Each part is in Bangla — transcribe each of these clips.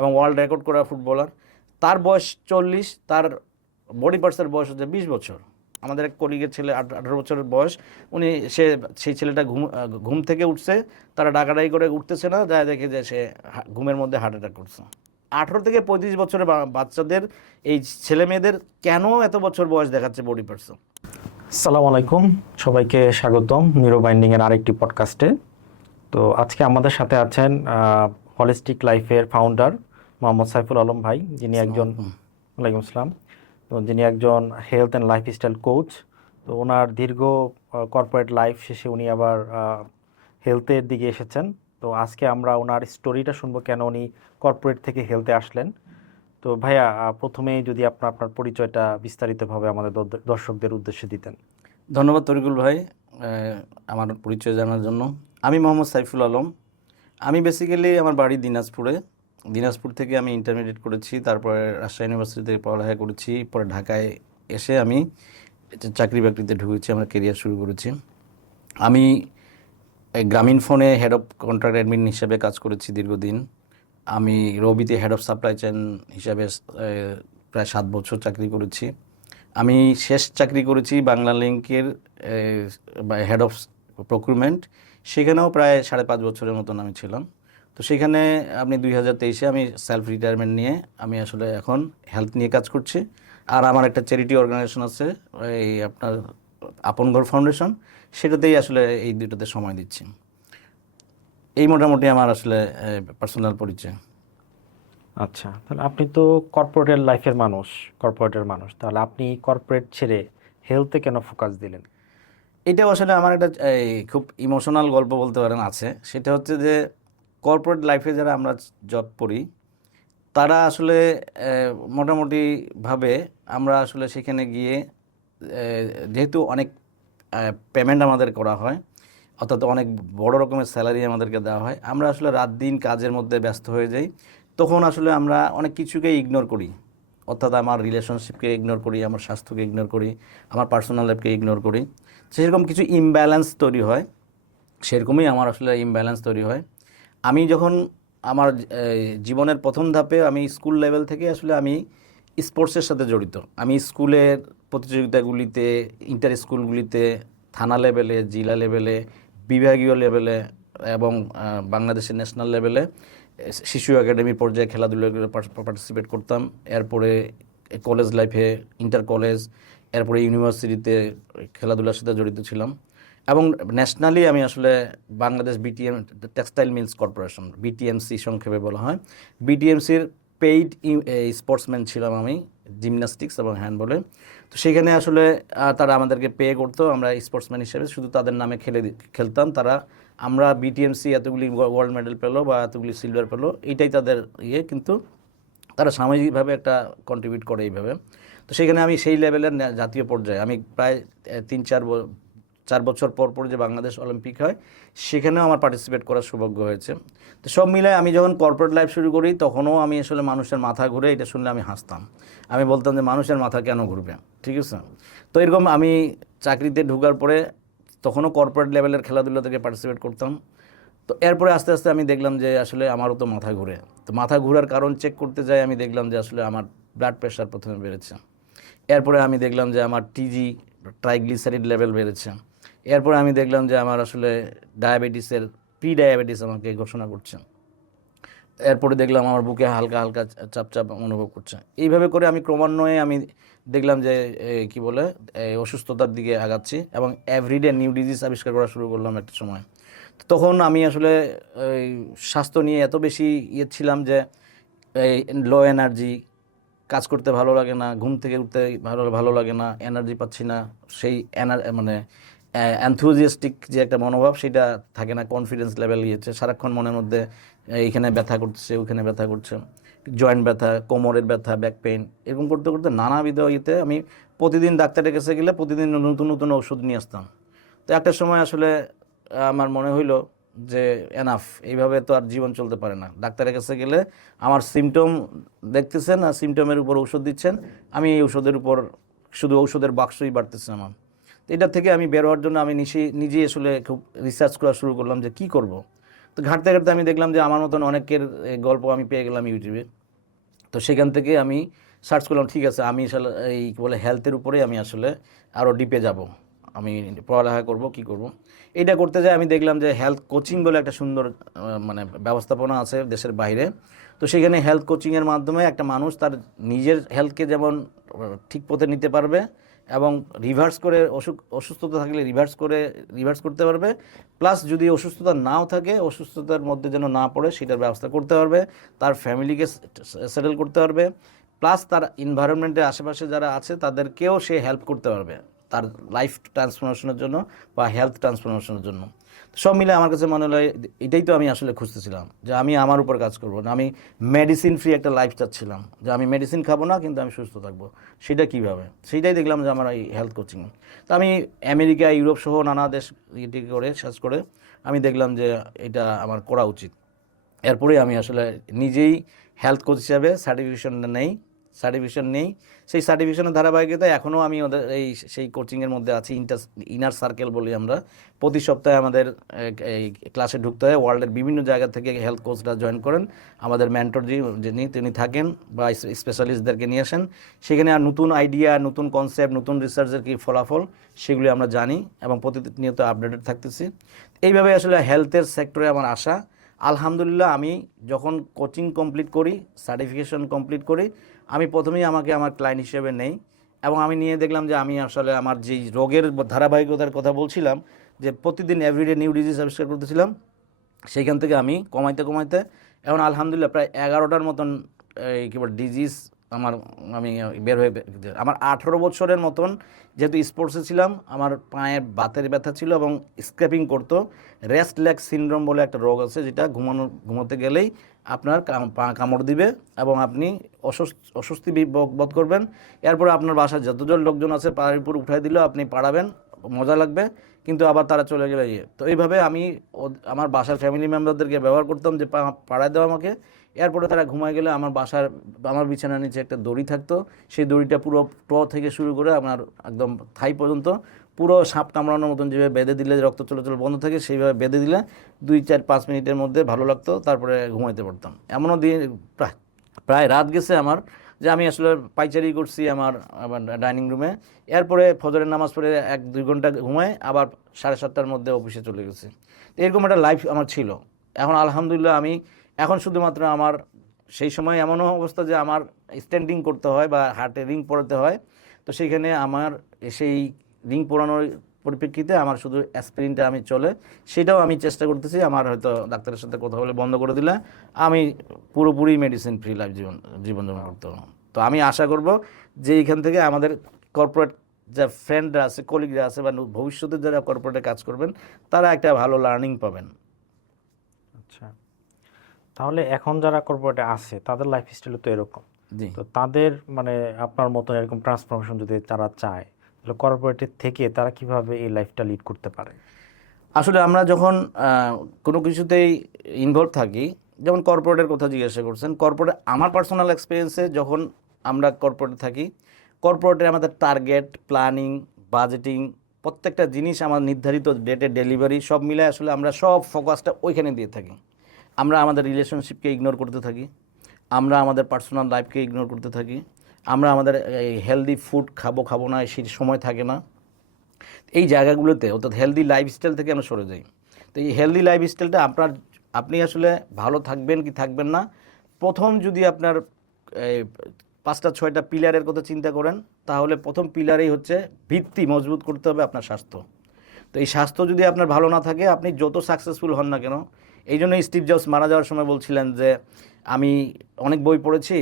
এবং ওয়ার্ল্ড রেকর্ড করা ফুটবলার। তার বয়স 40, তার বডি পার্টসের বয়স হচ্ছে 20 বছর। আমাদের এক কলিগের ছেলে 18 বছরের বয়স, উনি সেই ছেলেটা ঘুম থেকে উঠছে, তারা ডাকাডাকি করে উঠতেছে না, যা দেখে যে সে ঘুমের মধ্যে হার্ট অ্যাটাক করছে। 18 থেকে 35 বছরের বাচ্চাদের, এই ছেলে মেয়েদের কেন এত বছর বয়স দেখাচ্ছে বডি পার্টস? আসসালামু আলাইকুম, সবাইকে স্বাগতম নিউরো বাইন্ডিং এর আরেকটি পডকাস্টে। তো আজকে আমাদের সাথে আছেন হলিস্টিক লাইফের ফাউন্ডার মোহাম্মদ সাইফুল আলম ভাই, যিনি একজন ওয়ালাইকুম আসসালাম। তো যিনি একজন হেলথ অ্যান্ড লাইফস্টাইল কোচ। তো ওনার দীর্ঘ কর্পোরেট লাইফ শেষে উনি আবার হেলথের দিকে এসেছেন। তো আজকে আমরা ওনার স্টোরিটা শুনবো, কেন উনি কর্পোরেট থেকে হেলথে আসলেন। তো ভাইয়া, প্রথমেই যদি আপনার পরিচয়টা বিস্তারিতভাবে আমাদের দর্শকদের উদ্দেশ্যে দিতেন। ধন্যবাদ তরিকুল ভাই আমার পরিচয় জানার জন্য। আমি মোহাম্মদ সাইফুল আলম। আমি বেসিক্যালি আমার বাড়ি দিনাজপুরে। দিনাজপুর থেকে আমি ইন্টারমিডিয়েট করেছি, তারপরে রাজশাহী ইউনিভার্সিটি থেকে পড়ালেখা করেছি। পরে ঢাকায় এসে আমি চাকরি বাকরিতে ঢুকেছি, আমার কেরিয়ার শুরু করেছি। আমি গ্রামীণ ফোনে হেড অফ কন্ট্রাক্ট অ্যাডমিন হিসেবে কাজ করেছি দীর্ঘদিন। আমি রবিতে হেড অফ সাপ্লাই চেইন হিসাবে প্রায় 7 বছর চাকরি করেছি। আমি শেষ চাকরি করেছি বাংলা লিংকের হেড অফ প্রক্রিউরমেন্ট, সেখানেও প্রায় 5.5 বছরের মতন আমি ছিলাম। তো সেখানে আপনি 2023-এ আমি সেলফ রিটায়ারমেন্ট নিয়ে আমি আসলে এখন হেলথ নিয়ে কাজ করছি। আর আমার একটা চ্যারিটি অর্গানাইজেশন আছে, এই আপনার আপন ঘর ফাউন্ডেশন, সেটাতেই আসলে এই দুটোতে সময় দিচ্ছি। এই মোটামুটি আমার আসলে পার্সোনাল পরিচয়। আচ্ছা, তাহলে আপনি তো কর্পোরেটের মানুষ, তাহলে আপনি কর্পোরেট ছেড়ে হেলথে কেন ফোকাস দিলেন? এটাও আসলে আমার একটা খুব ইমোশনাল গল্প বলতে পারেন আছে। সেটা হচ্ছে যে কর্পোরেট লাইফে যারা আমরা জব করি, তারা আসলে মোটামুটিভাবে আমরা আসলে সেখানে গিয়ে যেহেতু অনেক পেমেন্ট আমাদের করা হয়, অর্থাৎ অনেক বড় রকমের স্যালারি আমাদেরকে দেওয়া হয়, আমরা আসলে রাত দিন কাজের মধ্যে ব্যস্ত হয়ে যাই। তখন আসলে আমরা অনেক কিছুকে ইগনোর করি, অর্থাৎ আমার রিলেশনশিপকে ইগনোর করি, আমার স্বাস্থ্যকে ইগনোর করি, আমার পার্সোনাল লাইফকে ইগনোর করি। সেরকম কিছু ইমব্যালেন্স তৈরি হয়। সেরকমই আমার আসলে ইমব্যালেন্স তৈরি হয়। আমি যখন আমার জীবনের প্রথম ধাপে আমি স্কুল লেভেল থেকে আসলে আমি স্পোর্টসের সাথে জড়িত। আমি স্কুলের প্রতিযোগিতাগুলিতে, ইন্টার স্কুলগুলিতে, থানা লেভেলে, জেলা লেভেলে, বিভাগীয় লেভেলে এবং বাংলাদেশের ন্যাশনাল লেভেলে শিশু একাডেমি পর্যায়ে খেলাধুলায় পার্টিসিপেট করতাম। এরপরে কলেজ লাইফে, ইন্টার কলেজ, এরপরে ইউনিভার্সিটিতে খেলাধুলার সাথে জড়িত ছিলাম। এবং ন্যাশনালি আমি আসলে Bangladesh BTM textile mills corporation, BTMC সংক্ষেপে বলা হয়, বিটিএমসির পেইড স্পোর্টসম্যান ছিলাম আমি, জিমন্যাস্টিক্স এবং হ্যান্ডবলে। তো সেখানে আসলে তারা আমাদেরকে পে করতো, আমরা স্পোর্টসম্যান হিসেবে শুধু তাদের নামে খেলতাম। আমরা বিটিএমসি এতগুলি ওয়ার্ল্ড মেডেল পেলো বা এতগুলি সিলভার পেলো, এইটাই তাদের কিন্তু তারা সামাজিকভাবে একটা কন্ট্রিবিউট করে এইভাবে। তো সেখানে আমি সেই লেভেলের জাতীয় পর্যায়ে আমি প্রায় 3-4 বছর পর পর যে বাংলাদেশ অলিম্পিক হয়, সেখানেও আমার পার্টিসিপেট করার সৌভাগ্য হয়েছে। তো সব মিলে আমি যখন কর্পোরেট লাইফ শুরু করি, তখনও আমি আসলে মানুষের মাথা ঘুরে, এটা শুনলে আমি হাসতাম। আমি বলতাম যে মানুষের মাথা কেন ঘুরবে, ঠিক আছে। তো এরকম আমি চাকরিতে ঢোকার পরে তখনও কর্পোরেট লেভেলের খেলাধুলা থেকে পার্টিসিপেট করতাম। তো এরপরে আস্তে আস্তে আমি দেখলাম যে আসলে আমারও তো মাথা ঘুরে। তো মাথা ঘোরার কারণ চেক করতে যাই, আমি দেখলাম যে আসলে আমার ব্লাড প্রেশার প্রথমে বেড়েছে। এরপরে আমি দেখলাম যে আমার টিজি, ট্রাইগ্লিসারিড লেভেল বেড়েছে। এরপরে আমি দেখলাম যে আমার আসলে ডায়াবেটিসের প্রি ডায়াবেটিস আমাকে ঘোষণা করছে। এরপরে দেখলাম আমার বুকে হালকা হালকা চাপ চাপ অনুভব করছে। এইভাবে করে আমি ক্রমান্বয়ে আমি দেখলাম যে কি বলে অসুস্থতার দিকে আগাচ্ছি এবং এভরিডে নিউ ডিজিজ আবিষ্কার করা শুরু করলাম একটা সময়। তখন আমি আসলে স্বাস্থ্য নিয়ে এত বেশি ছিলাম যে এই লো এনার্জি, কাজ করতে ভালো লাগে না, ঘুম থেকে উঠতে ভালো লাগে না, এনার্জি পাচ্ছি না, সেই মানে অ্যানথুজিয়াস্টিক যে একটা মনোভাব সেটা থাকে না, কনফিডেন্স লেভেল গিয়েছে, সারাক্ষণ মনের মধ্যে এইখানে ব্যথা করছে, ওইখানে ব্যথা করছে, জয়েন্ট ব্যথা, কোমরের ব্যথা, ব্যাক পেইন, এরকম করতে করতে নানাবিধ আমি প্রতিদিন ডাক্তারের কাছে গেলে প্রতিদিন নতুন নতুন ওষুধ নিয়ে আসতাম। তো একটা সময় আসলে আমার মনে হইলো যে এনাফ, এইভাবে তো আর জীবন চলতে পারে না। ডাক্তারের কাছে গেলে আমার সিমটম দেখতেছেন আর সিমটমের উপর ওষুধ দিচ্ছেন, আমি এই ওষুধের উপর শুধু ঔষধের বাক্সই বাড়তেছে আমার। তো এটা থেকে আমি বের হওয়ার জন্য আমি নিজেই আসলে খুব রিসার্চ করা শুরু করলাম যে কী করব। তো ঘাঁটতে ঘাঁটতে আমি দেখলাম যে আমার মতন অনেকের গল্প আমি পেয়ে গেলাম ইউটিউবে। তো সেখান থেকে আমি সার্চ করলাম, ঠিক আছে আমি আসলে এই কী বলে হেলথের উপরে আমি আসলে আরও ডিপে যাব, আমি পড়ালেখা করব, কি করব। এইটা করতে যাই আমি দেখলাম যে হেলথ কোচিং বলে একটা সুন্দর মানে ব্যবস্থাপনা আছে দেশের বাইরে। তো সেখানে হেলথ কোচিংয়ের মাধ্যমে একটা মানুষ তার নিজের হেলথকে যেমন ঠিক পথে নিতে পারবে এবং রিভার্স করে অসুস্থতা থাকলে রিভার্স করতে পারবে, প্লাস যদি অসুস্থতা নাও থাকে অসুস্থতার মধ্যে যেন না পড়ে সেটার ব্যবস্থা করতে পারবে, তার ফ্যামিলিকে সেটেল করতে পারবে, প্লাস তার এনভায়রনমেন্টের আশেপাশে যারা আছে তাদেরকেও সে হেল্প করতে পারবে তার লাইফ ট্রান্সফরমেশনের জন্য বা হেলথ ট্রান্সফরমেশনের জন্য। সব মিলে আমার কাছে মনে হয় এটাই তো আমি আসলে খুঁজতেছিলাম, যে আমি আমার উপর কাজ করবো না, আমি মেডিসিন ফ্রি একটা লাইফ চাচ্ছিলাম, যে আমি মেডিসিন খাবো না কিন্তু আমি সুস্থ থাকবো। সেটা কীভাবে, সেইটাই দেখলাম যে আমার এই হেলথ কোচিং। তো আমি আমেরিকা, ইউরোপ সহ নানা দেশ করে সার্চ করে আমি দেখলাম যে এটা আমার করা উচিত। এরপরে আমি আসলে নিজেই হেলথ কোচ হিসাবে সার্টিফিকেশন নেই। সেই সার্টিফিকেশনের ধারাবাহিকতায় এখনও আমি ওদের সেই কোচিংয়ের মধ্যে আছি। ইনার সার্কেল বলি আমরা। প্রতি সপ্তাহে আমাদের এই ক্লাসে ঢুকতে হয়। ওয়ার্ল্ডের বিভিন্ন জায়গা থেকে হেলথ কোচরা জয়েন করেন। আমাদের মেন্টর যিনি তিনি থাকেন বা স্পেশালিস্টদেরকে নিয়ে আসেন। সেখানে আর নতুন আইডিয়া, নতুন কনসেপ্ট, নতুন রিসার্চের কী ফলাফল সেগুলি আমরা জানি এবং প্রতিনিয়ত আপডেটেড থাকতেছি। এইভাবে আসলে হেলথের সেক্টরে আমার আশা। আলহামদুলিল্লাহ, আমি যখন কোচিং কমপ্লিট করি, সার্টিফিকেশন কমপ্লিট করি, আমি প্রথমেই আমাকে আমার ক্লায়েন্ট হিসেবে নেই এবং আমি নিয়ে দেখলাম যে আমি আসলে আমার যেই রোগের ধারাবাহিকতার কথা বলছিলাম, যে প্রতিদিন এভরিডে নিউ ডিজিজ আবিষ্কার করতেছিলাম, সেইখান থেকে আমি কমাইতে এখন আলহামদুলিল্লাহ প্রায় 11টার মতন কী বলে ডিজিজ আমি বের হয়ে আমার 18 বছরের মতন যেহেতু স্পোর্টসে ছিলাম, আমার পায়ে বাতের ব্যথা ছিল এবং স্ক্র্যাপিং করতো। রেস্ট লেগ সিনড্রোম বলে একটা রোগ আছে, যেটা ঘুমোতে গেলেই আপনার পা কামড় দিবে এবং আপনি অস্বস্তি বোধ করবেন। এরপরে আপনার বাসায় যতজন লোকজন আছে পায়ের উপর উঠাই দিলেও আপনি পাড়াবেন, মজা লাগবে, কিন্তু আবার তারা চলে গেলে তো এইভাবে আমি আমার বাসার ফ্যামিলি মেম্বারদেরকে ব্যবহার করতাম যে পাড়ায় দেওয়া আমাকে। এরপরে তারা ঘুমায় গেলে আমার বিছানার নিচে একটা দড়ি থাকতো। সেই দড়িটা পুরো থেকে শুরু করে আমার একদম থাই পর্যন্ত পুরো সাপ কামড়ানোর মতন যেভাবে বেঁধে দিলে রক্ত চলাচল বন্ধ থাকে, সেইভাবে বেঁধে দিলে 2-4-5 মিনিটের মধ্যে ভালো লাগতো, তারপরে ঘুমাইতে পারতাম। এমনও দিন প্রায় রাত গেছে আমার, যে আমি আসলে পাইচারি করছি আমার ডাইনিং রুমে। এরপরে ফজরের নামাজ পড়ে 1-2 ঘন্টা ঘুমায় আবার 7:30টার মধ্যে অফিসে চলে গেছি। এরকম একটা লাইফ আমার ছিল। এখন আলহামদুলিল্লাহ আমি এখন শুধুমাত্র আমার সেই সময় এমনও অবস্থা যে আমার স্ট্যান্ডিং করতে হয় বা হার্টে রিং পরাতে হয়। তো সেইখানে আমার সেই রিং পরানোর পরিপ্রেক্ষিতে আমার শুধু অ্যাসপিরিনটা আমি চলে, সেটাও আমি চেষ্টা করতেছি। আমার হয়তো ডাক্তারের সাথে কথা বলে বন্ধ করে দিলে আমি পুরোপুরি মেডিসিন ফ্রি লাইফ জীবনযাপন করতে হবে। তো আমি আশা করব যে এইখান থেকে আমাদের কর্পোরেট যা ফ্রেন্ডরা আছে, কলিগরা আছে বা ভবিষ্যতে যারা কর্পোরেটে কাজ করবেন, তারা একটা ভালো লার্নিং পাবেন। আচ্ছা, তাহলে এখন যারা কর্পোরেটে আছে তাদের লাইফস্টাইল তো এরকম। জি, তো তাদের মানে আপনার মতন এরকম ট্রান্সফরমেশন যদি তারা চায়, তাহলে কর্পোরেটের থেকে তারা কিভাবে এই লাইফটা লিড করতে পারে? আসলে আমরা যখন কোনো কিছুতেই ইনভলভ থাকি, যেমন কর্পোরেটের কথা জিজ্ঞাসা করছেন, কর্পোরেট আমার পার্সোনাল এক্সপিরিয়েন্সে যখন আমরা কর্পোরেটে থাকি, কর্পোরেটে আমাদের টার্গেট, প্ল্যানিং, বাজেটিং, প্রত্যেকটা জিনিস আমার নির্ধারিত ডেটে ডেলিভারি সব মিলে আসলে আমরা সব ফোকাসটা ওইখানে দিয়ে থাকি। আমরা আমাদের রিলেশনশিপকে ইগনোর করতে থাকি, আমরা আমাদের পার্সোনাল লাইফকে ইগনোর করতে থাকি, আমরা আমাদের হেলদি ফুড খাবো না সেই সময় থাকে না। এই জায়গাগুলোতে অর্থাৎ হেলদি লাইফস্টাইল থেকে আমরা সরে যাই। তো এই হেলদি লাইফস্টাইলটা আপনি আসলে ভালো থাকবেন কি থাকবেন না, প্রথম যদি আপনার 5-6টা পিলারের কথা চিন্তা করেন, তাহলে প্রথম পিলারেই হচ্ছে ভিত্তি মজবুত করতে হবে আপনার স্বাস্থ্য। তো এই স্বাস্থ্য যদি আপনার ভালো না থাকে, আপনি যত সাকসেসফুল হন না কেন, এই জন্য স্টিভ জবস মারা যাওয়ার সময় বলছিলেন যে আমি অনেক বই পড়েছি,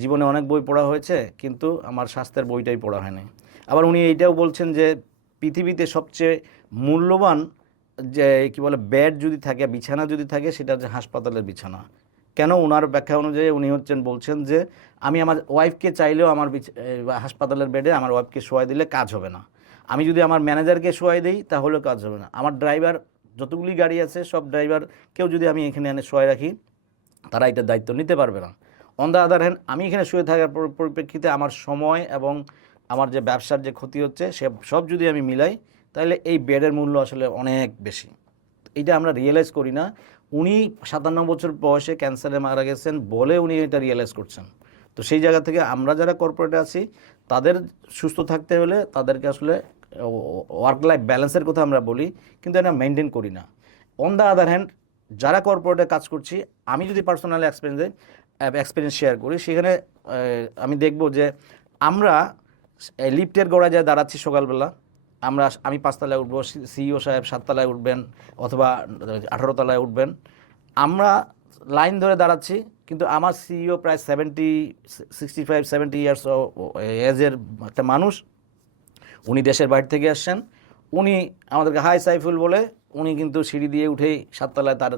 জীবনে অনেক বই পড়া হয়েছে, কিন্তু আমার স্বাস্থ্যের বইটাই পড়া হয়নি। আবার উনি এইটাও বলছেন যে পৃথিবীতে সবচেয়ে মূল্যবান যে কী বলে বেড যদি থাকে, বিছানা যদি থাকে, সেটা হচ্ছে হাসপাতালের বিছানা। কেন? ওনার ব্যাখ্যা অনুযায়ী উনি বলছেন যে আমি আমার ওয়াইফকে চাইলেও আমার হাসপাতালের বেডে আমার ওয়াইফকে শোয়াই দিলে কাজ হবে না। আমি যদি আমার ম্যানেজারকে শোয়াই দিই তাহলেও কাজ হবে না। আমার ড্রাইভার, যতগুলি গাড়ি আছে সব ড্রাইভার কেউ যদি আমি এখানে এনে শোয়াই রাখি, তারা এটার দায়িত্ব নিতে পারবে না। অন দ্য আদার হ্যান্ড, আমি এখানে শুয়ে থাকার পরিপ্রেক্ষিতে আমার সময় এবং আমার যে ব্যবসার যে ক্ষতি হচ্ছে সব যদি আমি মিলাই, তাহলে এই বেডের মূল্য আসলে অনেক বেশি। এইটা আমরা রিয়েলাইজ করি না। উনি 57 বছর বয়সে ক্যান্সারে মারা গেছেন বলে উনি এটা রিয়েলাইজ করছেন। তো সেই জায়গা থেকে আমরা যারা কর্পোরেটে আছি তাদের সুস্থ থাকতে হলে তাদেরকে আসলে ওয়ার্ক লাইফ ব্যালেন্সের কথা আমরা বলি, কিন্তু এটা মেনটেন করি না। অন দ্য আদার হ্যান্ড যারা কর্পোরেটে কাজ করছি, আমি যদি পার্সোনাল এক্সপিরিয়েন্স শেয়ার করি, সেখানে আমি দেখব যে আমরা লিফটের গোড়ায় যায় দাঁড়াচ্ছি সকালবেলা, আমি 5 তলায় উঠবো, সিইও সাহেব 7 তলায় উঠবেন অথবা 18 তলায় উঠবেন, আমরা লাইন ধরে দাঁড়াচ্ছি, কিন্তু আমার সিইও প্রায় 65-70 ইয়ার্স এজের একটা মানুষ, উনি দেশের বাইরে থেকে আসছেন, উনি আমাদেরকে হাই সাইফুল বলে উনি কিন্তু সিঁড়ি দিয়ে উঠেই 7 তলায় তার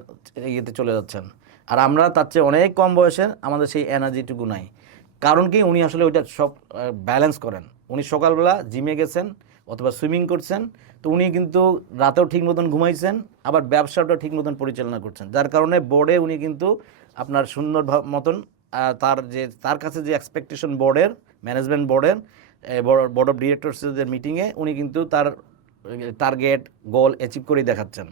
ইয়েতে চলে যাচ্ছেন। আর আমরা তার চেয়ে অনেক কম বয়সের, আমাদের সেই এনার্জিটুকু নাই। কারণ কি, উনি আসলে ওইটা সব ব্যালেন্স করেন। উনি সকালবেলা জিমে গেছেন অথবা সুইমিং করছেন, তো উনি কিন্তু রাতেও ঠিক মতন ঘুমাইছেন, আবার ব্যবসাটাও ঠিক মতন পরিচালনা করছেন, যার কারণে বোর্ডে উনি কিন্তু আপনার সুন্দর মতন তার কাছে যে এক্সপেকটেশন বোর্ডের, ম্যানেজমেন্ট বোর্ডের, বোর্ড অফ ডিরেক্টরসদের মিটিংয়ে উনি কিন্তু তার টার্গেট গোল অ্যাচিভ করেই দেখাচ্ছেন।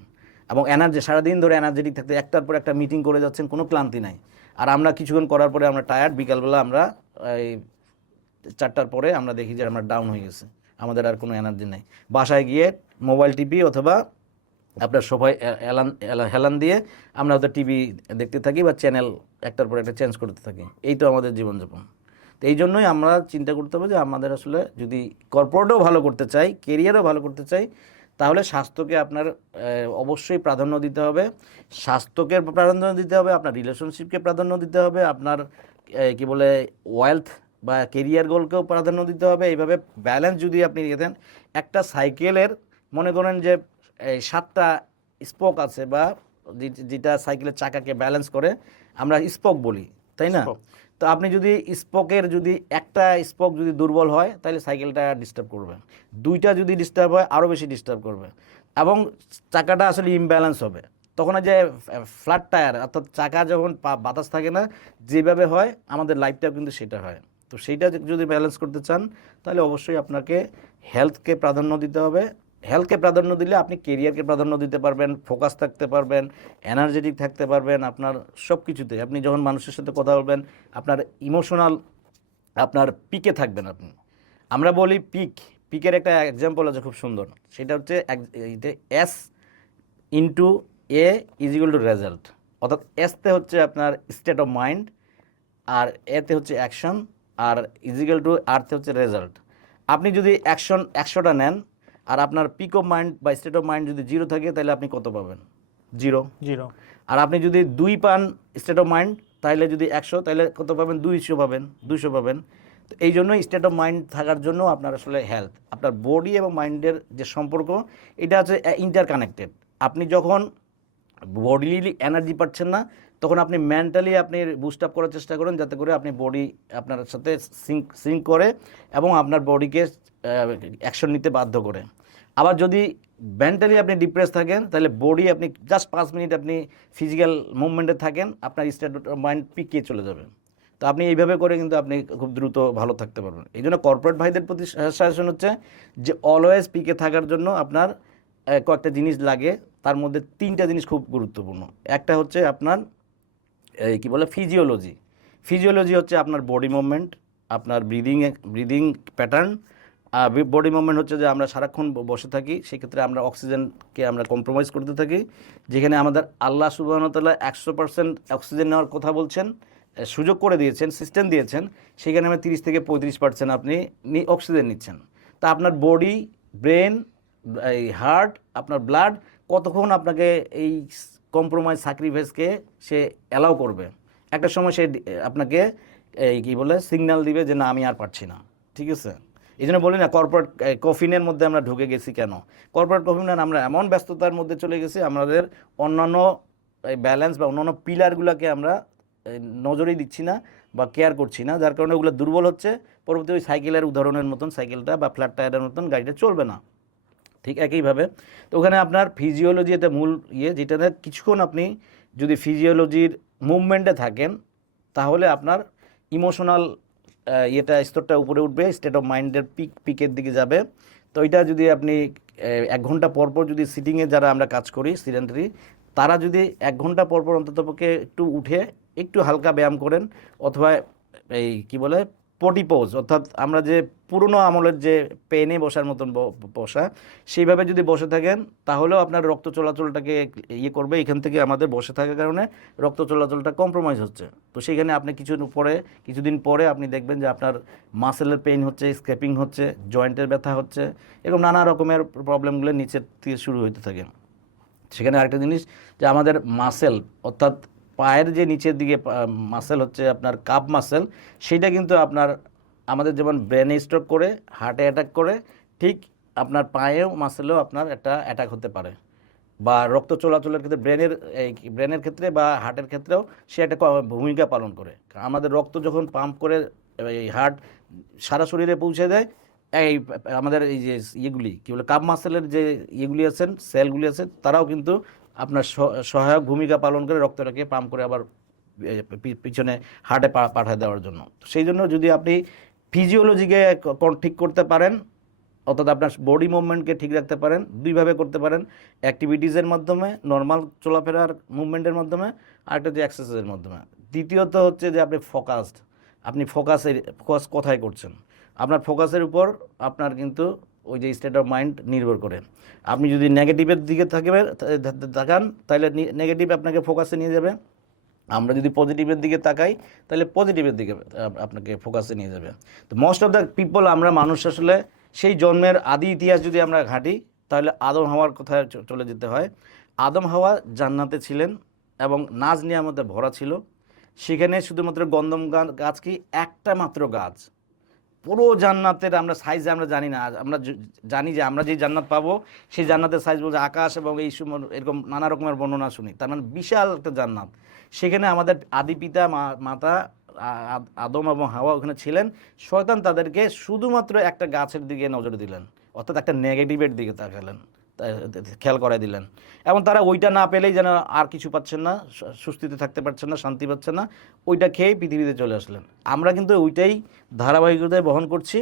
এবং এনার্জি, সারাদিন ধরে এনার্জেটিক থাকতে একটার পর একটা মিটিং করে যাচ্ছেন, কোনো ক্লান্তি নাই। আর আমরা কিছুক্ষণ করার পরে আমরা টায়ার্ড, বিকালবেলা আমরা এই 4টার পরে আমরা দেখি যে আমরা ডাউন হয়ে গেছে, আমাদের আর কোনো এনার্জি নেই। বাসায় গিয়ে মোবাইল টিপি অথবা আপনার সবাই হেলান দিয়ে আমরা হয়তো টিভি দেখতে থাকি বা চ্যানেল একটার পর একটা চেঞ্জ করতে থাকি। এই তো আমাদের জীবনযাপন। তো এই জন্যই আমরা চিন্তা করতে হবে যে আমাদের আসলে যদি কর্পোরেটও ভালো করতে চাই, কেরিয়ারও ভালো করতে চাই, তাহলে স্বাস্থ্যকে আপনার অবশ্যই প্রাধান্য দিতে হবে। স্বাস্থ্যকে প্রাধান্য দিতে হবে, আপনার রিলেশনশিপকে প্রাধান্য দিতে হবে, আপনার কি বলে ওয়েলথ বা কেরিয়ার গোলকেও প্রাধান্য দিতে হবে। এইভাবে ব্যালেন্স যদি আপনি দিয়ে দেন, একটা সাইকেলের মনে করেন যে 7টা স্পোক আছে, বা যেটা সাইকেলের চাকাকে ব্যালেন্স করে আমরা স্পোক বলি, তাই না? তো আপনি যদি স্পোকের যদি একটা স্পোক যদি দুর্বল হয়, তাহলে সাইকেলটা ডিস্টার্ব করবে। 2টা যদি ডিস্টার্ব হয়, আরও বেশি ডিস্টার্ব করবে, এবং চাকাটা আসলে ইমব্যালেন্স হবে। তখন যে ফ্ল্যাট টায়ার, অর্থাৎ চাকা যখন বাতাস থাকে না, যেভাবে হয় আমাদের লাইফটাও কিন্তু সেটা হয়। তো সেইটা যদি ব্যালেন্স করতে চান, তাহলে অবশ্যই আপনাকে হেলথকে প্রাধান্য দিতে হবে। হেলথকে প্রাধান্য দিলে আপনি কেরিয়ারকে প্রাধান্য দিতে পারবেন, ফোকাস থাকতে পারবেন, এনার্জেটিক থাকতে পারবেন, আপনার সব কিছুতে। আপনি যখন মানুষের সাথে কথা বলবেন, আপনার ইমোশনাল, আপনার পিকে থাকবেন আপনি। আমরা বলি পিকের একটা এক্সাম্পল আছে খুব সুন্দর, সেটা হচ্ছে S into A is equal two result. অর্থাৎ এসতে হচ্ছে আপনার স্টেট অফ মাইন্ড, আর এতে হচ্ছে অ্যাকশন, আর ইজ ইকুয়াল টু আরতে হচ্ছে রেজাল্ট। আপনি যদি অ্যাকশন 100টা নেন, আর আপনার পিক অফ মাইন্ড বা স্টেট অফ মাইন্ড যদি 0 থাকে, তাহলে আপনি কত পাবেন? 0। আর আপনি যদি 2 পান স্টেট অফ মাইন্ড, তাহলে যদি 100, তাহলে কত পাবেন? 200 পাবেন, 200 পাবেন। তো এই জন্যই স্টেট অফ মাইন্ড থাকার জন্য আপনার আসলে হেলথ, আপনার বডি এবং মাইন্ডের যে সম্পর্ক, এটা হচ্ছে ইন্টারকানেক্টেড। আপনি যখন বডিলি এনার্জি পাচ্ছেন না, তখন আপনি মেন্টালি আপনি বুস্ট আপ করার চেষ্টা করেন, যাতে করে আপনি বডি আপনার সাথে সিঙ্ক করে এবং আপনার বডিকে অ্যাকশন নিতে বাধ্য করে। আবার যদি মেন্টালি আপনি ডিপ্রেস থাকেন, তাহলে বডি আপনি জাস্ট 5 মিনিট আপনি ফিজিক্যাল মুভমেন্টে থাকেন, আপনার স্টেট অফ মাইন্ড পিকিয়ে চলে যাবে। তো আপনি এইভাবে করে কিন্তু আপনি খুব দ্রুত ভালো থাকতে পারবেন। এই জন্য কর্পোরেট ভাইদের প্রতি সাজেশন হচ্ছে যে অলওয়েজ পিকে থাকার জন্য আপনার কয়েকটা জিনিস লাগে, তার মধ্যে 3টা জিনিস খুব গুরুত্বপূর্ণ। একটা হচ্ছে আপনার কি বলে ফিজিওলজি হচ্ছে আপনার বডি মুভমেন্ট, আপনার ব্রিদিং প্যাটার্ন। বডি মুভমেন্ট হচ্ছে যে আমরা সারাক্ষণ বসে থাকি, সেক্ষেত্রে আমরা অক্সিজেনকে আমরা কম্প্রোমাইজ করতে থাকি, যেখানে আমাদের আল্লাহ সুবহানাহু ওয়া তাআলা 100% অক্সিজেন নেওয়ার কথা বলছেন, সুযোগ করে দিয়েছেন, সিস্টেম দিয়েছেন, সেখানে আমরা 30 থেকে 35% আপনি অক্সিজেন নিচ্ছেন। তা আপনার বডি, ব্রেন, এই হার্ট, আপনার ব্লাড কতক্ষণ আপনাকে এই কম্প্রোমাইজ স্যাক্রিফাইসকে সে অ্যালাউ করবে? একটা সময় সে আপনাকে এই কি বলে সিগন্যাল দিবে যে না, আমি আর পারছি না। ঠিক আছে? এই জন্য বলি না, কর্পোরেট কফিনের মধ্যে আমরা ঢুকে গেছি কেন? কর্পোরেট কফিনে আমরা এমন ব্যস্ততার মধ্যে চলে গেছি, আমাদের অন্যান্য ব্যালেন্স বা অন্যান্য পিলারগুলোকে আমরা নজরেই দিচ্ছি না বা কেয়ার করছি না, যার কারণে ওগুলো দুর্বল হচ্ছে। পরবর্তী ওই সাইকেলের উদাহরণের মতন সাইকেলটা বা ফ্ল্যাট টায়ারের মতন গাড়িটা চলবে না। ঠিক একইভাবে তো ওখানে আপনার ফিজিওলজি এটা মূল যেটাতে কিছুক্ষণ আপনি যদি ফিজিওলজির মুভমেন্টে থাকেন, তাহলে আপনার ইমোশনাল স্তরটা উপরে উঠবে, স্টেট অফ মাইন্ডের পিকের দিকে যাবে। তো এটা যদি আপনি 1 ঘন্টা পর পর যদি সিটিংয়ে যারা আমরা কাজ করি সিডেন্টারি, তারা যদি 1 ঘন্টা পর পর অন্ততপক্ষে একটু উঠে একটু হালকা ব্যায়াম করেন, অথবা এই কি বলে পটি পোজ, অর্থাৎ আমরা যে পুরনো আমলের যে পেনে বসার মতন বসা, সেইভাবে যদি বসে থাকেন তাহলেও আপনার রক্ত চলাচলটাকে ইয়ে করবে। এখান থেকে আমাদের বসে থাকার কারণে রক্ত চলাচলটা কম্প্রোমাইজ হচ্ছে। তো সেখানে আপনি কিছুদিন পরে আপনি দেখবেন যে আপনার মাসেলের পেইন হচ্ছে, স্ক্র্যাপিং হচ্ছে, জয়েন্টের ব্যথা হচ্ছে, এরকম নানা রকমের প্রবলেমগুলো নিচের থেকে শুরু হতে থাকে। সেখানে আরেকটা জিনিস যে আমাদের মাসেল, অর্থাৎ পায়ের যে নিচের দিকে মাসেল হচ্ছে আপনার কাপ মাসেল, সেইটা কিন্তু আমাদের যেমন ব্রেনে স্ট্রোক করে, হার্টে অ্যাটাক করে, ঠিক আপনার পায়েও মাসেলেও আপনার একটা অ্যাটাক হতে পারে। বা রক্ত চলাচলের ক্ষেত্রে ব্রেনের ক্ষেত্রে বা হার্টের ক্ষেত্রেও সে একটা ভূমিকা পালন করে। আমাদের রক্ত যখন পাম্প করে এই হার্ট সারা শরীরে পৌঁছে দেয়, এই আমাদের এই যে ইয়েগুলি কী বলে কাপ মাসেলের যে ইয়েগুলি আছেন, সেলগুলি আছে, তারাও কিন্তু আপনার সহায়ক ভূমিকা পালন করে রক্তটাকে পাম্প করে আবার পিছনে হার্টে পাঠিয়ে দেওয়ার জন্য। সেই জন্য যদি আপনি ফিজিওলজিকে ঠিক করতে পারেন, অর্থাৎ আপনার বডি মুভমেন্টকে ঠিক রাখতে পারেন, দুইভাবে করতে পারেন, অ্যাক্টিভিটিসের মাধ্যমে, নর্মাল চলাফেরার মুভমেন্টের মাধ্যমে, আরেকটা যে এক্সারসাইজের মাধ্যমে। দ্বিতীয়ত হচ্ছে যে আপনি ফোকাস কোথায় করছেন, আপনার ফোকাসের উপর আপনার কিন্তু ওই যে স্টেট অফ মাইন্ড নির্ভর করে। আপনি যদি নেগেটিভের দিকে তাকান তাহলে নেগেটিভ আপনাকে ফোকাসে নিয়ে যাবে। আমরা যদি পজিটিভের দিকে তাকাই তাহলে পজিটিভের দিকে আপনাকে ফোকাসে নিয়ে যাবে। তো মোস্ট অফ দ্য পিপল, আমরা মানুষ আসলে সেই জন্মের আদি ইতিহাস যদি আমরা ঘাঁটি তাহলে আদম হাওয়ার কোথায় চলে যেতে হয়। আদম হাওয়া জান্নাতে ছিলেন এবং নাজ নিয়ামতে ভরা ছিল। সেখানে শুধুমাত্র গন্ধম গাছ কি একটা মাত্র গাছ, পুরো জান্নাতের আমরা সাইজ আমরা জানি না। আমরা জানি যে আমরা যে জান্নাত পাবো সেই জান্নাতের সাইজ বলছে আকাশ, এবং এই সময় এরকম নানা রকমের বর্ণনা শুনি। তার মানে বিশাল একটা জান্নাত। সেখানে আমাদের আদি পিতা মাতা আদম এবং হাওয়া ওখানে ছিলেন। শয়তান তাদেরকে শুধুমাত্র একটা গাছের দিকে নজর দিলেন, অর্থাৎ একটা নেগেটিভের দিকে তাকালেন, খেয়াল করাই দিলেন। এবং তারা ওইটা না পেলেই যেন আর কিছু পাচ্ছেন না, সুস্থিতে থাকতে পারছেন না, শান্তি পাচ্ছেন না, ওইটা খেয়ে পৃথিবীতে চলে আসলেন। আমরা কিন্তু ওইটাই ধারাবাহিকতায় বহন করছি,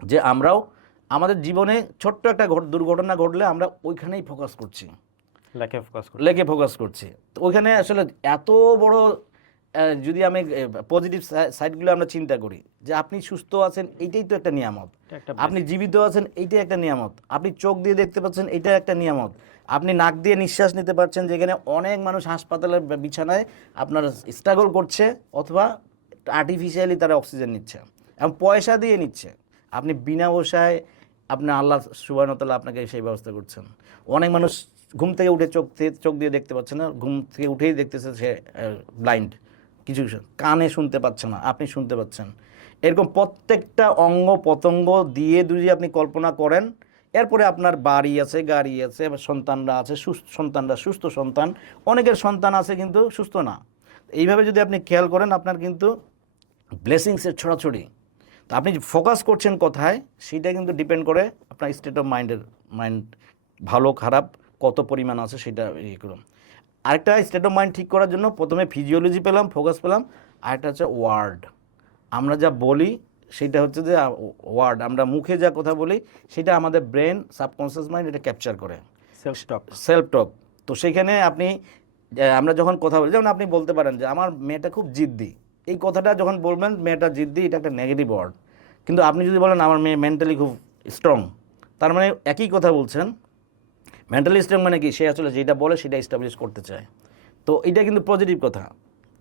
যে আমরাও আমাদের জীবনে ছোট্ট একটা দুর্ঘটনা ঘটলে আমরা ওইখানেই ফোকাস করছি, লেকে ফোকাস করছি। তো ওইখানে আসলে এত বড়, যদি আমি পজিটিভ সাইডগুলো আমরা চিন্তা করি, যে আপনি সুস্থ আছেন এইটাই তো একটা নিয়ামত, আপনি জীবিত আছেন এইটাই একটা নিয়ামত, আপনি চোখ দিয়ে দেখতে পাচ্ছেন এইটা একটা নিয়ামত, আপনি নাক দিয়ে নিঃশ্বাস নিতে পারছেন, যেখানে অনেক মানুষ হাসপাতালের বিছানায় আপনার স্ট্রাগল করছে, অথবা আর্টিফিশিয়ালি তারা অক্সিজেন নিচ্ছে এবং পয়সা দিয়ে নিচ্ছে। আপনি বিনা পয়সায় আপনি আল্লাহ সুবহানাহু ওয়া তাআলা আপনাকে সেই ব্যবস্থা করছেন। অনেক মানুষ ঘুম থেকে উঠে চোখ দিয়ে দেখতে পাচ্ছে না, ঘুম থেকে উঠেই দেখতেছে সে ব্লাইন্ড, কিছু কানে শুনতে পাচ্ছে না, আপনি শুনতে পাচ্ছেন। এরকম প্রত্যেকটা অঙ্গ প্রত্যঙ্গ দিয়ে যদি আপনি কল্পনা করেন, এরপরে আপনার বাড়ি আছে, গাড়ি আছে, সন্তানরা আছে, সন্তানরা সুস্থ সন্তান, অনেকের সন্তান আছে কিন্তু সুস্থ না। এইভাবে যদি আপনি খেয়াল করেন, আপনার কিন্তু ব্লেসিংসের ছড়াছড়ি। তো আপনি ফোকাস করছেন কোথায়, সেটা কিন্তু ডিপেন্ড করে আপনার স্টেট অফ মাইন্ড ভালো খারাপ কত পরিমাণ আছে সেটা ইয়ে করুন। আরেকটা স্টেট অফ মাইন্ড ঠিক করার জন্য প্রথমে ফিজিওলজি পেলাম, ফোকাস পেলাম, আরেকটা হচ্ছে ওয়ার্ড। আমরা যা বলি সেটা হচ্ছে যে ওয়ার্ড, আমরা মুখে যা কথা বলি সেটা আমাদের ব্রেন, সাবকনসিয়াস মাইন্ড এটা ক্যাপচার করে, সেলফ টক। তো সেখানে আমরা যখন কথা বলি, যেমন আপনি বলতে পারেন যে আমার মেয়েটা খুব জিদ্দি, এই কথাটা যখন বলবেন মেয়েটা জিদ্দি, এটা একটা নেগেটিভ ওয়ার্ড। কিন্তু আপনি যদি বলেন আমার মেয়ে মেন্টালি খুব স্ট্রং, তার মানে একই কথা বলছেন। মেন্টালি স্ট্রং মানে কি, সে আসলে যেটা বলে সেটা এস্টাবলিশ করতে চায়। তো এটা কিন্তু পজিটিভ কথা।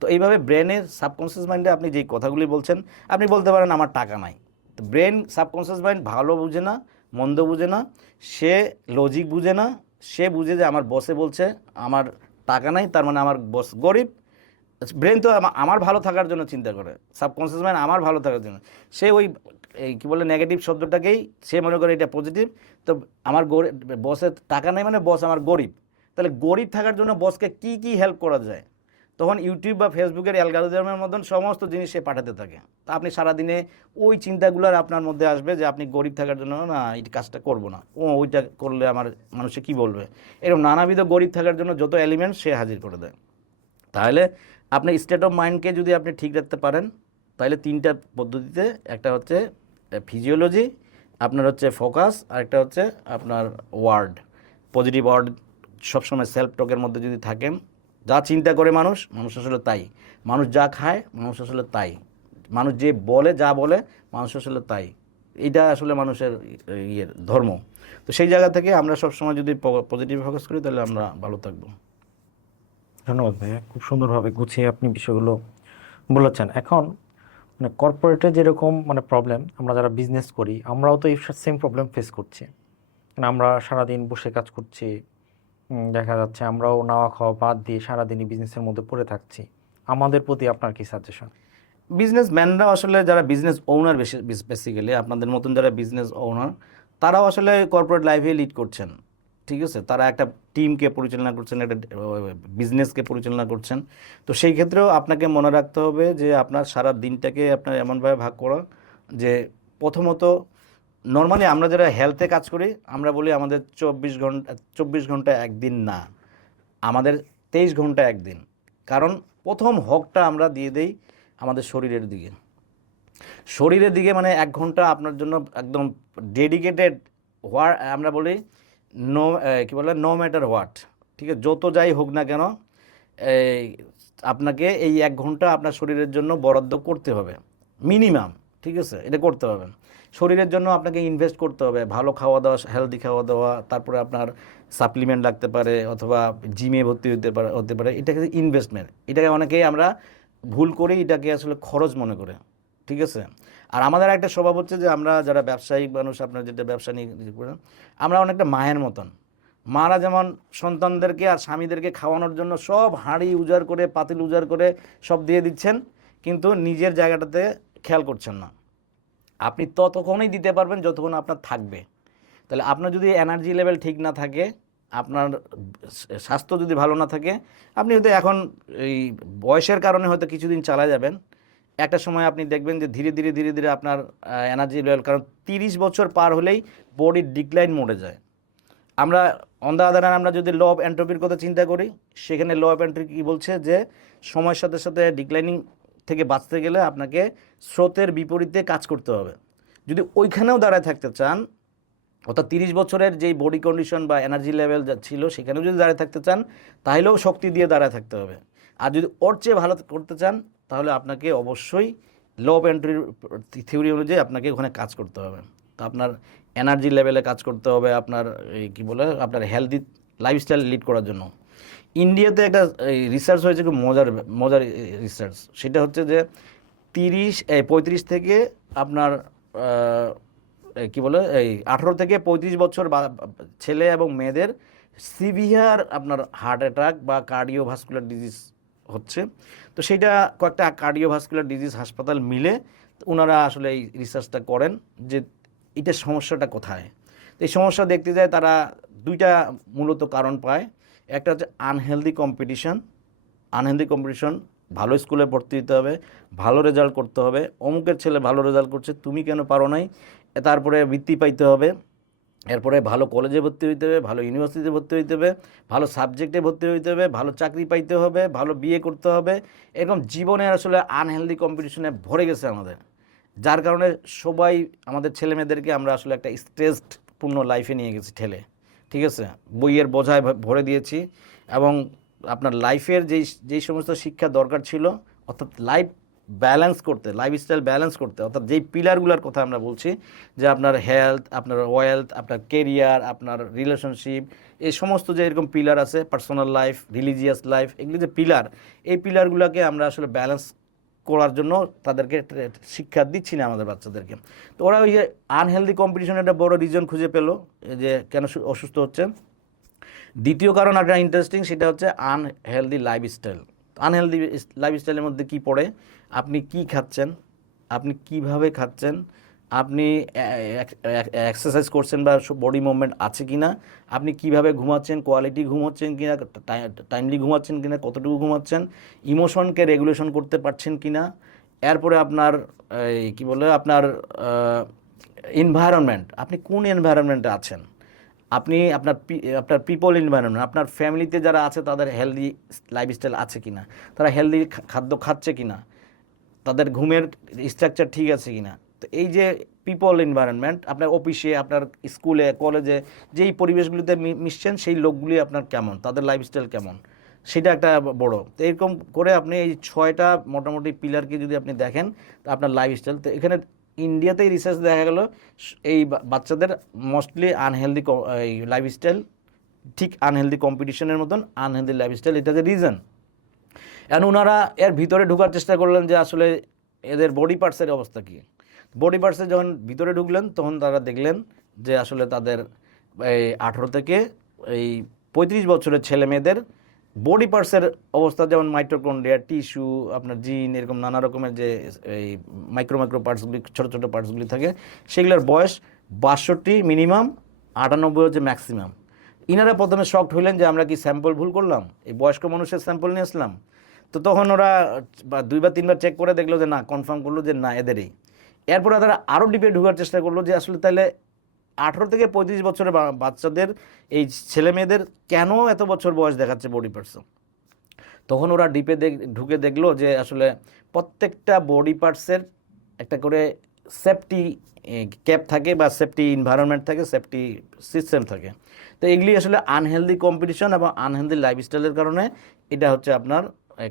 তো এইভাবে ব্রেনের সাবকনসিয়াস মাইন্ডে আপনি যেই কথাগুলি বলছেন, আপনি বলতে পারেন আমার টাকা নাই। তো ব্রেন সাবকনসিয়াস মাইন্ড ভালো বুঝে না, মন্দ বুঝে না, সে লজিক বুঝে না, সে বুঝে যে আমার বসে বলছে আমার টাকা নাই, তার মানে আমার বস গরিব। ব্রেন তো আমার ভালো থাকার জন্য চিন্তা করে, সাবকনসিয়াস মাইন্ড আমার ভালো থাকার জন্য, সে ওই কী বলে নেগেটিভ শব্দটাকেই সে মনে করে এটা পজিটিভ। তো আমার বসের টাকা নেই মানে বস আমার গরিব, তাহলে গরিব থাকার জন্য বসকে কি কি হেল্প করা যায়, তখন ইউটিউব বা ফেসবুকের অ্যালগরিদমের মতন সমস্ত জিনিস সে পাঠাতে থাকে। তা আপনি সারাদিনে ওই চিন্তাগুলো আপনার মধ্যে আসবে যে আপনি গরিব থাকার জন্য না এই কাজটা করব না, ওইটা করলে আমার মানুষে কি বলবে, এরকম নানাবিধ গরিব থাকার জন্য যত এলিমেন্ট সে হাজির করে দেয়। তাহলে আপনি স্টেট অফ মাইন্ডকে যদি আপনি ঠিক রাখতে পারেন, তাহলে তিনটা পদ্ধতিতে, একটা হচ্ছে ফিজিওলজি, আপনার হচ্ছে ফোকাস, আরেকটা হচ্ছে আপনার ওয়ার্ড, পজিটিভ ওয়ার্ড সবসময় সেলফ টকের মধ্যে যদি থাকেন, যা চিন্তা করে মানুষ আসলে তাই, মানুষ যা খায় মানুষ আসলে তাই, মানুষ যে বলে যা বলে মানুষ আসলে তাই, এটা আসলে মানুষের ইয়ের ধর্ম। তো সেই জায়গা থেকে আমরা সবসময় যদি পজিটিভ ফোকাস করি তাহলে আমরা ভালো থাকবো। ধন্যবাদ ভাইয়া, খুব সুন্দরভাবে গুছিয়ে আপনি বিষয়গুলো বলেছেন। এখন মানে কর্পোরেটে যেরকম মানে প্রবলেম, আমরা যারা বিজনেস করি আমরাও তো এই সেম প্রবলেম ফেস করছি। মানে আমরা সারাদিন বসে কাজ করছি, দেখা যাচ্ছে আমরাও নাওয়া খাওয়া বাদ দিয়ে সারাদিনই বিজনেসের মধ্যে পড়ে থাকছি। আমাদের প্রতি আপনার কি সাজেশন? বিজনেসম্যানরাও আসলে যারা বিজনেস ওনার, বেসিক্যালি আপনাদের মতন যারা বিজনেস ওনার, তারাও আসলে কর্পোরেট লাইফে লিড করছেন, ঠিক আছে? তারা একটা টিমকে পরিচালনা করছেন, একটা বিজনেসকে পরিচালনা করছেন। তো সেই ক্ষেত্রেও আপনাকে মনে রাখতে হবে যে আপনার সারা দিনটাকে আপনার এমনভাবে ভাগ করা যে, প্রথমত নর্মালি আমরা যারা হেলথে কাজ করি আমরা বলি আমাদের 24 ঘন্টা একদিন না, আমাদের 23 ঘন্টা একদিন। কারণ প্রথম হকটা আমরা দিয়ে দেই আমাদের শরীরের দিকে, মানে 1 ঘন্টা আপনার জন্য একদম ডেডিকেটেড হওয়ার, আমরা বলি নো, কী বলে, নো ম্যাটার হোয়াট, ঠিক আছে? যত যাই হোক না কেন এই আপনাকে এই 1 ঘন্টা আপনার শরীরের জন্য বরাদ্দ করতে হবে মিনিমাম, ঠিক আছে? এটা করতে হবে। শরীরের জন্য আপনাকে ইনভেস্ট করতে হবে, ভালো খাওয়া দাওয়া, হেলদি খাওয়া দাওয়া, তারপরে আপনার সাপ্লিমেন্ট লাগতে পারে অথবা জিমে ভর্তি হতে পারে। এটাকে ইনভেস্টমেন্ট, এটাকে অনেকেই আমরা ভুল করি, এটাকে আসলে খরচ মনে করে, ঠিক আছে? আর আমাদের একটা স্বভাব হচ্ছে যে আমরা যারা ব্যবসায়িক মানুষ, আপনার যেটা ব্যবসা নিয়ে করেন, আমরা অনেকটা মায়ের মতন। মারা যেমন সন্তানদেরকে আর স্বামীদেরকে খাওয়ানোর জন্য সব হাঁড়ি উজাড় করে, পাতিল উজাড় করে সব দিয়ে দিচ্ছেন, কিন্তু নিজের জায়গাটাতে খেয়াল করছেন না। আপনি ততক্ষণই দিতে পারবেন যতক্ষণ আপনার থাকবে। তাহলে আপনার যদি এনার্জি লেভেল ঠিক না থাকে, আপনার স্বাস্থ্য যদি ভালো না থাকে, আপনি হয়তো এখন এই বয়সের কারণে হয়তো কিছুদিন চালা যাবেন, একটা সময় আপনি দেখবেন যে ধীরে ধীরে আপনার এনার্জি লেভেল, কারণ 30 বছর পার হলেই বডির ডিক্লাইন মোডে যায়। আমরা অন দ্য আদার হ্যান্ড, আমরা যদি ল অফ এন্ট্রপির কথা চিন্তা করি, সেখানে ল অফ এন্ট্রপি কী বলছে যে সময়ের সাথে সাথে ডিক্লাইনিং থেকে বাঁচতে গেলে আপনাকে স্রোতের বিপরীতে কাজ করতে হবে। যদি ওইখানেও দাঁড়ায় থাকতে চান, অর্থাৎ 30 বছরের যেই বডি কন্ডিশন বা এনার্জি লেভেল যা ছিল সেখানেও যদি দাঁড়ায় থাকতে চান, তাহলেও শক্তি দিয়ে দাঁড়ায় থাকতে হবে। আর যদি ওর চেয়ে ভালো করতে চান, তাহলে আপনাকে অবশ্যই ল অফ এন্ট্রির থিওরি অনুযায়ী আপনাকে ওখানে কাজ করতে হবে। তো আপনার এনার্জি লেভেলে কাজ করতে হবে, আপনার এই কী বলে, আপনার হেলদি লাইফস্টাইল লিড করার জন্য। ইন্ডিয়াতে একটা রিসার্চ হয়েছে, খুব মজার রিসার্চ। সেটা হচ্ছে যে 35 থেকে আপনার কি বলে, এই 18 থেকে 35 বছর ছেলে এবং মেয়েদের সিভিয়ার আপনার হার্ট অ্যাটাক বা কার্ডিওভাস্কুলার ডিজিজ হচ্ছে। তো সেইটা কয়েকটা কার্ডিওভাস্কুলার ডিজিজ হাসপাতাল মিলে ওনারা আসলে এই রিসার্চটা করেন যে এটা সমস্যাটা কোথায়। তো এই সমস্যা দেখতে যায় তারা দুইটা মূলত কারণ পায়। একটা হচ্ছে আনহেলদি কম্পিটিশন, ভালো স্কুলে ভর্তি হতে হবে, ভালো রেজাল্ট করতে হবে, অমুকের ছেলে ভালো রেজাল্ট করছে, তুমি কেন পারো নাই, তারপরে বৃত্তি পাইতে হবে, এরপরে ভালো কলেজে ভর্তি হইতে হবে, ভালো ইউনিভার্সিটিতে ভর্তি হইতে হবে, ভালো সাবজেক্টে ভর্তি হইতে হবে, ভালো চাকরি পাইতে হবে, ভালো বিয়ে করতে হবে। এরকম জীবনে আসলে আনহেলদি কম্পিটিশনে ভরে গেছে আমাদের, যার কারণে সবাই আমাদের ছেলেমেয়েদেরকে আমরা আসলে একটা স্ট্রেসপূর্ণ লাইফে নিয়ে গেছি ঠেলে, ঠিক আছে? বইয়ের বোঝায় ভরে দিয়েছি এবং আপনার লাইফের যেই সমস্ত শিক্ষা দরকার ছিল, অর্থাৎ লাইফস্টাইল ব্যালেন্স করতে, অর্থাৎ যেই পিলারগুলোর কথা আমরা বলছি, যে আপনার হেলথ, আপনার ওয়েলথ, আপনার কেরিয়ার, আপনার রিলেশনশিপ, এই সমস্ত যে এরকম পিলার আছে, পার্সোনাল লাইফ, রিলিজিয়াস লাইফ, এগুলি যে পিলার, এই পিলারগুলোকে আমরা আসলে ব্যালেন্স করার জন্য তাদেরকে শিক্ষা দিচ্ছি না আমাদের বাচ্চাদেরকে। তো ওরা ওই যে আনহেলদি কম্পিটিশন একটা বড় রিজন খুঁজে পেলো যে কেন অসুস্থ হচ্ছে। দ্বিতীয় কারণ একটা ইন্টারেস্টিং, সেটা হচ্ছে আনহেলদি লাইফস্টাইল। আনহেলদি লাইফস্টাইলের মধ্যে কি পড়ে? আপনি কি খাচ্ছেন, আপনি কিভাবে খাচ্ছেন, আপনি এক্সারসাইজ করছেন বা বডি মুভমেন্ট আছে কি না, আপনি কিভাবে ঘুমাচ্ছেন, কোয়ালিটি ঘুমাচ্ছেন কি না, টাইমলি ঘুমাচ্ছেন কি না, কতটুকু ঘুমাচ্ছেন, ইমোশনকে রেগুলেশন করতে পারছেন কি না, এরপরে আপনার এই কী বলে, আপনার এনভায়রনমেন্ট, আপনি কোন এনভায়রনমেন্টে আছেন, আপনি আপনার পিপল এনভায়রনমেন্ট, আপনার ফ্যামিলিতে যারা আছে তাদের হেলদি লাইফস্টাইল আছে কি না, তারা হেলদি খাদ্য খাচ্ছে কি না, তাদের ঘুমের স্ট্রাকচার ঠিক আছে কি না। তো এই যে পিপল এনভায়রনমেন্ট, আপনার অফিসে, আপনার স্কুলে, কলেজে যেই পরিবেশগুলিতে মিশছেন সেই লোকগুলি আপনার কেমন, তাদের লাইফস্টাইল কেমন, সেটা একটা বড়। তো এরকম করে আপনি এই 6টা মোটামুটি পিলারকে যদি আপনি দেখেন, তো আপনার লাইফস্টাইল, তো এখানে ইন্ডিয়াতেই রিসার্চ দেখা গেল এই বাচ্চাদের মোস্টলি আনহেলদি এই লাইফস্টাইল, ঠিক আনহেলদি কম্পিটিশনের মতন আনহেলদি লাইফস্টাইল, এটা যে রিজন। এখন ওনারা এর ভিতরে ঢোকার চেষ্টা করলেন যে আসলে এদের বডি পার্টসের অবস্থা কী। বডি পার্টসে যখন ভিতরে ঢুকলেন তখন তারা দেখলেন যে আসলে তাদের এই 18 থেকে এই 35 বছরের ছেলে মেয়েদের বডি পার্টসের অবস্থা, যেমন মাইটোকন্ড্রিয়া, টিস্যু, আপনার জিন, এরকম নানা রকমের যে এই মাইক্রো পার্টসগুলি, ছোটো ছোটো পার্টসগুলি থাকে, সেগুলোর বয়স 62 মিনিমাম, 98 হচ্ছে ম্যাক্সিমাম। ইনারা প্রথমে শকড হইলেন যে আমরা কি স্যাম্পল ভুল করলাম, এই বয়স্ক মানুষের স্যাম্পল নিয়ে আসলাম। তো তখন ওরা 2 বা 3 বার চেক করে দেখলো যে না, কনফার্ম করলো যে না, এদেরই। এরপরে তারা আরও ডিপে ঢোকার চেষ্টা করলো যে আসলে তাহলে 18 থেকে 35 বছরের বাচ্চাদের, এই ছেলে মেয়েদের কেন এত বছর বয়স দেখাচ্ছে বডি পার্টস। তখন ওরা ডিপে ঢুকে দেখলো যে আসলে প্রত্যেকটা বডি পার্টসের একটা করে সেফটি ক্যাপ থাকে বা সেফটি এনভায়রনমেন্ট থাকে, সেফটি সিস্টেম থাকে। তো এগুলি আসলে আনহেলদি কম্পিটিশন এবং আনহেলদি লাইফস্টাইলের কারণে এটা হচ্ছে আপনার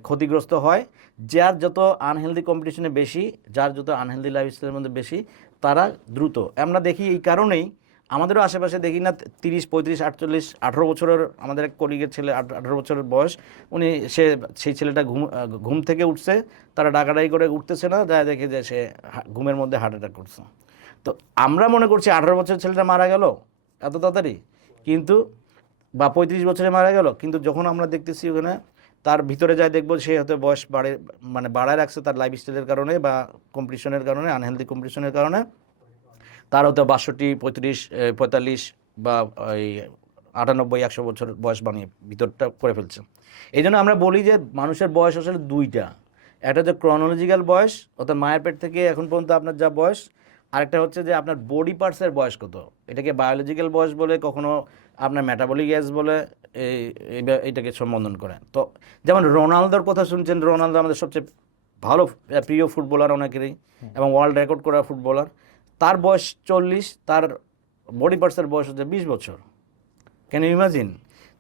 ক্ষতিগ্রস্ত হয়। যার যত আনহেলদি কম্পিটিশনে বেশি, যার যত আনহেলদি লাইফস্টাইলের মধ্যে বেশি, তারা দ্রুত, আমরা দেখি এই কারণেই আমাদেরও আশেপাশে দেখি না 30, 35, 48, 18 বছরের আমাদের এক কলিগের ছেলে, 18 বছরের বয়স, উনি সেই ছেলেটা ঘুম থেকে উঠছে, তারা ডাকাডাকি করে উঠতেছে না, যা দেখে যে সে ঘুমের মধ্যে হার্ট অ্যাটাক করছে। তো আমরা মনে করছি 18 বছরের ছেলেটা মারা গেল এত তাড়াতাড়ি, কিন্তু বা 35 বছরে মারা গেল, কিন্তু যখন আমরা দেখতেছি ওখানে তার ভিতরে যাই দেখবো সে হয়তো বয়স বাড়ায় রাখছে তার লাইফস্টাইলের কারণে বা কম্পিটিশনের কারণে, আনহেলদি কম্পিটিশনের কারণে। তার হয়তো 62, 35, 45 বা ওই 98, 100 বছর বয়স বানিয়ে ভিতরটা করে ফেলছে। এই জন্য আমরা বলি যে মানুষের বয়স আসলে দুইটা, একটা হচ্ছে ক্রনোলজিক্যাল বয়স, অর্থাৎ মায়ের পেট থেকে এখন পর্যন্ত আপনার যা বয়স, আরেকটা হচ্ছে যে আপনার বডি পার্টসের বয়স কত। এটাকে বায়োলজিক্যাল বয়স বলে, কখনো আপনার মেটাবলিক এজ বলে, এইটাকে সম্বোধন করে। তো যেমন রোনালদোর কথা শুনছেন, রোনালদো আমাদের সবচেয়ে ভালো প্রিয় ফুটবলার অনেকেরই, এবং ওয়ার্ল্ড রেকর্ড করা ফুটবলার। তার বয়স 40, তার বডি পার্টসের বয়স হচ্ছে 20 বছর। Can you imagine?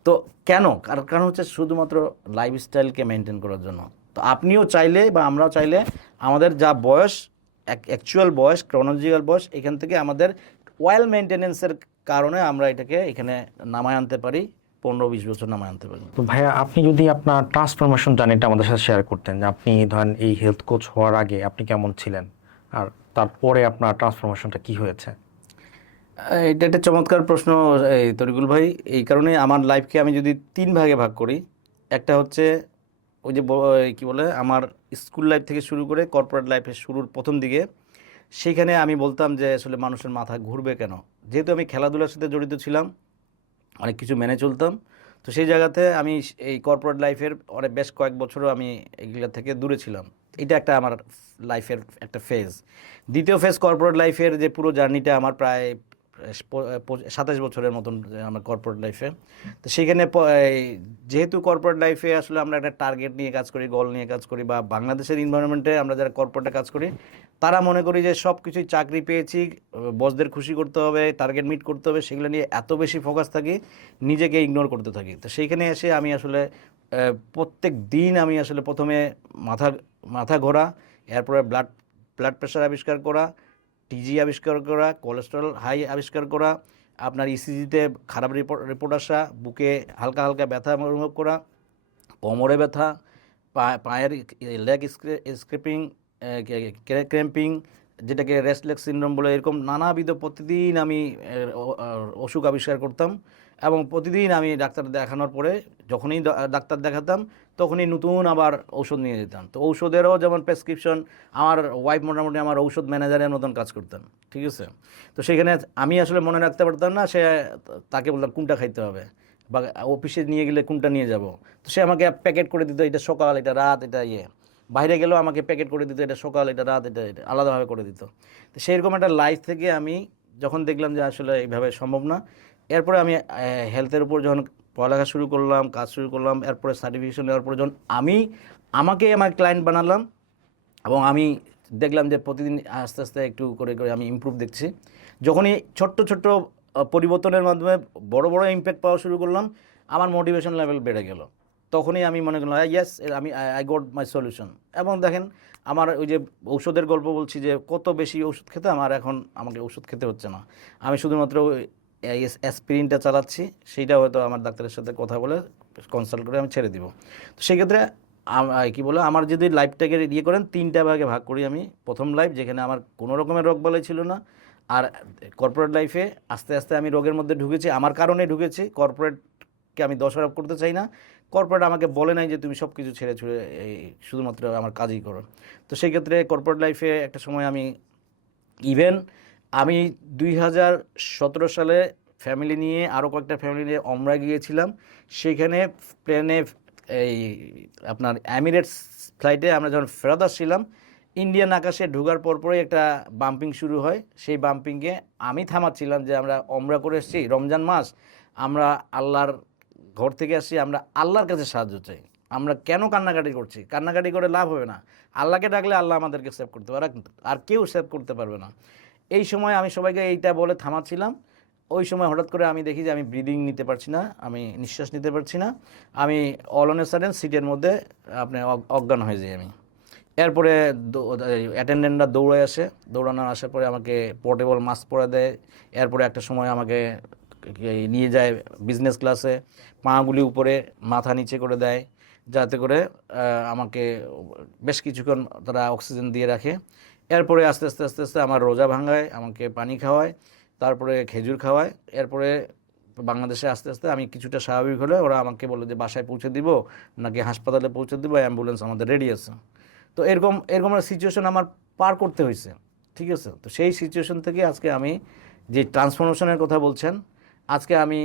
তো কেন? কারণ হচ্ছে শুধুমাত্র লাইফস্টাইলকে মেনটেন করার জন্য। তো আপনিও চাইলে বা আমরাও চাইলে আমাদের যা বয়স, অ্যাকচুয়াল বয়স, ক্রোনোলজিক্যাল বয়স, এখান থেকে আমাদের ওয়েল মেনটেনেন্সের কারণে আমরা এটাকে এখানে নামায় আনতে পারি, 15-20 বছর নামায় আনতে পারি। তো ভাইয়া, আপনি যদি আপনার ট্রান্সফরমেশন জার্নিটা আমাদের সাথে শেয়ার করতেন, যে আপনি ধরেন এই হেলথ কোচ হওয়ার আগে আপনি কেমন ছিলেন, আর তারপরে আপনার ট্রান্সফরমেশনটা কি হয়েছে? এটা একটা চমৎকার প্রশ্ন এই তরিকুল ভাই। এই কারণে আমার লাইফকে আমি যদি 3 ভাগে ভাগ করি, একটা হচ্ছে ওই যে কি বলে, আমার স্কুল লাইফ থেকে শুরু করে কর্পোরেট লাইফের শুরুর প্রথম দিকে, সেইখানে আমি বলতাম যে আসলে মানুষের মাথা ঘুরবে কেন। যেহেতু আমি খেলাধুলার সাথে জড়িত ছিলাম, অনেক কিছু মেনে চলতাম, তো সেই জায়গাতে আমি এই কর্পোরেট লাইফের বেশ কয়েক বছরও আমি এগুলো থেকে দূরে ছিলাম। এটা একটা আমার লাইফের একটা ফেজ। দ্বিতীয় ফেজ কর্পোরেট লাইফের যে পুরো জার্নিটা আমার প্রায় 27 বছরের মতন আমার কর্পোরেট লাইফে। তো সেখানে যেহেতু কর্পোরেট লাইফে আসলে আমরা একটা টার্গেট নিয়ে কাজ করি, গোল নিয়ে কাজ করি, বা বাংলাদেশের এনভায়রনমেন্টে আমরা যারা কর্পোরেটে কাজ করি তারা মনে করি যে সব কিছুই চাকরি পেয়েছি, বসদের খুশি করতে হবে, টার্গেট মিট করতে হবে, সেগুলো নিয়ে এত বেশি ফোকাস থাকি, নিজেকে ইগনোর করতে থাকি। তো সেইখানে এসে আমি আসলে প্রত্যেক দিন আমি আসলে প্রথমে মাথা ঘোরা, এরপরে ব্লাড প্রেশার আবিষ্কার করা, টিজি আবিষ্কার করা, কোলেস্টেরল হাই আবিষ্কার করা, আপনার ইসিজিতে খারাপ রিপোর্ট আসা, বুকে হালকা হালকা ব্যথা অনুভব করা, কোমরে ব্যথা, পায়ের লেগ স্ক্রেপিং, ক্র্যাম্পিং, যেটাকে রেস্টলেস সিনড্রোম বলে, এরকম নানাবিধ প্রতিদিন আমি অসুখ আবিষ্কার করতাম। এবং প্রতিদিন আমি ডাক্তার দেখানোর পরে যখনই ডাক্তার দেখাতাম তখনই নতুন আবার ঔষধ নিয়ে যেতাম। তো ঔষধেরও যেমন প্রেসক্রিপশন, আমার ওয়াইফ মোটামুটি আমার ঔষধ ম্যানেজারের মতন কাজ করতেন, ঠিক আছে। তো সেখানে আমি আসলে মনে রাখতে পারতাম না, তাকে বললাম কোনটা খাইতে হবে, বা অফিসে নিয়ে গেলে কোনটা নিয়ে যাব। তো সে আমাকে প্যাকেট করে দিত, এটা সকাল, এটা রাত, এটা বাইরে গেলেও আমাকে প্যাকেট করে দিত, এটা সকাল, এটা রাত, এটা আলাদাভাবে করে দিত। তো সেইরকম একটা লাইফ থেকে আমি যখন দেখলাম যে আসলে এইভাবে সম্ভব না, এরপরে আমি হেলথের উপর যখন পড়ালেখা শুরু করলাম, কাজ শুরু করলাম, এরপরে সার্টিফিকেশন নেওয়ার পরে যখন আমাকে আমার ক্লায়েন্ট বানালাম, এবং আমি দেখলাম যে প্রতিদিন আস্তে আস্তে একটু করে করে আমি ইমপ্রুভ দেখছি। যখনই ছোট্ট ছোট্ট পরিবর্তনের মাধ্যমে বড় বড় ইমপ্যাক্ট পাওয়া শুরু করলাম, আমার মোটিভেশন লেভেল বেড়ে গেল। তখনই আমি মনে করলাম ইয়েস, আমি আই গট মাই সলিউশন। এবং দেখেন আমার ওই যে ঔষধের গল্প বলছি যে কত বেশি ওষুধ খেতাম, আর এখন আমাকে ওষুধ খেতে হচ্ছে না। আমি শুধুমাত্র অ্যাসপিরিনটা চালাচ্ছি, সেইটা হয়তো আমার ডাক্তারের সাথে কথা বলে কনসাল্ট করে আমি ছেড়ে দিব। তো সেক্ষেত্রে কি বলে, আমার যদি লাইফটাকে ইয়ে করেন 3টা ভাগে ভাগ করি আমি। প্রথম লাইফ যেখানে আমার কোনো রকমের রোগ বালাই ছিল না, আর কর্পোরেট লাইফে আস্তে আস্তে আমি রোগের মধ্যে ঢুকেছি, আমার কারণে ঢুকেছি। কর্পোরেটকে আমি দোষারোপ করতে চাই না, কর্পোরেট আমাকে বলে নাই যে তুমি সব কিছু ছেড়ে ছুড়ে শুধুমাত্র আমার কাজই করো। তো সেই ক্ষেত্রে কর্পোরেট লাইফে একটা সময় আমি ইভেন আমি 2017 সালে ফ্যামিলি নিয়ে, আরও কয়েকটা ফ্যামিলি নিয়ে ওমরা গিয়েছিলাম। সেখানে প্লেনে এই আপনার এমিরেটস ফ্লাইটে আমরা যখন ফেরত আসছিলাম, ইন্ডিয়ান আকাশে ঢোকার পরপরই একটা বাম্পিং শুরু হয়। সেই বাম্পিংয়ে আমি থামাচ্ছিলাম যে আমরা ওমরা করে এসেছি, রমজান মাস, আমরা আল্লাহর ঘর থেকে আসছি, আমরা আল্লাহর কাছে সাহায্য চাই। আমরা কেন কান্নাকাটি করছি? কান্নাকাটি করে লাভ হবে না। আল্লাহকে ডাকলে আল্লাহ আমাদেরকে সেভ করতে পারে, আর কেউ সেভ করতে পারবে না। এই সময় আমি সবাইকে এইটা বলে থামাচ্ছিলাম। ওই সময় হঠাৎ করে আমি দেখি যে আমি ব্রিদিং নিতে পারছি না, আমি নিঃশ্বাস নিতে পারছি না। আমি অল অন এ সাডেন সিটের মধ্যে আপনি অজ্ঞান হয়ে যাই আমি। এরপরে অ্যাটেন্ডেন্টরা দৌড়ায় আসে, দৌড়ানো আসার পরে আমাকে পোর্টেবল মাস্ক পরে দেয়। এরপরে একটা সময় আমাকে নিয়ে যায় বিজনেস ক্লাসে, পাগুলি উপরে মাথা নিচে করে দেয়, যাতে করে আমাকে বেশ কিছুক্ষণ তারা অক্সিজেন দিয়ে রাখে। এরপরে আস্তে আস্তে আস্তে আস্তে আমার রোজা ভাঙায়, আমাকে পানি খাওয়ায়, তারপরে খেজুর খাওয়ায়। এরপরে বাংলাদেশে আস্তে আস্তে আমি কিছুটা স্বাভাবিক হলে ওরা আমাকে বলে যে বাসায় পৌঁছে দিব নাকি হাসপাতালে পৌঁছে দিব, অ্যাম্বুলেন্স আমাদের রেডি আছে। তো এরকম এরকম একটা সিচুয়েশন আমার পার করতে হয়েছে, ঠিক আছে। তো সেই সিচুয়েশন থেকে আজকে আমি যে ট্রান্সফরমেশনের কথা বলছেন, আজকে আমি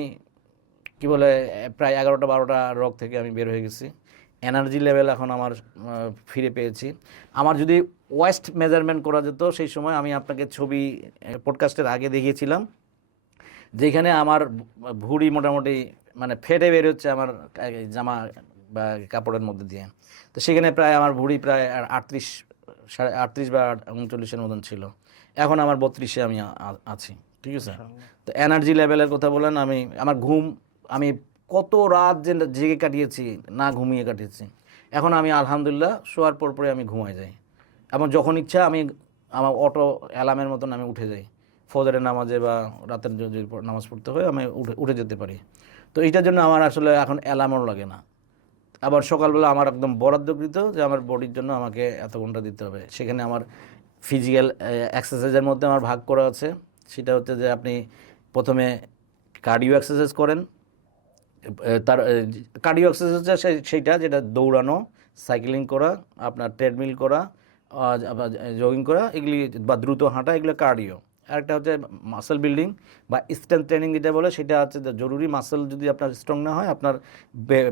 কি বলে প্রায় 11টা-12টা রোগ থেকে আমি বের হয়ে গেছি। এনার্জি লেভেল এখন আমার ফিরে পেয়েছি। আমার যদি ওয়েস্ট মেজারমেন্ট করা যেত, সেই সময় আমি আপনাকে ছবি পডকাস্টের আগে দেখিয়েছিলাম, যেখানে আমার ভুঁড়ি মোটামুটি মানে ফেটে বের হচ্ছে আমার জামা বা কাপড়ের মধ্যে দিয়ে। তো সেখানে প্রায় আমার ভুঁড়ি প্রায় 38 বা 39-এর মতন ছিল। এখন আমার 32-এ আমি আছি, ঠিক আছে। তো এনার্জি লেভেলের কথা বলেন, আমার ঘুম, আমি কত রাত যে জেগে কাটিয়েছি, না ঘুমিয়ে কাটিয়েছি। এখন আমি আলহামদুলিল্লাহ শোয়ার পরে আমি ঘুমাই যাই, এবং যখন ইচ্ছা আমি আমার অটো অ্যালার্মের মতন আমি উঠে যাই। ফজরের নামাজে বা রাতের যদি নামাজ পড়তে হয় আমি উঠে যেতে পারি। তো এইটার জন্য আমার আসলে এখন অ্যালার্মও লাগে না। আবার সকালবেলা আমার একদম বরাদ্দকৃত যে আমার বডির জন্য আমাকে এত ঘন্টা দিতে হবে। সেখানে আমার ফিজিক্যাল এক্সারসাইজের মধ্যে আমার ভাগ করা আছে। সেটা হচ্ছে যে আপনি প্রথমে কার্ডিও এক্সারসাইজ করেন। তার কার্ডিও এক্সারসাইজ হচ্ছে সেইটা যেটা দৌড়ানো, সাইক্লিং করা, আপনার ট্রেডমিল করা, জগিং করা, এগুলি বা দ্রুত হাঁটা, এগুলো কার্ডিও। আরেকটা হচ্ছে মাসেল বিল্ডিং বা স্ট্রেংথ ট্রেনিং যেটা বলে, সেটা হচ্ছে জরুরি। মাসেল যদি আপনার স্ট্রং না হয়, আপনার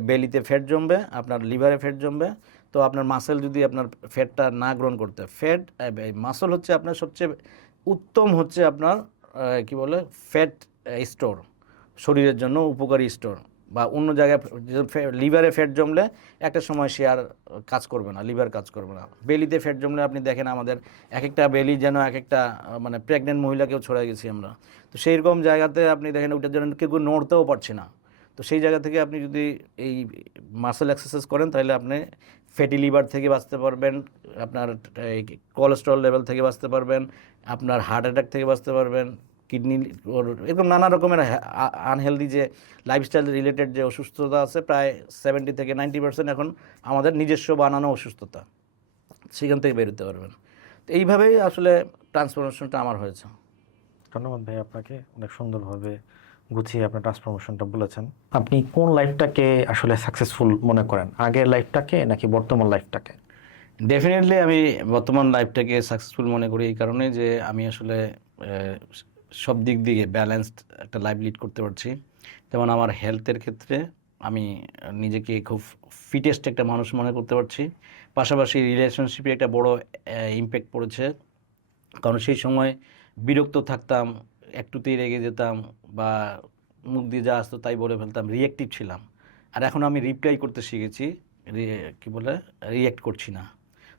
বেলিতে ফ্যাট জমবে, আপনার লিভারে ফ্যাট জমবে। তো আপনার মাসেল যদি আপনার ফ্যাটটা না গ্রহণ করতে, ফ্যাট মাসল হচ্ছে আপনার সবচেয়ে উত্তম হচ্ছে আপনার কি বলে ফ্যাট স্টোর, শরীরের জন্য উপকারী স্টোর। বা অন্য জায়গায় লিভারে ফ্যাট জমলে একটা সময় সে আর কাজ করবে না, লিভার কাজ করবে না। বেলিতে ফ্যাট জমলে আপনি দেখেন আমাদের এক একটা বেলি যেন এক একটা মানে প্রেগনেন্ট মহিলাকেও ছড়াই গেছি আমরা। তো সেই রকম জায়গাতে আপনি দেখেন ওটার জন্য কেউ নড়তেও পারছে না। তো সেই জায়গা থেকে আপনি যদি এই মাসেল এক্সারসাইজ করেন, তাহলে আপনি ফ্যাটি লিভার থেকে বাঁচতে পারবেন, আপনার কোলেস্ট্রল লেভেল থেকে বাঁচতে পারবেন, আপনার হার্ট অ্যাটাক থেকে বাঁচতে পারবেন, কিডনি, এরকম নানা রকমের আনহেলদি যে লাইফস্টাইল রিলেটেড যে অসুস্থতা আছে, প্রায় 70 থেকে 90% এখন আমাদের নিজস্ব বানানো অসুস্থতা, সেখান থেকে বেরোতে পারবেন। তো এইভাবেই আসলে ট্রান্সফরমেশনটা আমার হয়েছে। ধন্যবাদ ভাই আপনাকে, অনেক সুন্দরভাবে গুছিয়ে আপনার ট্রান্সফরমেশনটা বলেছেন। আপনি কোন লাইফটাকে আসলে সাকসেসফুল মনে করেন, আগের লাইফটাকে নাকি বর্তমান লাইফটাকে? ডেফিনেটলি আমি বর্তমান লাইফটাকে সাকসেসফুল মনে করি এই কারণে যে আমি আসলে সব দিক দিয়ে ব্যালেন্সড একটা লাইফ লিড করতে পারছি। যেমন আমার হেলথের ক্ষেত্রে আমি নিজেকে খুব ফিটেস্ট একটা মানুষ মনে করতে পারছি। পাশাপাশি রিলেশনশিপে একটা বড় ইম্প্যাক্ট পড়েছে, কারণ সেই সময় বিরক্ত থাকতাম, একটুতেই রেগে যেতাম, বা মুখ দিয়ে যা আসতো তাই বলে ফেলতাম, রিয়েক্টিভ ছিলাম। আর এখন আমি রিপ্লাই করতে শিখেছি, কী বলে রিয়েক্ট করছি না।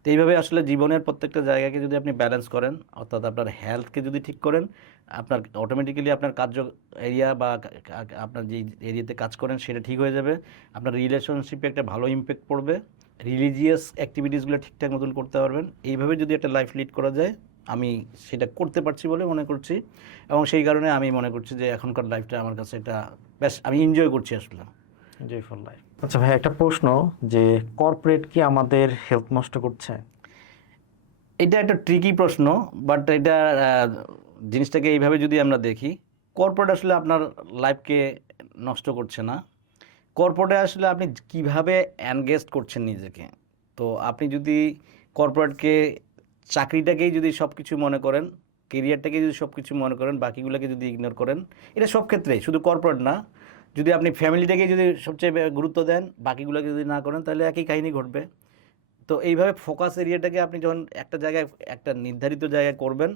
তো তো এইভাবে আসলে জীবনের প্রত্যেকটা জায়গাকে যদি আপনি ব্যালেন্স করেন, অর্থাৎ আপনার হেলথকে যদি ঠিক করেন, আপনার অটোমেটিক্যালি আপনার কার্য এরিয়া বা আপনার যে এরিয়াতে কাজ করেন সেটা ঠিক হয়ে যাবে। আপনার রিলেশনশিপে একটা ভালো ইম্প্যাক্ট পড়বে, রিলিজিয়াস অ্যাক্টিভিটিসগুলো ঠিকঠাক মতন করতে পারবেন। এইভাবে যদি একটা লাইফ লিড করা যায়, আমি সেটা করতে পারছি বলে মনে করছি, এবং সেই কারণে আমি মনে করছি যে এখনকার লাইফটা আমার কাছে এটা বেশ আমি এনজয় করছি আসলে। Joyful life. আচ্ছা ভাই, একটা প্রশ্ন, যে কর্পোরেট কি আমাদের হেলথ নষ্ট করছে? এটা একটা ট্রিকি প্রশ্ন, বাট এটা জিনিসটাকে এইভাবে যদি আমরা দেখি, কর্পোরেট আসলে আপনার লাইফকে নষ্ট করছে না। কর্পোরেটে আসলে আপনি কিভাবে এনগেজ করছেন নিজেকে। তো আপনি যদি কর্পোরেটকে, চাকরিটাকেই যদি সব কিছু মনে করেন, কেরিয়ারটাকে যদি সব কিছু মনে করেন, বাকিগুলোকে যদি ইগনোর করেন, এটা সব ক্ষেত্রেই, শুধু কর্পোরেট না, যদি আপনি ফ্যামিলিটাকে যদি সবচেয়ে গুরুত্ব দেন, বাকিগুলোকে যদি না করেন, তাহলে একই কাহিনী ঘটবে। তো এইভাবে ফোকাস এরিয়াটাকে আপনি যখন একটা জায়গায়, একটা নির্ধারিত জায়গায় করবেন,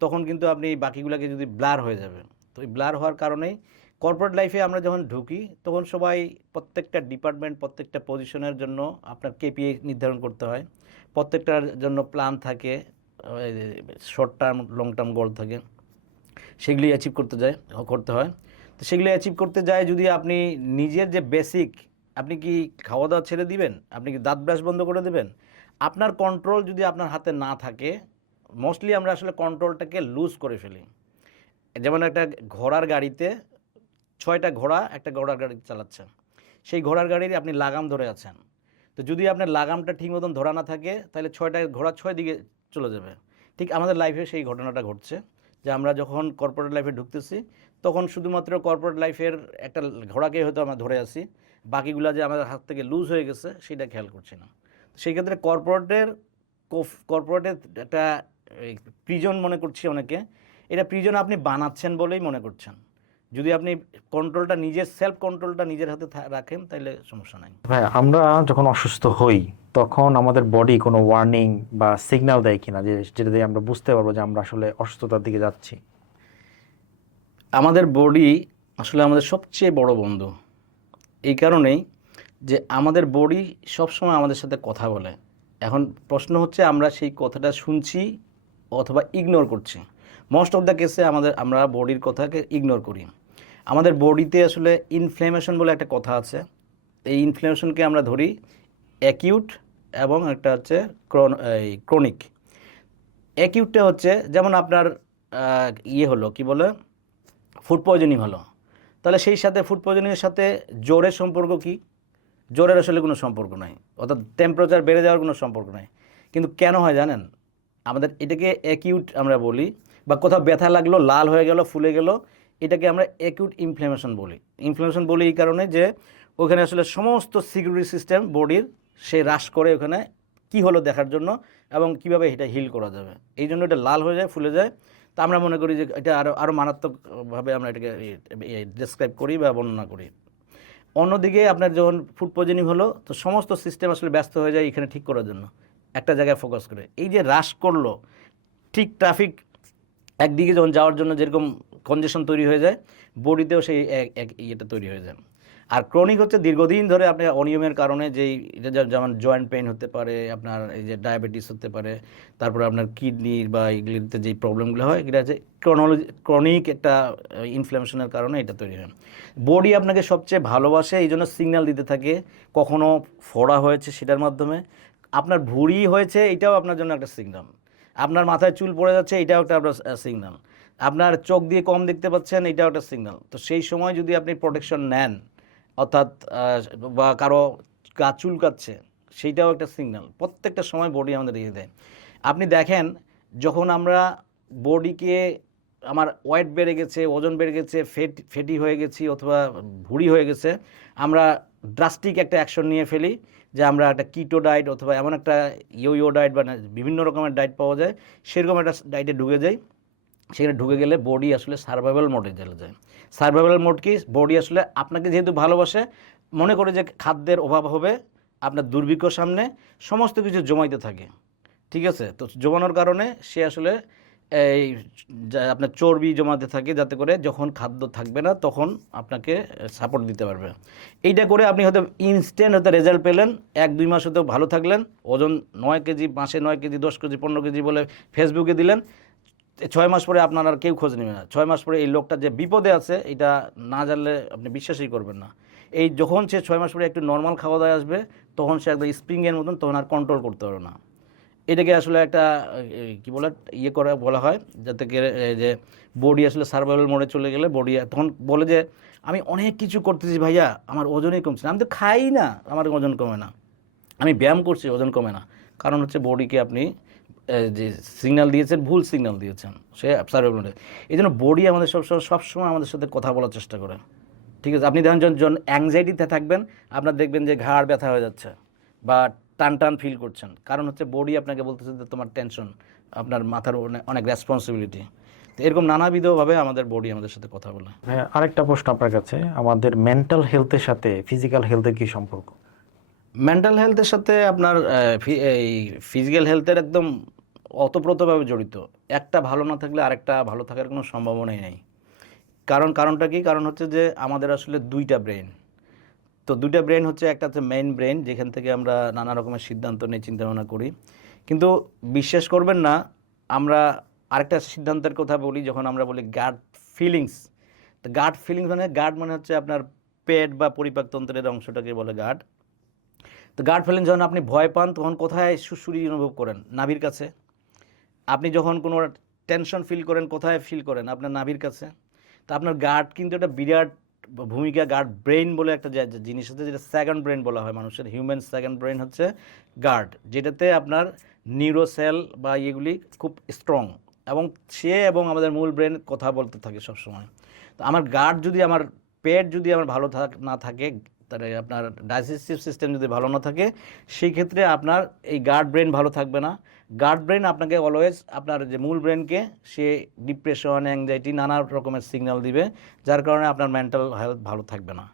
তখন কিন্তু আপনি বাকিগুলোকে যদি ব্লার হয়ে যাবে। তো এই ব্লার হওয়ার কারণেই কর্পোরেট লাইফে আমরা যখন ঢুকি, তখন সবাই প্রত্যেকটা ডিপার্টমেন্ট, প্রত্যেকটা পজিশনের জন্য আপনার কেপিআই নির্ধারণ করতে হয়, প্রত্যেকটার জন্য প্ল্যান থাকে, short term long term goal থাকে, সেগুলি অ্যাচিভ করতে হয়। তো সেগুলি অ্যাচিভ করতে যায়, যদি আপনি নিজের যে বেসিক, আপনি কি খাওয়া দাওয়া ছেড়ে দিবেন, আপনি কি দাঁত ব্রাশ বন্ধ করে দেবেন, আপনার কন্ট্রোল যদি আপনার হাতে না থাকে, মোস্টলি আমরা আসলে কন্ট্রোলটাকে লুজ করে ফেলি। যেমন একটা ঘোড়ার গাড়িতে 6টা ঘোড়া একটা ঘোড়ার গাড়ি চালাচ্ছে, সেই ঘোড়ার গাড়ির আপনি লাগাম ধরে আছেন। তো যদি আপনার লাগামটা ঠিক মতন ধরা না থাকে, তাহলে 6টা ঘোড়া 6 দিকে চলে যাবে। ঠিক আমাদের লাইফে সেই ঘটনাটা ঘটছে, যে আমরা যখন কর্পোরেট লাইফে ঢুকতেছি, তখন শুধুমাত্র কর্পোরেট লাইফের একটা ঘোড়াকে হয়তো আমরা ধরে আছি, বাকিগুলো যে আমাদের হাত থেকে লুজ হয়ে গেছে সেটা খেয়াল করছি না। সেই ক্ষেত্রে কর্পোরেটের একটা প্রিজন মনে করছি অনেকে, এটা প্রিজন আপনি বানাচ্ছেন বলেই মনে করছেন। যদি আপনি কন্ট্রোলটা, নিজের সেলফ কন্ট্রোলটা নিজের হাতে রাখেন, তাহলে সমস্যা নাই। ভাই, আমরা যখন অসুস্থ হই তখন আমাদের বডি কোনো ওয়ার্নিং বা সিগন্যাল দেয় কিনা, যেটা দিয়ে আমরা বুঝতে পারবো যে আমরা আসলে অসুস্থতার দিকে যাচ্ছি? আমাদের বডি আসলে আমাদের সবচেয়ে বড় বন্ধু, এই কারণেই যে আমাদের বডি সবসময় আমাদের সাথে কথা বলে। এখন প্রশ্ন হচ্ছে আমরা সেই কথাটা শুনছি অথবা ইগনোর করছি। মোস্ট অফ দ্য কেসে আমরা বডির কথাকে ইগনোর করি। আমাদের বডিতে আসলে ইনফ্লেমেশন বলে একটা কথা আছে। এই ইনফ্লেমেশনকে আমরা ধরি অ্যাকিউট এবং একটা হচ্ছে ক্রনিক। অ্যাকিউটটা হচ্ছে যেমন আপনার হলো কি বলে, ফুড পয়জনিং হলো, তাহলে সেই সাথে ফুড পয়জনিংয়ের সাথে জ্বরের সম্পর্ক কি? জ্বরের আসলে কোনো সম্পর্ক নাই, অর্থাৎ টেম্পারেচার বেড়ে যাওয়ার কোনো সম্পর্ক নাই। কিন্তু কেন হয় জানেন? আমাদের এটাকে অ্যাকিউট আমরা বলি, বা কোথাও ব্যথা লাগলো, লাল হয়ে গেল, ফুলে গেল, এটাকে আমরা অ্যাকিউট ইনফ্ল্যামেশন বলি। ইনফ্ল্যামেশন বলি এই কারণে যে ওখানে আসলে সমস্ত সিকিউরিটি সিস্টেম বডির সে হ্রাস করে ওখানে কি হলো দেখার জন্য, এবং কিভাবে এটা হিল করা যাবে, এই জন্য এটা লাল হয়ে যায়, ফুলে যায়। তা আমরা মনে করি যে এটা আরও মারাত্মকভাবে আমরা এটাকে ডেসক্রাইব করি বা বর্ণনা করি। অন্যদিকে আপনার যখন ফুড পয়জনিং হলো, তো সমস্ত সিস্টেম আসলে ব্যস্ত হয়ে যায় এখানে ঠিক করার জন্য, একটা জায়গায় ফোকাস করে। এই যে হ্রাস করলো, ঠিক ট্রাফিক একদিকে যখন যাওয়ার জন্য যেরকম কনজেশন তৈরি হয়ে যায়, বডিতেও সেই ইয়েটা তৈরি হয়ে যায়। আর ক্রনিক হচ্ছে দীর্ঘদিন ধরে আপনি অনিয়মের কারণে যেই, এটা যেমন জয়েন্ট পেইন হতে পারে, আপনার এই যে ডায়াবেটিস হতে পারে, তারপরে আপনার কিডনির বা এগুলিতে যেই প্রবলেমগুলো হয়, এটা হচ্ছে ক্রনিক একটা ইনফ্লামেশনের কারণে এটা তৈরি হয়। বডি আপনাকে সবচেয়ে ভালোবাসে, এই জন্য সিগন্যাল দিতে থাকে। কখনো ফোড়া হয়েছে সেটার মাধ্যমে, আপনার ভুঁড়ি হয়েছে এটাও আপনার জন্য একটা সিগন্যাল, আপনার মাথায় চুল পড়ে যাচ্ছে এটাও একটা আপনার সিগন্যাল, আপনার চোখ দিয়ে কম দেখতে পাচ্ছেন এটাও একটা সিগন্যাল। তো সেই সময় যদি আপনি প্রোটেকশন নেন, অর্থাৎ বা কারো গা চুলকাচ্ছে, সেইটাও একটা সিগন্যাল। প্রত্যেকটা সময় বডি আমাদের দিয়ে দেয়। আপনি দেখেন, যখন আমরা বডিকে, আমার ওয়েট বেড়ে গেছে, ওজন বেড়ে গেছে, ফেটি হয়ে গেছি অথবা ভুঁড়ি হয়ে গেছে, আমরা ড্রাস্টিক একটা অ্যাকশন নিয়ে ফেলি, যে আমরা একটা কিটো ডায়েট অথবা এমন একটা ইয়ো ডায়েট বা বিভিন্ন রকমের ডায়েট পাওয়া যায়, সেরকম একটা ডায়েটে ঢুকে যাই। সেখানে ঢুকে গেলে বডি আসলে সার্ভাইভাল মোডে চলে যায়। সার্ভাইভাল মোড কি? বডি আসলে আপনাকে যেহেতু ভালোবাসে, মনে করে যে খাদ্যের অভাব হবে, আপনার দুর্ভিক্ষ সামনে, সমস্ত কিছু জমাইতে থাকে। ঠিক আছে? তো জমানোর কারণে সে আসলে এই আপনার চর্বি জমাতে থাকে, যাতে করে যখন খাদ্য থাকবে না তখন আপনাকে সাপোর্ট দিতে পারবে। এইটা করে আপনি হয়তো ইনস্ট্যান্ট হয়তো রেজাল্ট পেলেন, 1-2 মাস হয়তো ভালো থাকলেন, ওজন 9 কেজি, মাসে 9 কেজি, 10 কেজি, 15 কেজি বলে ফেসবুকে দিলেন, 6 মাস পরে আপনার আর কেউ খোঁজ নেবে না। 6 মাস পরে এই লোকটা যে বিপদে আছে এটা না জানলে আপনি বিশ্বাসই করবেন না। এই যখন সে 6 মাস পরে একটু নর্মাল খাওয়া দাওয়া আসবে, তখন সে একদম স্প্রিংয়ের মতন, তখন আর কন্ট্রোল করতে পারবে না। এটাকে আসলে একটা কী বলে ইয়ে করে বলা হয়, যাতে করে যে বডি আসলে সার্ভাইভাল মোডে চলে গেলে বডি তখন বলে যে আমি অনেক কিছু করতেছি ভাইয়া, আমার ওজনই কমছে না, আমি তো খাই না, আমার ওজন কমে না, আমি ব্যায়াম করছি, ওজন কমে না। কারণ হচ্ছে বডিকে আপনি যে সিগন্যাল দিয়েছেন, ভুল সিগন্যাল দিয়েছেন, সে সার্ভাইভাল মোডে। এই জন্য বডি আমাদের সবসময় আমাদের সাথে কথা বলার চেষ্টা করে। ঠিক আছে, আপনি দেখেন যখন অ্যাংজাইটিতে থাকবেন, আপনার দেখবেন যে ঘাড় ব্যথা হয়ে যাচ্ছে বা টান টান ফিল করছেন, কারণ হচ্ছে বডি আপনাকে বলতেছে যে তোমার টেনশন, আপনার মাথার অনেক রেসপন্সিবিলিটি। তো এরকম নানাবিধভাবে আমাদের বডি আমাদের সাথে কথা বলে। হ্যাঁ, আরেকটা প্রশ্ন আপনার কাছে, আমাদের মেন্টাল হেলথের সাথে ফিজিক্যাল হেলথের কি সম্পর্ক? মেন্টাল হেলথের সাথে আপনার এই ফিজিক্যাল হেলথের একদম ওতপ্রোতভাবে জড়িত। একটা ভালো না থাকলে আরেকটা ভালো থাকার কোনো সম্ভাবনাই নেই। কারণটা কি? কারণ হচ্ছে যে আমাদের আসলে দুইটা ব্রেন। তো দুইটা ব্রেন হচ্ছে, একটা হচ্ছে মেইন ব্রেন, যেখান থেকে আমরা নানা রকমের সিদ্ধান্ত নিয়ে চিন্তাভাবনা করি। কিন্তু বিশ্বাস করবেন না, আমরা আরেকটা সিদ্ধান্তের কথা বলি, যখন আমরা বলি গাট ফিলিংস। তো গাট ফিলিংস মানে, গাট মানে হচ্ছে আপনার পেট বা পরিপাকতন্ত্রের অংশটাকে বলে গাট। তো গাট ফিলিংস যখন আপনি ভয় পান, তখন কোথায় সুড়সুড়ি অনুভব করেন? নাভির কাছে। আপনি যখন কোনো টেনশন ফিল করেন, কোথায় ফিল করেন? আপনার নাভির কাছে। তো আপনার গাট কিন্তু একটা বিরাট ভূমিকা, গাট ব্রেন বলে একটা জিনিস আছে, যেটা সেকেন্ড ব্রেন বলা হয় মানুষের। হিউম্যান সেকেন্ড ব্রেন হচ্ছে গাট, যেটাতে আপনার নিউরোসেল বা এগুলি খুব স্ট্রং, এবং সে এবং আমাদের মূল ব্রেন কথা বলতে থাকে সবসময়। তো আমার গাট যদি, আমার পেট যদি আমার ভালো না থাকে, তাহলে আপনার ডাইজেস্টিভ সিস্টেম যদি ভালো না থাকে, সেই ক্ষেত্রে আপনার এই গাট ব্রেন ভালো থাকবে না। গাট ব্রেন আপনাকে অলওয়েজ, আপনার যে মূল ব্রেনকে, সে ডিপ্রেশন, অ্যাংজাইটি, নানা রকমের সিগন্যাল দিবে, যার কারণে আপনার মেন্টাল হেলথ ভালো থাকবে না।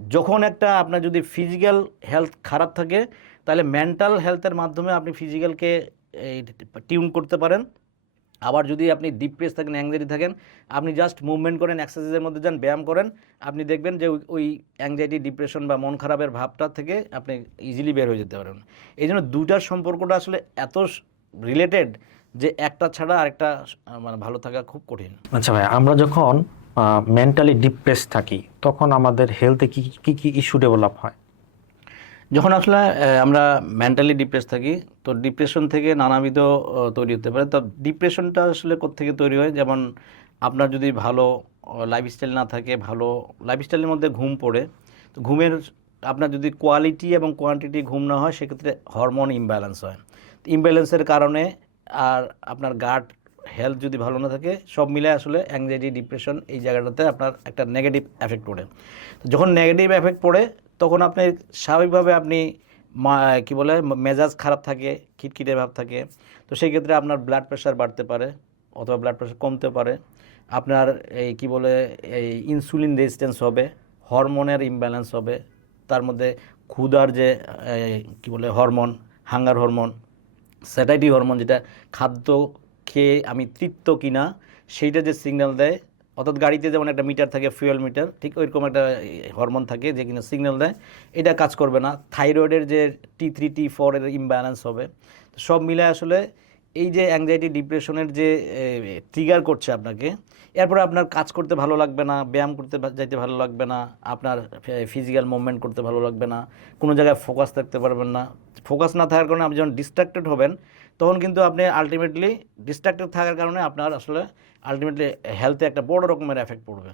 যখন একটা আপনার যদি ফিজিক্যাল হেলথ খারাপ থাকে, তাহলে মেন্টাল হেলথের মাধ্যমে আপনি ফিজিক্যালকে টিউন করতে পারেন। আবার যদি আপনি ডিপ্রেস থাকেন, অ্যাংজাইটি থাকেন, আপনি জাস্ট মুভমেন্ট করেন, এক্সারসাইজের মধ্যে যান, ব্যায়াম করেন, আপনি দেখবেন যে ওই অ্যাংজাইটি, ডিপ্রেশন বা মন খারাপের ভাবটা থেকে আপনি ইজিলি বের হয়ে যেতে পারেন। এই জন্য দুটার সম্পর্কটা আসলে এত রিলেটেড যে একটা ছাড়া আরেকটা মানে ভালো থাকা খুব কঠিন। আচ্ছা ভাই, আমরা যখন মেন্টালি ডিপ্রেস থাকি, তখন আমাদের হেলথে কি কি কি ইস্যু ডেভেলপ হয়? যখন আসলে আমরা মেন্টালি ডিপ্রেস থাকি, তো ডিপ্রেশন থেকে নানাবিধ তৈরি হতে পারে। তো ডিপ্রেশনটা আসলে কোত্থেকে তৈরি হয়? যেমন আপনার যদি ভালো লাইফস্টাইল না থাকে, ভালো লাইফস্টাইলের মধ্যে ঘুম পড়ে, তো ঘুমের আপনার যদি কোয়ালিটি এবং কোয়ান্টিটি ঘুম না হয়, সেক্ষেত্রে হরমোন ইমব্যালেন্স হয়। ইমব্যালেন্সের কারণে আর আপনার গাট হেলথ যদি ভালো না থাকে, সব মিলে আসলে অ্যাংজাইটি, ডিপ্রেশন এই জায়গাটাতে আপনার একটা নেগেটিভ এফেক্ট পড়ে। তো যখন নেগেটিভ এফেক্ট পড়ে, তখন আপনি স্বাভাবিকভাবে আপনি কী বলে, মেজাজ খারাপ থাকে, খিটখিটে ভাব থাকে। তো সেই ক্ষেত্রে আপনার ব্লাড প্রেশার বাড়তে পারে, অথবা ব্লাড প্রেশার কমতে পারে। আপনার এই কী বলে, এই ইনসুলিন রেজিস্ট্যান্স হবে, হরমোনের ইমব্যালেন্স হবে। তার মধ্যে ক্ষুধার যে কী বলে hormone, hunger hormone, satiety hormone, যেটা খাদ্য খেয়ে আমি তৃপ্ত কিনা সেইটা যে সিগন্যাল দেয়, অর্থাৎ গাড়িতে যেমন একটা মিটার থাকে, ফুয়েল মিটার, ঠিক ওইরকম একটা হরমোন থাকে যে কিনা সিগন্যাল দেয়, এটা কাজ করবে না। থাইরয়েডের যে T3 T4 এর ইমব্যালেন্স হবে। তো সব মিলে আসলে এই যে অ্যাংজাইটি, ডিপ্রেশনের যে ট্রিগার করছে আপনাকে, এরপরে আপনার কাজ করতে ভালো লাগবে না, ব্যায়াম করতে যাইতে ভালো লাগবে না, আপনার ফিজিক্যাল মুভমেন্ট করতে ভালো লাগবে না, কোনো জায়গায় ফোকাস থাকতে পারবেন না। ফোকাস না থাকার কারণে আপনি যখন ডিস্ট্রাক্টেড হবেন, তখন কিন্তু আপনি আলটিমেটলি, ডিস্ট্রাক্টেড থাকার কারণে আপনার আসলে আলটিমেটলি হেলথে একটা বড় রকমের এফেক্ট পড়বে।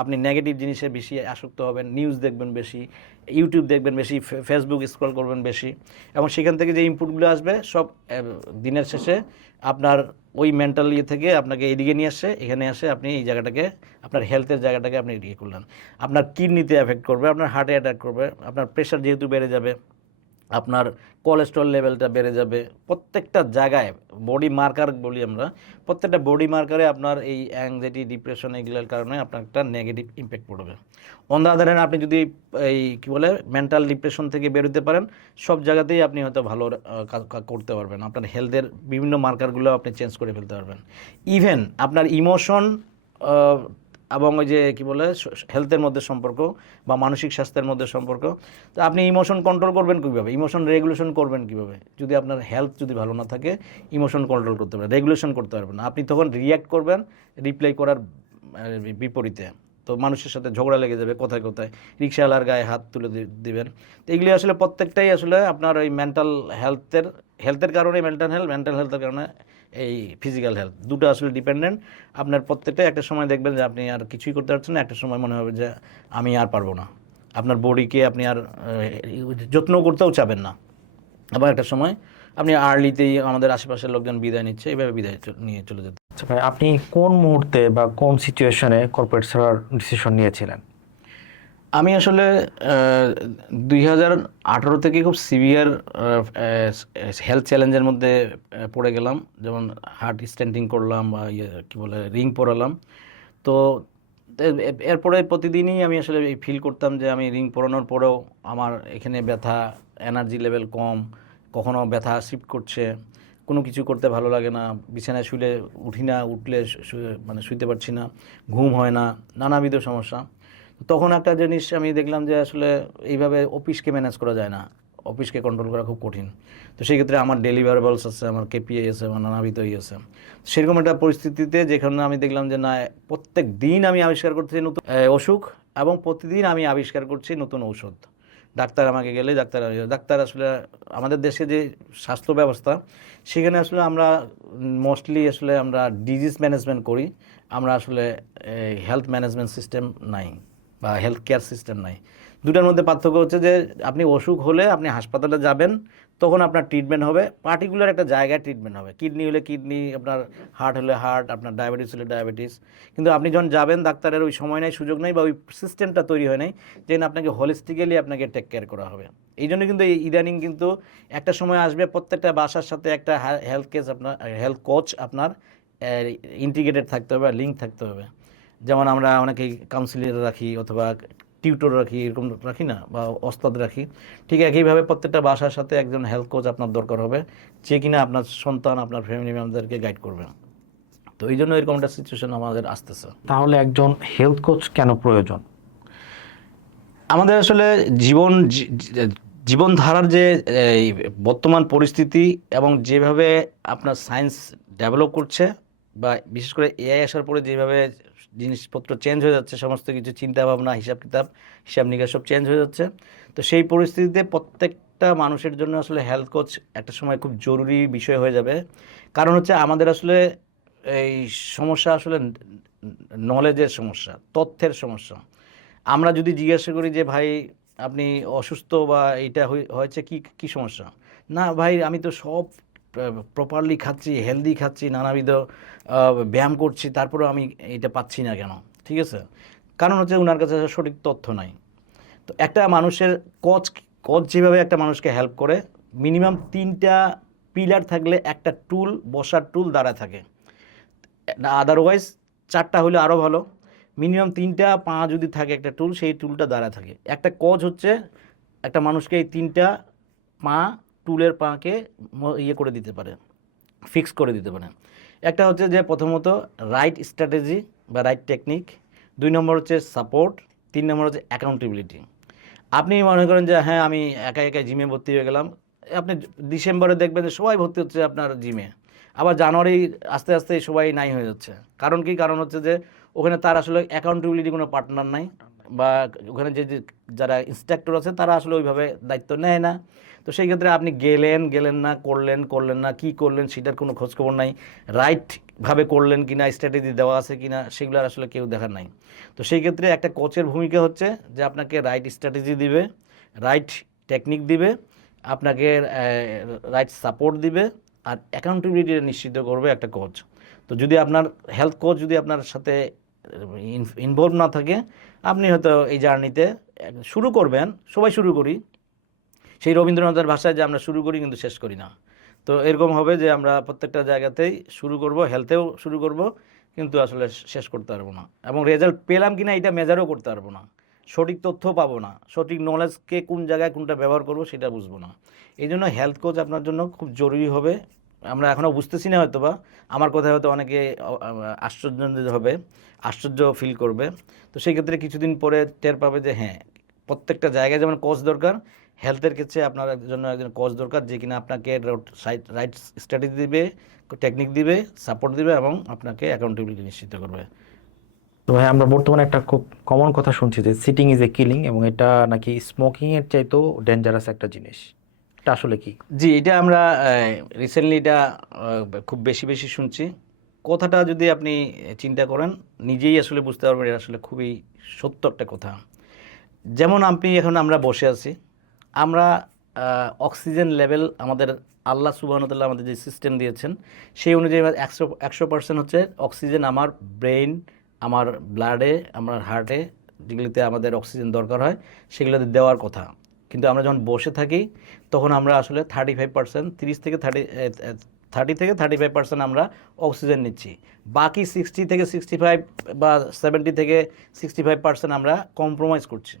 আপনি নেগেটিভ জিনিসে বেশি আসক্ত হবেন, নিউজ দেখবেন বেশি, ইউটিউব দেখবেন বেশি, ফেসবুক স্ক্রল করবেন বেশি, এবং সেখান থেকে যে ইনপুটগুলো আসবে সব দিনের শেষে আপনার ওই মেন্টাল ইয়ে থেকে আপনাকে এইদিকে নিয়ে আসে, এখানে আসে আপনি এই জায়গাটাকে, আপনার হেলথের জায়গাটাকে আপনি ইয়ে করলেন। আপনার কিডনিতে এফেক্ট করবে, আপনার হার্টে অ্যাটাক করবে, আপনার প্রেশার যেহেতু বেড়ে যাবে, আপনার কোলেস্ট্রল লেভেলটা বেড়ে যাবে, প্রত্যেকটা জায়গায় বডি মার্কার বলি আমরা, প্রত্যেকটা বডি মার্কারে আপনার এই অ্যাংজাইটি, ডিপ্রেশন এগুলোর কারণে আপনার একটা নেগেটিভ ইম্প্যাক্ট পড়বে। অন দ্য আদার হ্যান্ড, আপনি যদি এই কী বলে মেন্টাল ডিপ্রেশন থেকে বেরোতে পারেন, সব জায়গাতেই আপনি হয়তো ভালো কাজ করতে পারবেন, আপনার হেলথের বিভিন্ন মার্কারগুলো আপনি চেঞ্জ করে ফেলতে পারবেন। ইভেন আপনার ইমোশন এবং ওই যে কী বলে হেলথের মধ্যে সম্পর্ক বা মানসিক স্বাস্থ্যের মধ্যে সম্পর্ক, তো আপনি ইমোশন কন্ট্রোল করবেন কীভাবে, ইমোশন রেগুলেশন করবেন কীভাবে? যদি আপনার হেলথ যদি ভালো না থাকে, ইমোশন কন্ট্রোল করতে পারবেন, রেগুলেশন করতে পারবেন না, আপনি তখন রিয়্যাক্ট করবেন রিপ্লাই করার বিপরীতে। তো মানুষের সাথে ঝগড়া লেগে যাবে, কোথায় কোথায় রিক্সাওয়ালার গায়ে হাত তুলে দিবেন। তো এগুলি আসলে প্রত্যেকটাই আসলে আপনার ওই মেন্টাল হেলথের কারণে মেন্টাল হেলথের কারণে এই ফিজিক্যাল হেলথ, দুটো আসলে ডিপেন্ডেন্ট। আপনার প্রত্যেকটাই একটা সময় দেখবেন যে আপনি আর কিছুই করতে পারছেন না, একটা সময় মনে হবে যে আমি আর পারবো না, আপনার বডিকে আপনি আর যত্ন করতেও চাবেন না। আবার একটা সময় আপনি আর্লিতেই আমাদের আশেপাশের লোকজন বিদায় নিচ্ছে, এইভাবে বিদায় নিয়ে চলে যেতে। আচ্ছা ভাই, আপনি কোন মুহূর্তে বা কোন সিচুয়েশনে কর্পোরেট ছাড়ার ডিসিশন নিয়েছিলেন? আমি আসলে 2018 থেকে খুব সিভিয়ার হেলথ চ্যালেঞ্জের মধ্যে পড়ে গেলাম, যেমন হার্ট স্ট্যান্টিং করলাম বা কী বলে রিং পরালাম। তো এরপরে প্রতিদিনই আমি আসলে ফিল করতাম যে আমি রিং পরানোর পরেও আমার এখানে ব্যথা, এনার্জি লেভেল কম, কখনো ব্যথা শিফট করছে, কোনো কিছু করতে ভালো লাগে না, বিছানায় শুলে উঠি না, উঠলে মানে শুইতে পারছি না, ঘুম হয় না, নানাবিধ সমস্যা। তখন একটা জিনিস আমি দেখলাম যে আসলে এইভাবে অফিসকে ম্যানেজ করা যায় না, অফিসকে কন্ট্রোল করা খুব কঠিন। তো সেই ক্ষেত্রে আমার ডেলিভারেবলস আছে, আমার কেপিআই আছে, আমার নানাবিধ আছে। সেরকম একটা পরিস্থিতিতে যেখানে আমি দেখলাম যে না, প্রত্যেক দিন আমি আবিষ্কার করছি নতুন অসুখ, এবং প্রতিদিন আমি আবিষ্কার করছি নতুন ঔষধ। ডাক্তার আমাকে গেলে ডাক্তার আসলে আমাদের দেশে যে স্বাস্থ্য ব্যবস্থা, সেখানে আসলে আমরা মোস্টলি আসলে আমরা ডিজিজ ম্যানেজমেন্ট করি, আমরা আসলে হেলথ ম্যানেজমেন্ট সিস্টেম নাই বা হেলথ কেয়ার সিস্টেম নাই। দুটার মধ্যে পার্থক্য হচ্ছে যে আপনি অসুখ হলে আপনি হাসপাতালে যাবেন, তখন আপনার ট্রিটমেন্ট হবে, পার্টিকুলার একটা জায়গায় ট্রিটমেন্ট হবে, কিডনি হলে কিডনি, আপনার হার্ট হলে হার্ট, আপনার ডায়াবেটিস হলে ডায়াবেটিস। কিন্তু আপনি যখন যাবেন, ডাক্তারের ওই সময় নেই, সুযোগ নেই, বা ওই সিস্টেমটা তৈরি হয় নাই যে আপনাকে হোলিস্টিক্যালি আপনাকে টেক কেয়ার করা হবে। এই জন্য কিন্তু এই ইদানিং কিন্তু একটা সময় আসবে, প্রত্যেকটা বাসার সাথে একটা হেলথ কোচ আপনার ইন্টিগ্রেটেড থাকতে হবে, লিঙ্ক থাকতে হবে। যেমন আমরা অনেকেই কাউন্সিলর রাখি অথবা টিউটর রাখি, এরকম রাখি না, বা ওস্তাদ রাখি, ঠিক একইভাবে প্রত্যেকটা বাসার সাথে একজন হেলথ কোচ আপনার দরকার হবে, যে কিনা আপনার সন্তান, আপনার ফ্যামিলি মেম্বারদেরকে গাইড করবে। তো এই জন্য এরকম একটা সিচুয়েশন আমাদের আসতেছে। তাহলে একজন হেলথ কোচ কেন প্রয়োজন? আমাদের আসলে জীবনধারার যে এই বর্তমান পরিস্থিতি এবং যেভাবে আপনার সায়েন্স ডেভেলপ করছে, বা বিশেষ করে এআই আসার পরে যেভাবে জিনিসপত্র চেঞ্জ হয়ে যাচ্ছে, সমস্ত কিছু চিন্তাভাবনা, হিসাব নিকাশ সব চেঞ্জ হয়ে যাচ্ছে। তো সেই পরিস্থিতিতে প্রত্যেকটা মানুষের জন্য আসলে হেলথ কোচ একটা সময় খুব জরুরি বিষয় হয়ে যাবে। কারণ হচ্ছে আমাদের আসলে এই সমস্যা আসলে নলেজের সমস্যা, তথ্যের সমস্যা। আমরা যদি জিজ্ঞাসা করি যে ভাই আপনি অসুস্থ বা এইটা হয়েছে, কি সমস্যা, না ভাই আমি তো সব প্রপারলি খাচ্ছি, হেলদি খাচ্ছি, নানাবিধ ব্যায়াম করছি, তারপরেও আমি এটা পাচ্ছি না কেন? ঠিক আছে, কারণ হচ্ছে ওনার কাছে সঠিক তথ্য নাই। তো একটা মানুষের কোচ যেভাবে একটা মানুষকে হেল্প করে, মিনিমাম 3টা পিলার থাকলে একটা টুল, বসার টুল দাঁড়ায় থাকে, আদারওয়াইজ 4টা হলে আরও ভালো। মিনিমাম 3টা পা যদি থাকে একটা টুল, সেই টুলটা দাঁড়ায় থাকে। একটা কোচ হচ্ছে একটা মানুষকে এই 3টা পা, টুলের পাকে ইয়ে করে দিতে পারে, ফিক্স করে দিতে পারে। একটা হচ্ছে যে প্রথমত রাইট স্ট্র্যাটেজি বা রাইট টেকনিক, 2 নম্বর হচ্ছে সাপোর্ট, 3 নম্বর হচ্ছে অ্যাকাউন্টেবিলিটি। আপনি মনে করেন যে হ্যাঁ আমি একা জিমে ভর্তি হয়ে গেলাম, আপনি ডিসেম্বরে দেখবেন যে সবাই ভর্তি হচ্ছে আপনার জিমে, আবার জানুয়ারি আস্তে আস্তে সবাই নাই হয়ে যাচ্ছে। কারণ কি? কারণ হচ্ছে যে ওখানে তার আসলে অ্যাকাউন্টেবিলিটি কোনো পার্টনার নাই, বা ওখানে যে যারা ইনস্ট্রাক্টর আছে তারা আসলে ওইভাবে দায়িত্ব নেয় না। তো সেই ক্ষেত্রে আপনি গেলেন না, করলেন না, কি করলেন সেটার কোনো খোঁজখবর নাই, রাইটভাবে করলেন কিনা, স্ট্র্যাটেজি দেওয়া আছে কিনা, সেগুলো আসলে কেউ দেখার নাই। তো সেই ক্ষেত্রে একটা কোচের ভূমিকা হচ্ছে যে আপনাকে রাইট স্ট্র্যাটেজি দিবে, রাইট টেকনিক দিবে, আপনাকে রাইট সাপোর্ট দিবে, আর অ্যাকাউন্টেবিলিটি নিশ্চিত করবে একটা কোচ। তো যদি আপনার হেলথ কোচ যদি আপনার সাথে ইনভলভ না থাকে, আপনি হয়তো এই জার্নিতে শুরু করবেন, সবাই শুরু করি, সেই রবীন্দ্রনাথের ভাষায় যে আমরা শুরু করি কিন্তু শেষ করি না। তো এরকম হবে যে আমরা প্রত্যেকটা জায়গাতেই শুরু করব, হেলথেও শুরু করব, কিন্তু আসলে শেষ করতে পারবো না, এবং রেজাল্ট পেলাম কিনা এটা মেজারও করতে পারবো না, সঠিক তথ্য পাবো না, সঠিক নলেজকে কোন জায়গায় কোনটা ব্যবহার করব সেটা বুঝবো না। এই জন্য হেলথ কোচ আপনার জন্য খুব জরুরি হবে। আমরা এখনও বুঝতেছি না হয়তো বা, আমার কথায় হয়তো অনেকে আশ্চর্য হবে, আশ্চর্য ফিল করবে। তো সেই ক্ষেত্রে কিছুদিন পরে টের পাবে যে হ্যাঁ, প্রত্যেকটা জায়গায় যেমন কোচ দরকার, হেলথের ক্ষেত্রে আপনার জন্য একজন কোচ দরকার, যে কিনা আপনাকে রাইট স্ট্র্যাটেজি দিবে, টেকনিক দিবে, সাপোর্ট দিবে এবং আপনাকে অ্যাকাউন্টেবিলিটি নিশ্চিত করবে। তো ভাই আমরা বর্তমানে একটা খুব কমন কথা শুনছি যে সিটিং ইজ এ কিলিং, এবং এটা নাকি স্মোকিং এর চাইতেও ডেঞ্জারাস একটা জিনিস। এটা আসলে কি? জি, এটা আমরা রিসেন্টলি এটা খুব বেশি বেশি শুনছি। কথাটা যদি আপনি চিন্তা করেন, নিজেই আসলে বুঝতে পারবেন এটা আসলে খুবই সত্য একটা কথা। যেমন এখন আমরা বসে আছি, আমরা অক্সিজেন লেভেল আমাদের আল্লাহ সুবহানাহু ওয়া তাআলা আমাদের যে সিস্টেম দিয়েছেন সেই অনুযায়ী 100% হচ্ছে অক্সিজেন আমার ব্রেইন, আমার ব্লাডে, আমার হার্টে, যেগুলিতে আমাদের অক্সিজেন দরকার হয় সেগুলোতে দেওয়ার কথা। কিন্তু আমরা যখন বসে থাকি তখন আমরা আসলে 35%, 30 থেকে 35% আমরা অক্সিজেন নিচ্ছি। বাকি 60 থেকে 65 বা 70 থেকে 65% আমরা কম্প্রোমাইজ করছি।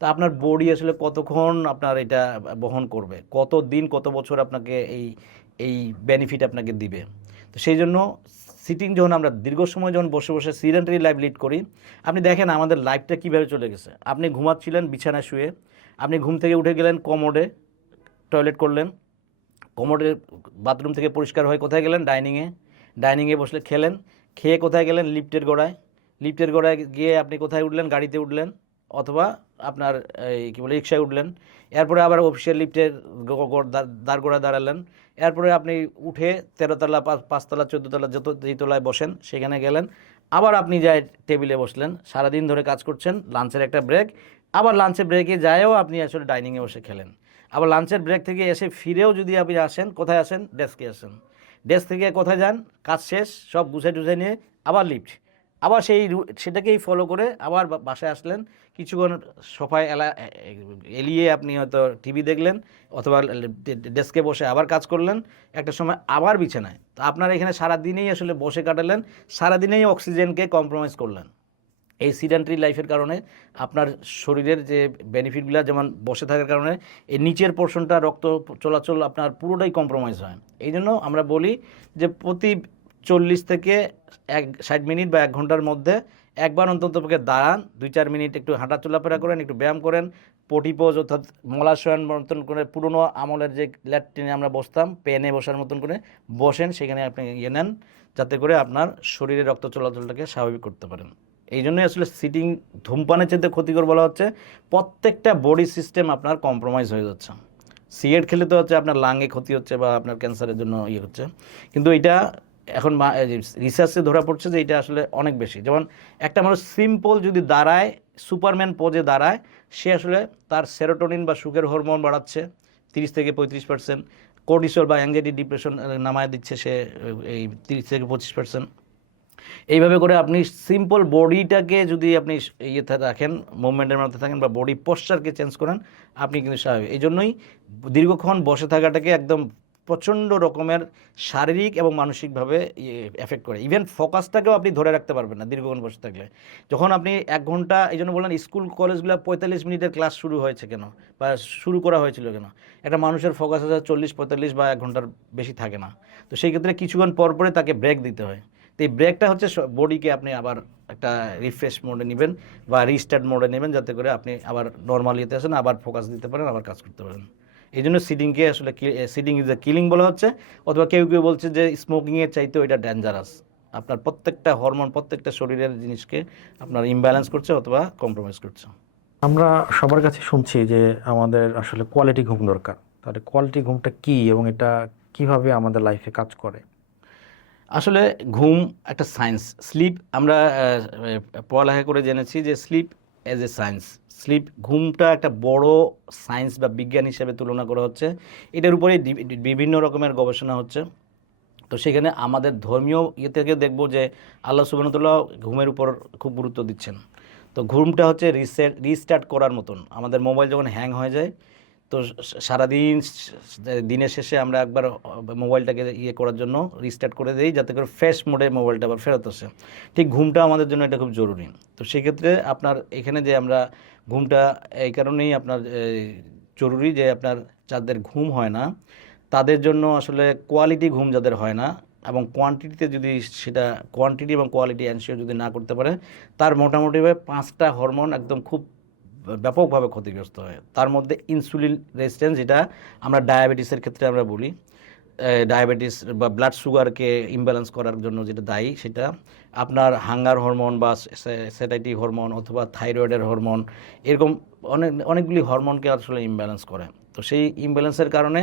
তা আপনার বডি আসলে কতক্ষণ আপনার এটা বহন করবে, কত দিন কত বছর আপনাকে এই এই বেনিফিট আপনাকে দিবে? তো সেই জন্য সিটিং যখন আমরা দীর্ঘ সময় যখন বসে বসে সিডেন্টারি লাইফ লিড করি, আপনি দেখেন আমাদের লাইফটা কীভাবে চলে গেছে। আপনি ঘুমাচ্ছিলেন বিছানায় শুয়ে, আপনি ঘুম থেকে উঠে গেলেন কমোডে, টয়লেট করলেন, কমোডের বাথরুম থেকে পরিষ্কার হয়ে কোথায় গেলেন? ডাইনিংয়ে বসলে খেলেন, খেয়ে কোথায় গেলেন? লিফটের গোড়ায় গিয়ে আপনি কোথায় উঠলেন? গাড়িতে উঠলেন, অথবা আপনার এই কী বলে রিক্সায় উঠলেন। এরপরে আবার অফিসিয়াল লিফটের দাঁড় দাঁড়ালেন। এরপরে আপনি উঠে 13তলা, 5তলা, 14তলা, যেই তলায় বসেন সেখানে গেলেন। আবার আপনি যায় টেবিলে বসলেন, সারাদিন ধরে কাজ করছেন, লাঞ্চের একটা ব্রেক, আবার লাঞ্চের ব্রেকে যায়ও আপনি আসলে ডাইনিংয়ে বসে খেলেন। আবার লাঞ্চের ব্রেক থেকে এসে ফিরেও যদি আপনি আসেন, কোথায় আসেন? ডেস্কে আসেন। ডেস্ক থেকে কোথায় যান? কাজ শেষ, সব গুছাই টুছাই নিয়ে আবার লিফট, আবার সেটাকেই ফলো করে আবার বাসায় আসলেন, কিছুক্ষণ সোফায় এলিয়ে আপনি হয়তো টিভি দেখলেন, অথবা ডেস্কে বসে আবার কাজ করলেন, একটা সময় আবার বিছানায়। তো আপনার এখানে সারাদিনেই আসলে বসে কাটালেন, সারাদিনেই অক্সিজেনকে কম্প্রোমাইজ করলেন। এই সিডেন্টারি লাইফের কারণে আপনার শরীরের যে বেনিফিটগুলো, যেমন বসে থাকার কারণে এই নিচের পোর্শনটা, রক্ত চলাচল আপনার পুরোটাই কম্প্রোমাইজ হয়। এই জন্য আমরা বলি যে প্রতি 40 থেকে 60 মিনিট বা 1 ঘন্টার মধ্যে একবার অন্ততপক্ষে দাঁড়ান, 2-4 মিনিট একটু হাঁটা চলাফেরা করেন, একটু ব্যায়াম করেন, পটি পোজ অর্থাৎ মলাশয়ন মতন করে, পুরনো আমলের যে ল্যাট্রিনে আমরা বসতাম পেনে বসার মতন করে বসেন, সেখানে আপনি নেন, যাতে করে আপনার শরীরে রক্ত চলাচলটাকে স্বাভাবিক করতে পারেন। এই জন্যই আসলে সিটিং ধূমপানের চেয়ে ক্ষতিকর বলা হচ্ছে, প্রত্যেকটা বডি সিস্টেম আপনার কম্প্রোমাইজ হয়ে যাচ্ছে। সিগারেট খেলে তো হচ্ছে আপনার লাঙে ক্ষতি হচ্ছে বা আপনার ক্যান্সারের জন্য হচ্ছে, কিন্তু এটা এখন রিসার্চে ধরা পড়ছে যে এটা আসলে অনেক বেশি। যেমন একটা মানুষ সিম্পল যদি দাঁড়ায়, সুপারম্যান পোজে দাঁড়ায়, সে আসলে তার সেরোটোনিন বা সুখের হরমোন বাড়াচ্ছে 30 থেকে 35%, কর্টিসল বা অ্যাংজাইটি ডিপ্রেশন নামায় দিচ্ছে সে এই 30 থেকে 25%। এইভাবে করে আপনি সিম্পল বডিটাকে যদি আপনি ইয়েতে রাখেন, মুভমেন্টের মধ্যে থাকেন, বা বডি পোশ্চারকে চেঞ্জ করেন, আপনি কিন্তু স্বাভাবিক। এই জন্যই দীর্ঘক্ষণ বসে থাকাটাকে একদম প্রচণ্ড রকমের শারীরিক এবং মানসিকভাবে এফেক্ট করে। ইভেন ফোকাসটাকেও আপনি ধরে রাখতে পারবেন না দীর্ঘক্ষণ বসে থাকলে। যখন আপনি 1 ঘন্টা, এই জন্য বললেন স্কুল কলেজগুলো 45 মিনিটের ক্লাস শুরু হয়েছে কেন, বা শুরু করা হয়েছিল কেন? একটা মানুষের ফোকাস আছে 40-45 বা 1 ঘন্টার বেশি থাকে না। তো সেই ক্ষেত্রে কিছুক্ষণ পর পরে তাকে ব্রেক দিতে হয়। তো এই ব্রেকটা হচ্ছে বডিকে আপনি আবার একটা রিফ্রেশ মোডে নেবেন বা রিস্টার্ট মোডে নেবেন, যাতে করে আপনি আবার নর্মাল ইয়েতে আসেন, আবার ফোকাস দিতে পারেন, আবার কাজ করতে পারেন। এই জন্য সিটিংকে আসলে সিটিং ইজ এ কিলিং বলা হচ্ছে, অথবা কেউ কেউ বলছে যে স্মোকিংয়ের চাইতেও এটা ডেঞ্জারাস। আপনার প্রত্যেকটা হরমোন, প্রত্যেকটা শরীরের জিনিসকে আপনার ইমব্যালেন্স করছে অথবা কম্প্রোমাইজ করছে। আমরা সবার কাছে শুনছি যে আমাদের আসলে কোয়ালিটি ঘুম দরকার। তাহলে কোয়ালিটি ঘুমটা কি, এবং এটা কিভাবে আমাদের লাইফে কাজ করে? আসলে ঘুম একটা সায়েন্স। স্লিপ আমরা পড়ালেখা করে জেনেছি যে স্লিপ অ্যাজ এ সায়েন্স। ঘুমটা একটা বড় সায়েন্স বা বিজ্ঞান হিসেবে তুলনা করা হচ্ছে। এটার উপরে বিভিন্ন রকমের গবেষণা হচ্ছে। তো সেখানে আমাদের ধর্মীয় ইয়ে থেকে দেখব যে আল্লাহ সুবহানাহু ওয়া তাআলা ঘুমের উপর খুব গুরুত্ব দিচ্ছেন। তো ঘুমটা হচ্ছে রিস্টার্ট করার মতন। আমাদের মোবাইল যখন হ্যাং হয়ে যায়, তো সারাদিন দিনের শেষে আমরা একবার মোবাইলটাকে করার জন্য রিস্টার্ট করে দিই, যাতে করে ফ্রেশ মোডে মোবাইলটা আবার ফেরত আসে। ঠিক ঘুমটা আমাদের জন্য এটা খুব জরুরি। তো সেক্ষেত্রে আপনার এখানে যে আমরা ঘুমটা এই কারণেই আপনার জরুরি যে আপনার যাদের ঘুম হয় না তাদের জন্য আসলে কোয়ালিটি ঘুম যাদের হয় না এবং কোয়ান্টিটিতে যদি সেটা কোয়ান্টিটি এবং কোয়ালিটি এনশিওর যদি না করতে পারে, তার মোটামুটিভাবে 5টা হরমোন একদম খুব ব্যাপকভাবে ক্ষতিগ্রস্ত হয়। তার মধ্যে ইনসুলিন রেজিস্ট্যান্স, যেটা আমরা ডায়াবেটিসের ক্ষেত্রে আমরা বলি, ডায়াবেটিস বা ব্লাড সুগারকে ইমব্যালেন্স করার জন্য যেটা দায়ী, সেটা আপনার হাঙ্গার হরমোন বা স্যাটাইটি হরমোন অথবা থাইরয়েডের হরমোন, এরকম অনেকগুলি হরমোনকে আসলে ইমব্যালেন্স করে। তো সেই ইমব্যালেন্সের কারণে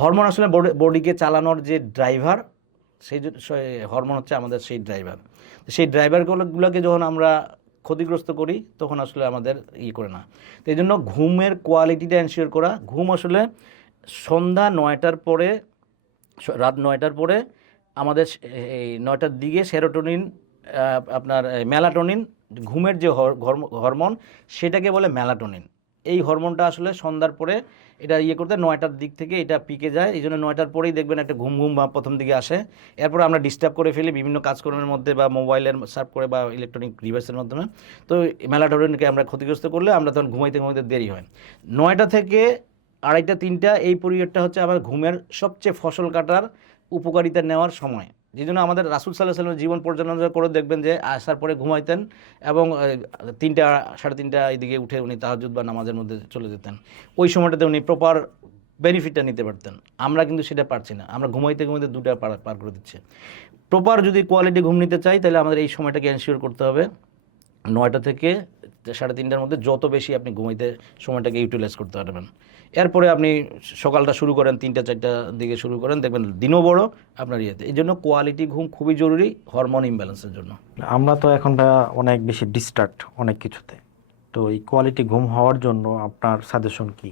হরমোন আসলে বডিকে চালানোর যে ড্রাইভার, সেই হরমোন হচ্ছে আমাদের সেই ড্রাইভার। সেই ড্রাইভারগুলোকে যখন আমরা ক্ষতিগ্রস্ত করি তখন আসলে আমাদের করে না। তো এই জন্য ঘুমের কোয়ালিটিটা এনশিওর করা। ঘুম আসলে সন্ধ্যা 9টার পরে, রাত 9টার পরে আমাদের এই 9টার দিকে সেরোটোনিন, আপনার মেলাটোনিন, ঘুমের যে হরমোন সেটাকে বলে মেলাটোনিন। এই হরমোনটা আসলে সন্ধ্যার পরে এটা করতে 9টার দিক থেকে এটা পিকে যায়। এই জন্য 9টার পরেই দেখবেন একটা ঘুম ঘুম ভাব প্রথম দিকে আসে। এরপরে আমরা ডিস্টার্ব করে ফেলি বিভিন্ন কাজকর্মের মধ্যে বা মোবাইলের সার্ভ করে বা ইলেকট্রনিক ডিভাইসের মাধ্যমে। তো মেলাটোনিনকে আমরা ক্ষতিগ্রস্ত করলে আমরা তখন ঘুমাইতে দেরি হয়। 9টা থেকে 2:30 3টা এই পিরিয়ডটা হচ্ছে আমার ঘুমের সবচেয়ে ফসল কাটার উপকারিতা নেওয়ার সময়। যেই জন্য আমাদের রাসূল সাল্লাল্লাহু আলাইহি ওয়াসাল্লামের জীবন পর্যালোচনা করে দেখবেন যে আসার পরে ঘুমাইতেন এবং 3টা 3:30 এদিকে উঠে উনি তাহাজ্জুদ বা নামাজের মধ্যে চলে যেতেন। ওই সময়টাতে উনি প্রপার বেনিফিটটা নিতে পারতেন। আমরা কিন্তু সেটা পারছি না। আমরা ঘুমাইতে 2টা পার করে দিচ্ছি। প্রপার যদি কোয়ালিটি ঘুম নিতে চাই তাহলে আমাদের এই সময়টাকে এনশিওর করতে হবে। 9টা থেকে 3:30টার মধ্যে যত বেশি আপনি ঘুমাইতে সময়টাকে ইউটিলাইজ করতে পারবেন। এরপরে আপনি সকালটা শুরু করেন 3টা 4টার দিকে শুরু করেন, দেখবেন দিনও বড় আপনার ইয়েতে। এই জন্য কোয়ালিটি ঘুম খুবই জরুরি হরমোন ইমব্যালেন্সের জন্য। আমরা তো এখন অনেক বেশি ডিস্ট্রাক্ট অনেক কিছুতে, তো এই কোয়ালিটি ঘুম হওয়ার জন্য আপনার সাজেশন কি?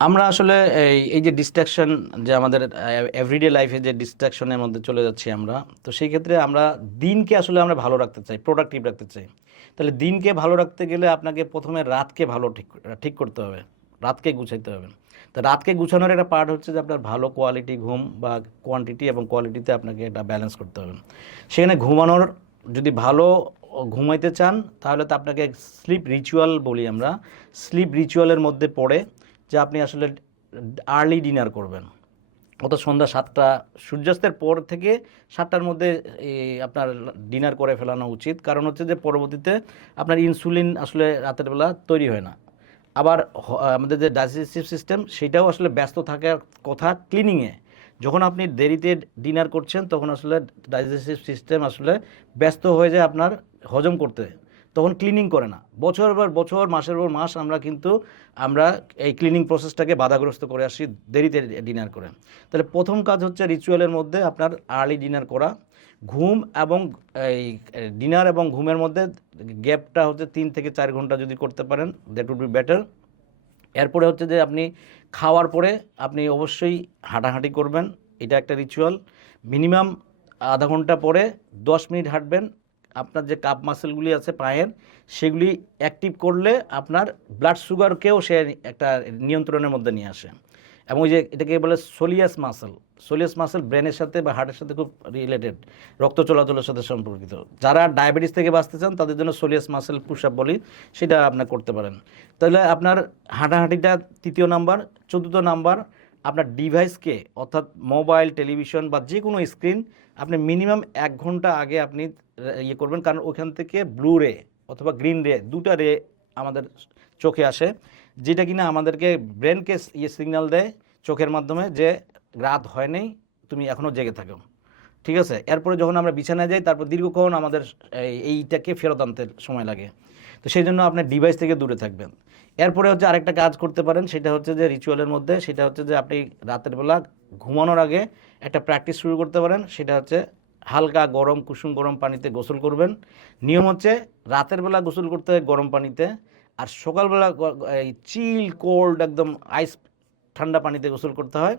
আমরা আসলে এই যে ডিস্ট্রাকশন, যে আমাদের এভরিডে লাইফে যে ডিস্ট্রাকশনের মধ্যে চলে যাচ্ছি আমরা, তো সেই ক্ষেত্রে আমরা দিনকে আসলে আমরা ভালো রাখতে চাই, প্রোডাক্টিভ রাখতে চাই। তাহলে দিনকে ভালো রাখতে গেলে আপনাকে প্রথমে রাতকে ভালো ঠিক করতে হবে, রাতকে গুছাইতে হবে। তো রাতকে গুছানোর একটা পার্ট হচ্ছে যে আপনার ভালো কোয়ালিটি ঘুম বা কোয়ান্টিটি এবং কোয়ালিটিতে আপনাকে এটা ব্যালেন্স করতে হবে। সেখানে ঘুমানোর যদি ভালো ঘুমাইতে চান তাহলে তো আপনাকে স্লিপ রিচুয়াল বলি আমরা, স্লিপ রিচুয়ালের মধ্যে পড়ে যে আপনি আসলে আর্লি ডিনার করবেন। অর্থাৎ সন্ধ্যা 7টা, সূর্যাস্তের পর থেকে 7টার মধ্যে আপনার ডিনার করে ফেলানো উচিত। কারণ হচ্ছে যে পরবর্তীতে আপনার ইনসুলিন আসলে রাতের বেলা তৈরি হয় না। আবার আমাদের যে ডাইজেস্টিভ সিস্টেম সেটাও আসলে ব্যস্ত থাকার কথা ক্লিনিংয়ে। যখন আপনি দেরিতে ডিনার করছেন তখন আসলে ডাইজেস্টিভ সিস্টেম আসলে ব্যস্ত হয়ে যায় আপনার হজম করতে, তখন ক্লিনিং করে না। বছর পর বছর, মাসের পর মাস আমরা এই ক্লিনিং প্রসেসটাকে বাধাগ্রস্ত করে আসি দেরিতে ডিনার করে। তাহলে প্রথম কাজ হচ্ছে রিচুয়ালের মধ্যে আপনার আর্লি ডিনার করা। ঘুম এবং এই ডিনার এবং ঘুমের মধ্যে গ্যাপটা হচ্ছে 3 থেকে 4 ঘন্টা যদি করতে পারেন, দ্যাট উড বি বেটার। এরপরে হচ্ছে যে আপনি খাওয়ার পরে আপনি অবশ্যই হাঁটাহাঁটি করবেন, এটা একটা রিচুয়াল। মিনিমাম আধা ঘন্টা পরে 10 মিনিট হাঁটবেন। আপনার যে কাপ মাসেলগুলি আছে পায়ের, সেগুলি অ্যাক্টিভ করলে আপনার ব্লাড সুগারকেও সে একটা নিয়ন্ত্রণের মধ্যে নিয়ে আসে। এবং ওই যে এটাকে বলে সোলিয়াস মাসেল ব্রেনের সাথে বা হার্টের সাথে খুব রিলেটেড, রক্ত চলাচলের সাথে সম্পর্কিত। যারা ডায়াবেটিস থেকে বাঁচতে চান তাদের জন্য সোলিয়াস মাসেল পুশ আপ বলি, সেটা আপনি করতে পারেন। তাহলে আপনার হাঁটাহাঁটিটা 3য় নাম্বার। 4র্থ নাম্বার, আপনার ডিভাইসকে অর্থাৎ মোবাইল, টেলিভিশন বা যে কোনো স্ক্রিন আপনি মিনিমাম 1 ঘন্টা আগে আপনি করবেন। কারণ ওখান থেকে ব্লু রে অথবা গ্রিন রে, 2টা রে আমাদের চোখে আসে, যেটা কিনা আমাদেরকে ব্রেনকে সিগন্যাল দেয় চোখের মাধ্যমে যে রাত হয় নাই, তুমি এখনও জেগে থাকো। ঠিক আছে? এরপরে যখন আমরা বিছানায় যাই তারপর দীর্ঘক্ষণ আমাদের এইটাকে ফেরত আনতে সময় লাগে। তো সেই জন্য আপনার ডিভাইস থেকে দূরে থাকবেন। এরপরে হচ্ছে আরেকটা কাজ করতে পারেন, সেটা হচ্ছে যে রিচুয়ালের মধ্যে, সেটা হচ্ছে যে আপনি রাতের বেলা ঘুমানোর আগে একটা প্র্যাকটিস শুরু করতে পারেন। সেটা হচ্ছে হালকা গরম কুসুম গরম পানিতে গোসল করবেন। নিয়ম হচ্ছে রাতের বেলা গোসল করতে হয় গরম পানিতে, আর সকালবেলা এই চিল কোল্ড একদম আইস ঠান্ডা পানিতে গোসল করতে হয়,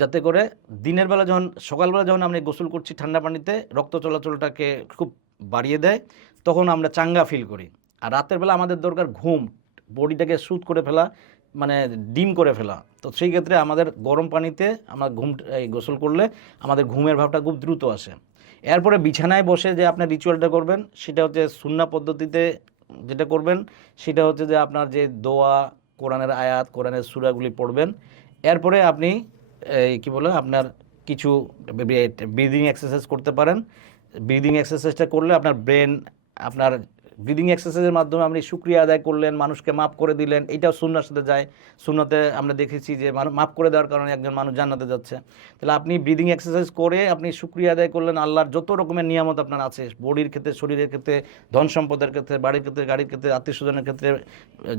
যাতে করে দিনের বেলা সকালবেলা যখন আমরা গোসল করছি ঠান্ডা পানিতে, রক্ত চলাচলটাকে খুব বাড়িয়ে দেয়, তখন আমরা চাঙ্গা ফিল করি। আর রাতের বেলা আমাদের দরকার ঘুম, বডিটাকে স্যুথ করে ফেলা, মানে ডিম করে ফেলা। তো সেই ক্ষেত্রে আমাদের গরম পানিতে আমরা গোসল করলে আমাদের ঘুমের ভাবটা খুব দ্রুত আসে। এরপরে বিছানায় বসে যে আপনার রিচুয়ালটা করবেন সেটা হচ্ছে সুন্নাহ পদ্ধতিতে যেটা করবেন সেটা হচ্ছে যে আপনার যে দোয়া, কোরআনের আয়াত, কোরআনের সূরাগুলি পড়বেন। এরপরে আপনি কি বলে আপনার কিছু ব্রিদিং এক্সারসাইজ করতে পারেন। ব্রিদিং এক্সারসাইজটা করলে আপনার ব্রেন, আপনার ব্রিদিং এক্সারসাইজের মাধ্যমে আপনি শুকরিয়া আদায় করলেন, মানুষকে মাফ করে দিলেন, এটাও সুন্নাহর সাথে যায়। সুন্নতে আমরা দেখেছি যে মাফ করে দেওয়ার কারণে একজন মানুষ জান্নাতে যাচ্ছে। তাহলে আপনি ব্রিদিং এক্সারসাইজ করে আপনি শুকরিয়া আদায় করলেন, আল্লাহর যত রকমের নিয়ামত আপনার আছে বডির ক্ষেত্রে, শরীরের ক্ষেত্রে, ধন সম্পদের ক্ষেত্রে, বাড়ির ক্ষেত্রে, গাড়ির ক্ষেত্রে, আত্মীয় স্বজনের ক্ষেত্রে,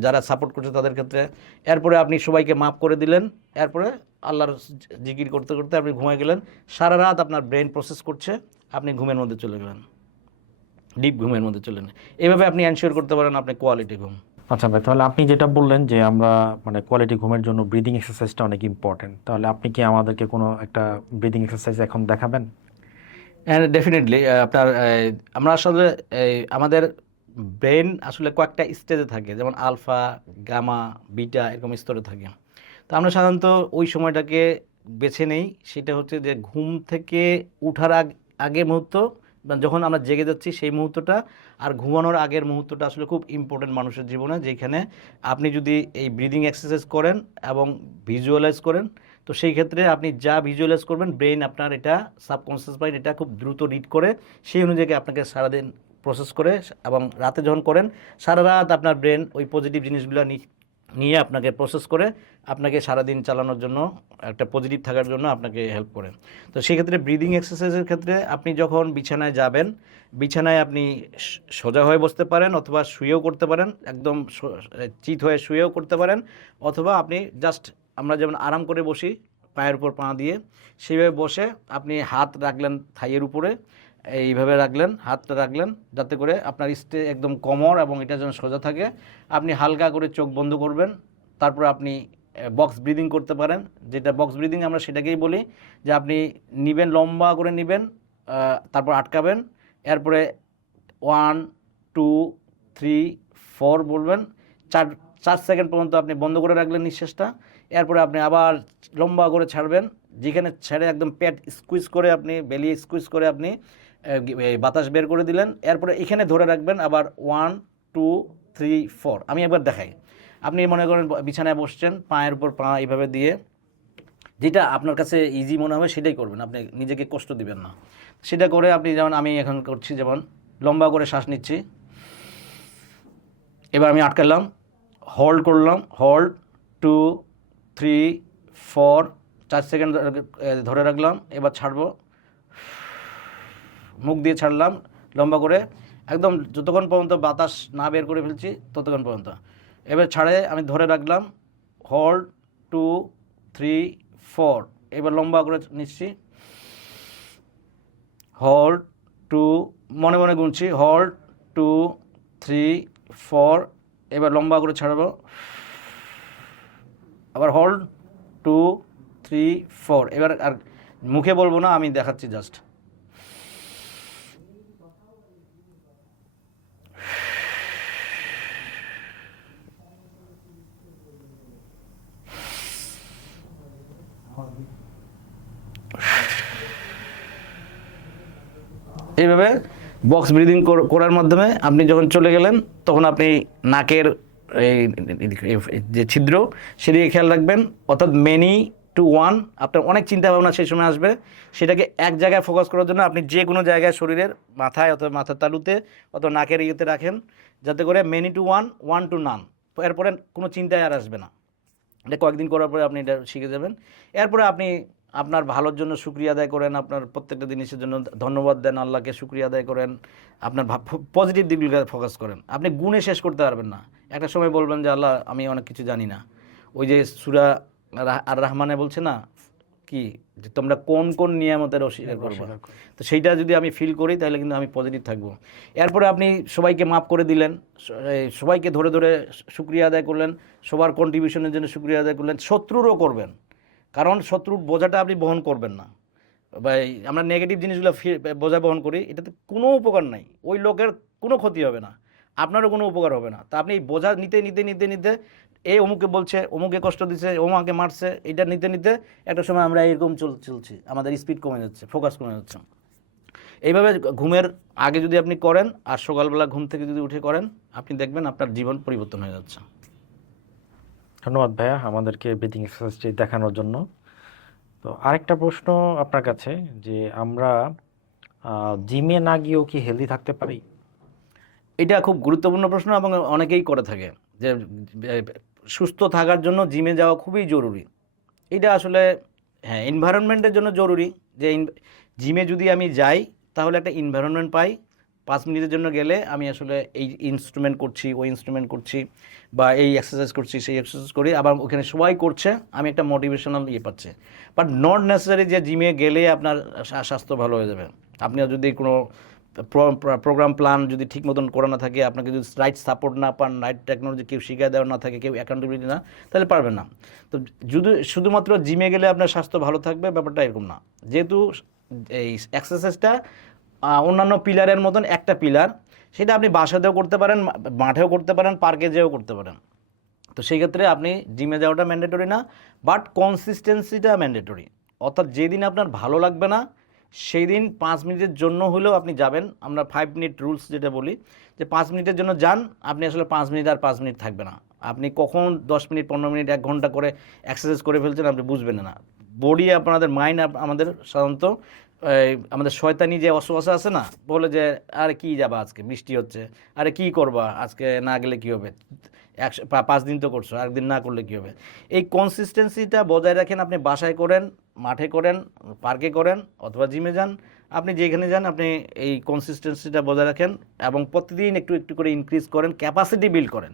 যারা সাপোর্ট করছে তাদের ক্ষেত্রে। এরপরে আপনি সবাইকে মাফ করে দিলেন। এরপরে আল্লাহর জিকির করতে করতে আপনি ঘুমায় গেলেন। সারা রাত আপনার ব্রেন প্রসেস করছে, আপনি ঘুমের মধ্যে চলে গেলেন, ডিপ ঘুমের মধ্যে চলে গেলেন। এইভাবে আপনি এনশিওর করতে পারেন আপনি কোয়ালিটি ঘুম। আচ্ছা ভাই, তাহলে আপনি যেটা বললেন যে আমরা মানে কোয়ালিটি ঘুমের জন্য ব্রিদিং এক্সারসাইজটা অনেক ইম্পর্টেন্ট, তাহলে আপনি কি আমাদেরকে কোনো একটা ব্রিদিং এক্সারসাইজ এখন দেখাবেন? হ্যাঁ, ডেফিনেটলি। আপনার আমরা আসলে আমাদের ব্রেন আসলে কয়েকটা স্টেজে থাকে, যেমন আলফা, গামা, বিটা এরকম স্তরে থাকে। তো আমরা সাধারণত ওই সময়টাকে বেছে নেই, সেটা হচ্ছে যে ঘুম থেকে উঠার আগের মুহূর্ত, যখন আমরা জেগে যাচ্ছি সেই মুহূর্তটা, আর ঘুমানোর আগের মুহূর্তটা আসলে খুব ইম্পর্টেন্ট মানুষের জীবনে, যেখানে আপনি যদি এই ব্রিদিং এক্সারসাইজ করেন এবং ভিজুয়ালাইজ করেন, তো সেই ক্ষেত্রে আপনি যা ভিজুয়ালাইজ করবেন ব্রেন আপনার এটা সাবকনসিয়াস মাইন্ড এটা খুব দ্রুত রিড করে, সেই অনুযায়ী আপনাকে সারাদিন প্রসেস করে, এবং রাতে যখন করেন সারা রাত আপনার ব্রেন ওই পজিটিভ জিনিসগুলো নিয়ে আপনাকে প্রসেস করে আপনাকে সারাদিন চালানোর জন্য, একটা পজিটিভ থাকার জন্য আপনাকে হেল্প করে। তো সেক্ষেত্রে ব্রিদিং এক্সারসাইজের ক্ষেত্রে আপনি যখন বিছানায় যাবেন, বিছানায় আপনি সোজা হয়ে বসতে পারেন, অথবা শুয়েও করতে পারেন, একদম চিত হয়ে শুয়েও করতে পারেন, অথবা আপনি জাস্ট আমরা যেমন আরাম করে বসি পায়ের উপর পা দিয়ে, সেইভাবে বসে আপনি হাত রাখলেন থাইয়ের উপরে, এইভাবে রাখলেন, হাতটা রাখলেন যাতে করে আপনার একদম কোমর এবং এটা যেন সোজা থাকে। আপনি হালকা করে চোখ বন্ধ করবেন, তারপর আপনি বক্স ব্রিদিং করতে পারেন। যেটা বক্স ব্রিদিং আমরা সেটাকেই বলি, যে আপনি নিবেন, লম্বা করে নিবেন, তারপর আটকাবেন, এরপরে 1 2 3 4 বলবেন, 4 সেকেন্ড পর্যন্ত আপনি বন্ধ করে রাখলেন নিঃশ্বাসটা। এরপরে আপনি আবার লম্বা করে ছাড়বেন, যেখানে ছেড়ে একদম পেট স্কুইজ করে আপনি বেলি স্কুইজ করে আপনি বাতাস বের করে দিলেন। এরপরে এখানে ধরে রাখবেন আবার 1 2 3 4। আমি একবার দেখাই। আপনি মনে করেন বিছানায় বসছেন, পায়ের উপর পা এইভাবে দিয়ে, যেটা আপনার কাছে ইজি মনে হবে সেটাই করবেন, আপনি নিজেকে কষ্ট দিবেন না। সেটা করে আপনি, যেমন আমি এখন করছি, যেমন লম্বা করে শ্বাস নিচ্ছি, এবার আমি আটকালাম, হোল্ড করলাম, হোল্ড 2 3 4, 4 সেকেন্ড ধরে রাখলাম, এবার ছাড়বো, মুখ দিয়ে ছাড়লাম লম্বা করে, একদম যতক্ষণ পর্যন্ত বাতাস না বের করে ফেলছি ততক্ষণ পর্যন্ত। এবার ছাড়ে আমি ধরে রাখলাম, হোল্ড 2 3 4, এবার লম্বা করে নিচ্ছি, হোল্ড 2, মনে মনে গুনছি, হোল্ড 2 3 4, এবার লম্বা করে ছাড়বো, আবার হোল্ড 2 3 4। এবার আর মুখে বলবো না, আমি দেখাচ্ছি জাস্ট। এইভাবে বক্স ব্রিদিং করার মাধ্যমে আপনি যখন চলে গেলেন, তখন আপনি নাকের এই যে ছিদ্র সেদিকে খেয়াল রাখবেন, অর্থাৎ মেনি টু ওয়ান। আপনার অনেক চিন্তা ভাবনা সেই সময় আসবে, সেটাকে এক জায়গায় ফোকাস করার জন্য আপনি যে কোনো জায়গায় শরীরের মাথায় অথবা মাথার তালুতে অথবা নাকের ইয়েতে রাখেন, যাতে করে many two one, one two নান। এরপরে কোনো চিন্তায় আর আসবে না। এটা কয়েকদিন করার পরে আপনি এটা শিখে যাবেন। এরপরে আপনি আপনার ভালোর জন্য শুকরিয়া আদায় করেন, আপনার প্রত্যেকটা জিনিসের জন্য ধন্যবাদ দেন, আল্লাহকে শুকরিয়া আদায় করেন, আপনার পজিটিভ দিকগুলো ফোকাস করেন। আপনি গুণে শেষ করতে পারবেন না। একটা সময় বলবেন যে আল্লাহ আমি অনেক কিছু জানি না। ওই যে সূরা আর রহমানে বলছে না কি, যে তোমরা কোন কোন নিয়ামতের অস্বীকার করবে, তো সেইটা যদি আমি ফিল করি তাহলে কিন্তু আমি পজিটিভ থাকবো। এরপরে আপনি সবাইকে মাফ করে দিলেন, সবাইকে ধরে ধরে শুকরিয়া আদায় করলেন, সবার কন্ট্রিবিউশনের জন্য শুকরিয়া আদায় করলেন, শত্রুরও করবেন, কারণ শত্রুর বোঝাটা আপনি বহন করবেন না। বা আমরা নেগেটিভ জিনিসগুলো বোঝা বহন করি, এটাতে কোনো উপকার নাই, ওই লোকের কোনো ক্ষতি হবে না। আপনারও কোনো উপকার হবে না। তা আপনি এই বোঝা নিতে নিতে নিতে নিতে এই অমুকে বলছে, অমুকে কষ্ট দিচ্ছে, ওমাকে মারছে, এটা নিতে নিতে একটা সময় আমরা এরকম চলছি, আমাদের স্পিড কমে যাচ্ছে, ফোকাস কমে যাচ্ছে। এইভাবে ঘুমের আগে যদি আপনি করেন আর সকালবেলা ঘুম থেকে যদি উঠে করেন, আপনি দেখবেন আপনার জীবন পরিবর্তন হয়ে যাচ্ছে। ধন্যবাদ ভাইয়া আমাদেরকে ব্রিথিং এক্সারসাইজটি দেখানোর জন্য। তো আরেকটা প্রশ্ন আপনার কাছে, যে আমরা জিমে না গিয়েও কি হেলদি থাকতে পারি? এটা খুব গুরুত্বপূর্ণ প্রশ্ন এবং অনেকেই করে থাকে যে সুস্থ থাকার জন্য জিমে যাওয়া খুবই জরুরি। এটা আসলে হ্যাঁ, এনভায়রনমেন্টের জন্য জরুরি। যে জিমে যদি আমি যাই তাহলে একটা এনভায়রনমেন্ট পাই। 5 মিনিটের জন্য গেলে আমি আসলে এই ইনস্ট্রুমেন্ট করছি, ওই ইনস্ট্রুমেন্ট করছি, বা এই এক্সারসাইজ করছি, সেই এক্সারসাইজ করি, আবার ওখানে সবাই করছে, আমি একটা মোটিভেশনাল পাচ্ছি। বাট নট নেসেসারি যে জিমে গেলে আপনার স্বাস্থ্য ভালো হয়ে যাবে। আপনি যদি কোনো প্রোগ্রাম প্ল্যান যদি ঠিক মতন করা না থাকে, আপনাকে যদি রাইট সাপোর্ট না পান, রাইট টেকনোলজি কেউ শিখিয়ে দেওয়া না থাকে, কেউ অ্যাকাউন্টেবিলিটি না, তাহলে পারবেন না। তো যদি শুধুমাত্র জিমে গেলে আপনার স্বাস্থ্য ভালো থাকবে, ব্যাপারটা এরকম না। যেহেতু এই এক্সারসাইজটা অন্যান্য পিলারের মতন একটা পিলার, সেটা আপনি বাসাতেও করতে পারেন, মাঠেও করতে পারেন, পার্কে যেও করতে পারেন। তো সেই ক্ষেত্রে আপনি জিমে যাওয়াটা ম্যান্ডেটরি না, বাট কনসিস্টেন্সিটা ম্যান্ডেটরি। অর্থাৎ যেদিন আপনার ভালো লাগবে না সেই দিন 5 মিনিটের জন্য হলেও আপনি যাবেন। আমরা 5 মিনিট রুলস যেটা বলি, যে 5 মিনিটের জন্য যান, আপনি আসলে 5 মিনিট আর 5 মিনিট থাকবে না। আপনি কখন 10 মিনিট, 15 মিনিট, 1 ঘন্টা করে এক্সারসাইজ করে ফেলছেন আপনি বুঝবেন না। বডি আপনাদের মাইন্ড আমাদের সাধারণত আমাদের শয়তানি যে অসুবাসা আছে না, বলে যে আরে কি যাবা, আজকে বৃষ্টি হচ্ছে, আরে কি করবা, আজকে না গেলে কি হবে, 5 দিন তো করছো, একদিন না করলে কী হবে। এই কনসিস্টেন্সিটা বজায় রাখেন। আপনি বাসায় করেন, মাঠে করেন, পার্কে করেন, অথবা জিমে যান, আপনি যেখানে যান, আপনি এই কনসিস্টেন্সিটা বজায় রাখেন এবং প্রতিদিন একটু একটু করে ইনক্রিজ করেন, ক্যাপাসিটি বিল্ড করেন।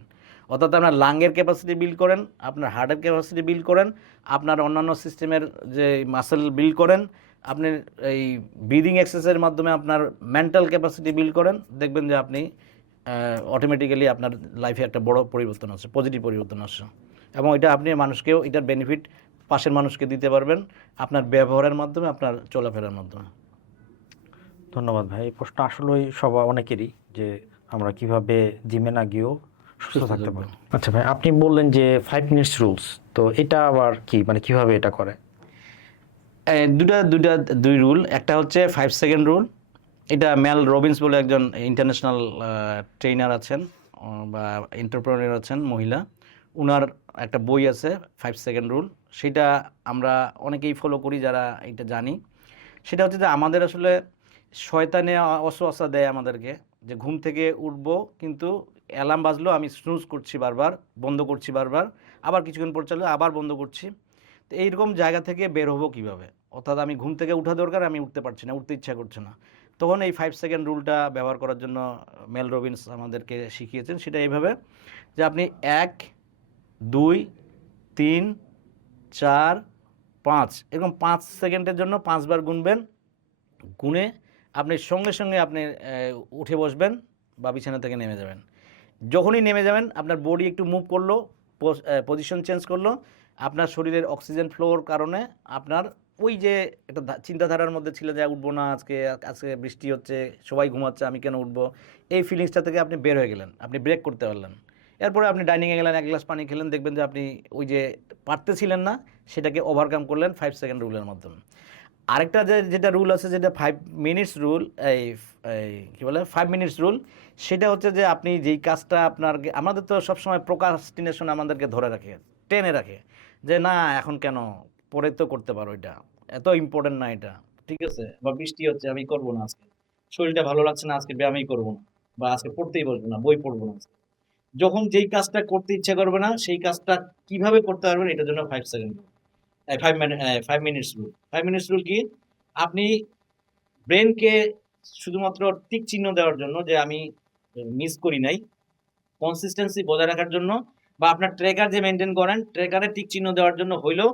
অর্থাৎ আপনার লাংয়ের ক্যাপাসিটি বিল্ড করেন, আপনার হার্টের ক্যাপাসিটি বিল্ড করেন, আপনার অন্যান্য সিস্টেমের যে মাসেল বিল্ড করেন, আপনি এই ব্রিদিং এক্সারসাইজের মাধ্যমে আপনার মেন্টাল ক্যাপাসিটি বিল্ড করেন। দেখবেন যে আপনি অটোমেটিক্যালি আপনার লাইফে একটা বড় পরিবর্তন আসছে, পজিটিভ পরিবর্তন আসছে। এবং এটা আপনি মানুষকেও এটার বেনিফিট পাশের মানুষকে দিতে পারবেন আপনার ব্যবহারের মাধ্যমে, আপনার চলাফেরার মাধ্যমে। ধন্যবাদ ভাই। এই প্রশ্ন আসলেই অনেকেরই, যে আমরা কিভাবে জিমে না গিয়েও সুস্থ থাকতে পারি। আচ্ছা ভাই, আপনি বললেন যে 5 মিনিটস রুলস, তো এটা আবার কি, মানে কিভাবে এটা করে? দুই রুল। একটা হচ্ছে 5 সেকেন্ড রুল। এটা মেল রবিন্স বলে একজন ইন্টারন্যাশনাল ট্রেনার আছেন, বা এন্টারপ্রেনার আছেন, মহিলা। উনার একটা বই আছে 5 সেকেন্ড রুল। সেটা আমরা অনেকেই ফলো করি যারা এটা জানি। সেটা হচ্ছে যে আমাদের আসলে শয়তানে অসুয়াশা দেয় আমাদেরকে, যে ঘুম থেকে উঠবো কিন্তু অ্যালার্ম বাজলো, আমি স্নুজ করছি বারবার, বন্ধ করছি বারবার, আবার কিছুক্ষণ পর চলে আবার বন্ধ করছি। তো এইরকম জায়গা থেকে বের হবো কীভাবে? অর্থাৎ আমি ঘুম থেকে উঠা দরকার, আমি উঠতে পারছি না, উঠতে ইচ্ছা করছে না। তখন এই 5 সেকেন্ড রুলটা ব্যবহার করার জন্য মেল রবিন্স আমাদেরকে শিখিয়েছেন। সেটা এইভাবে, যে আপনি 1, 2, 3, 4, 5 এরকম 5 সেকেন্ডের জন্য 5 বার গুনবেন। গুনে আপনি সঙ্গে সঙ্গে আপনি উঠে বসবেন বা বিছানা থেকে নেমে যাবেন। যখনই নেমে যাবেন আপনার বডি একটু মুভ করলো, পজিশন চেঞ্জ করলো, আপনার শরীরের অক্সিজেন ফ্লোর কারণে আপনার ওই যে একটা চিন্তাধারার মধ্যে ছিল যে উঠবো না, আজকে আজকে বৃষ্টি হচ্ছে, সবাই ঘুমাচ্ছে, আমি কেন উঠবো, এই ফিলিংসটা থেকে আপনি বের হয়ে গেলেন, আপনি ব্রেক করতে পারলেন। এরপরে আপনি ডাইনিংয়ে গেলেন, 1 গ্লাস পানি খেলেন, দেখবেন যে আপনি ওই যে পারতেছিলেন না সেটাকে ওভারকাম করলেন 5 সেকেন্ড রুলের মাধ্যমে। আরেকটা যেটা রুল আছে, যেটা 5 মিনিটস রুল, এই কী বলে 5 মিনিটস রুল। সেটা হচ্ছে যে আপনি যেই কাজটা আমাদের তো সবসময় প্রোক্রাস্টিনেশন আমাদেরকে ধরে রাখে, টেনে রাখে, যে না এখন কেন, পরে তো করতে পারো, এটা এত ইম্পর্টেন্ট না, এটা ঠিক আছে, বা বৃষ্টি হচ্ছে আমি করবো না আজকে, শরীরটা ভালো লাগছে না আজকে, ব্যায়ামই করবো না, বা আজকে পড়তেই বসবো না, বই পড়বো না আজকে। যখন যেই কাজটা করতে ইচ্ছা করবে না সেই কাজটা কিভাবে করতে পারবেন, এটার জন্য 5 second, 5 minutes rule. 5 minutes rule কি? আপনি ব্রেনকে শুধুমাত্র টিক চিহ্ন দেওয়ার জন্য, যে আমি মিস করি নাই, কনসিস্টেন্সি বজায় রাখার জন্য, বা আপনার ট্র্যাকার যে মেনটেন করেন, ট্র্যাকারে টিক চিহ্ন দেওয়ার জন্য হইলেও,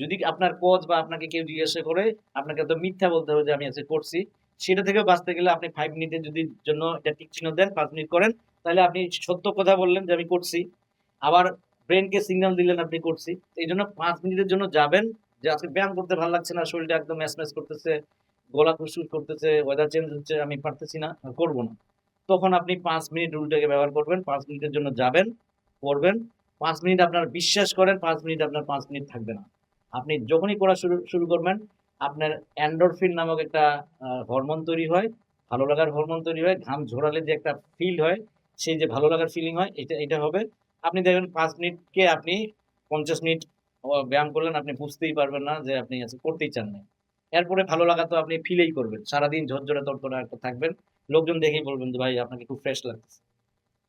যদি আপনার কোচ বা আপনাকে কেউ জিজ্ঞাসা করে, আপনাকে তো মিথ্যা বলতে হবে যে আমি আজকে করছি, সেটা থেকে বাঁচতে গেলে আপনি 5 মিনিটের যদি জন্য এটা টিক চিহ্ন দেন, 5 মিনিট করেন, তাহলে আপনি সত্য কথা বললেন যে আমি করছি, আবার ব্রেনকে সিগন্যাল দিলেন আপনি করছি। এই জন্য 5 মিনিটের জন্য যাবেন, যে আজকে ব্যায়াম করতে ভালো লাগছে না, শরীরটা একদম ম্যাচ করতেছে, গলা খুশখুশ করতেছে, ওয়েদার চেঞ্জ হচ্ছে, আমি পারতেছি না, করবো না। তখন আপনি 5 মিনিট রুলটাকে ব্যবহার করবেন, 5 মিনিটের জন্য যাবেন, করবেন। 5 মিনিট আপনার বিশ্বাস করেন, 5 মিনিট আপনার 5 মিনিট থাকবে না। আপনি যখনই করা শুরু শুরু করবেন, আপনার এন্ডোরফিন নামক একটা হরমোন তৈরি হয়, ভালো লাগার হরমোন তৈরি হয়। ঘাম ঝরালে যে একটা ফিল হয়, সেই যে ভালো লাগার ফিলিং হয়, এটা হবে। আপনি দেখবেন 5 মিনিটকে আপনি 50 মিনিট ব্যায়াম করলেন, আপনি বুঝতেই পারবেন না যে আপনি করতেই চান না। এরপরে ভালো লাগা তো আপনি ফিলেই করবেন। সারাদিন ঝরঝরে তরতরে একটা থাকবেন। লোকজন দেখেই বলবেন যে ভাই আপনাকে খুব ফ্রেশ লাগতেছে।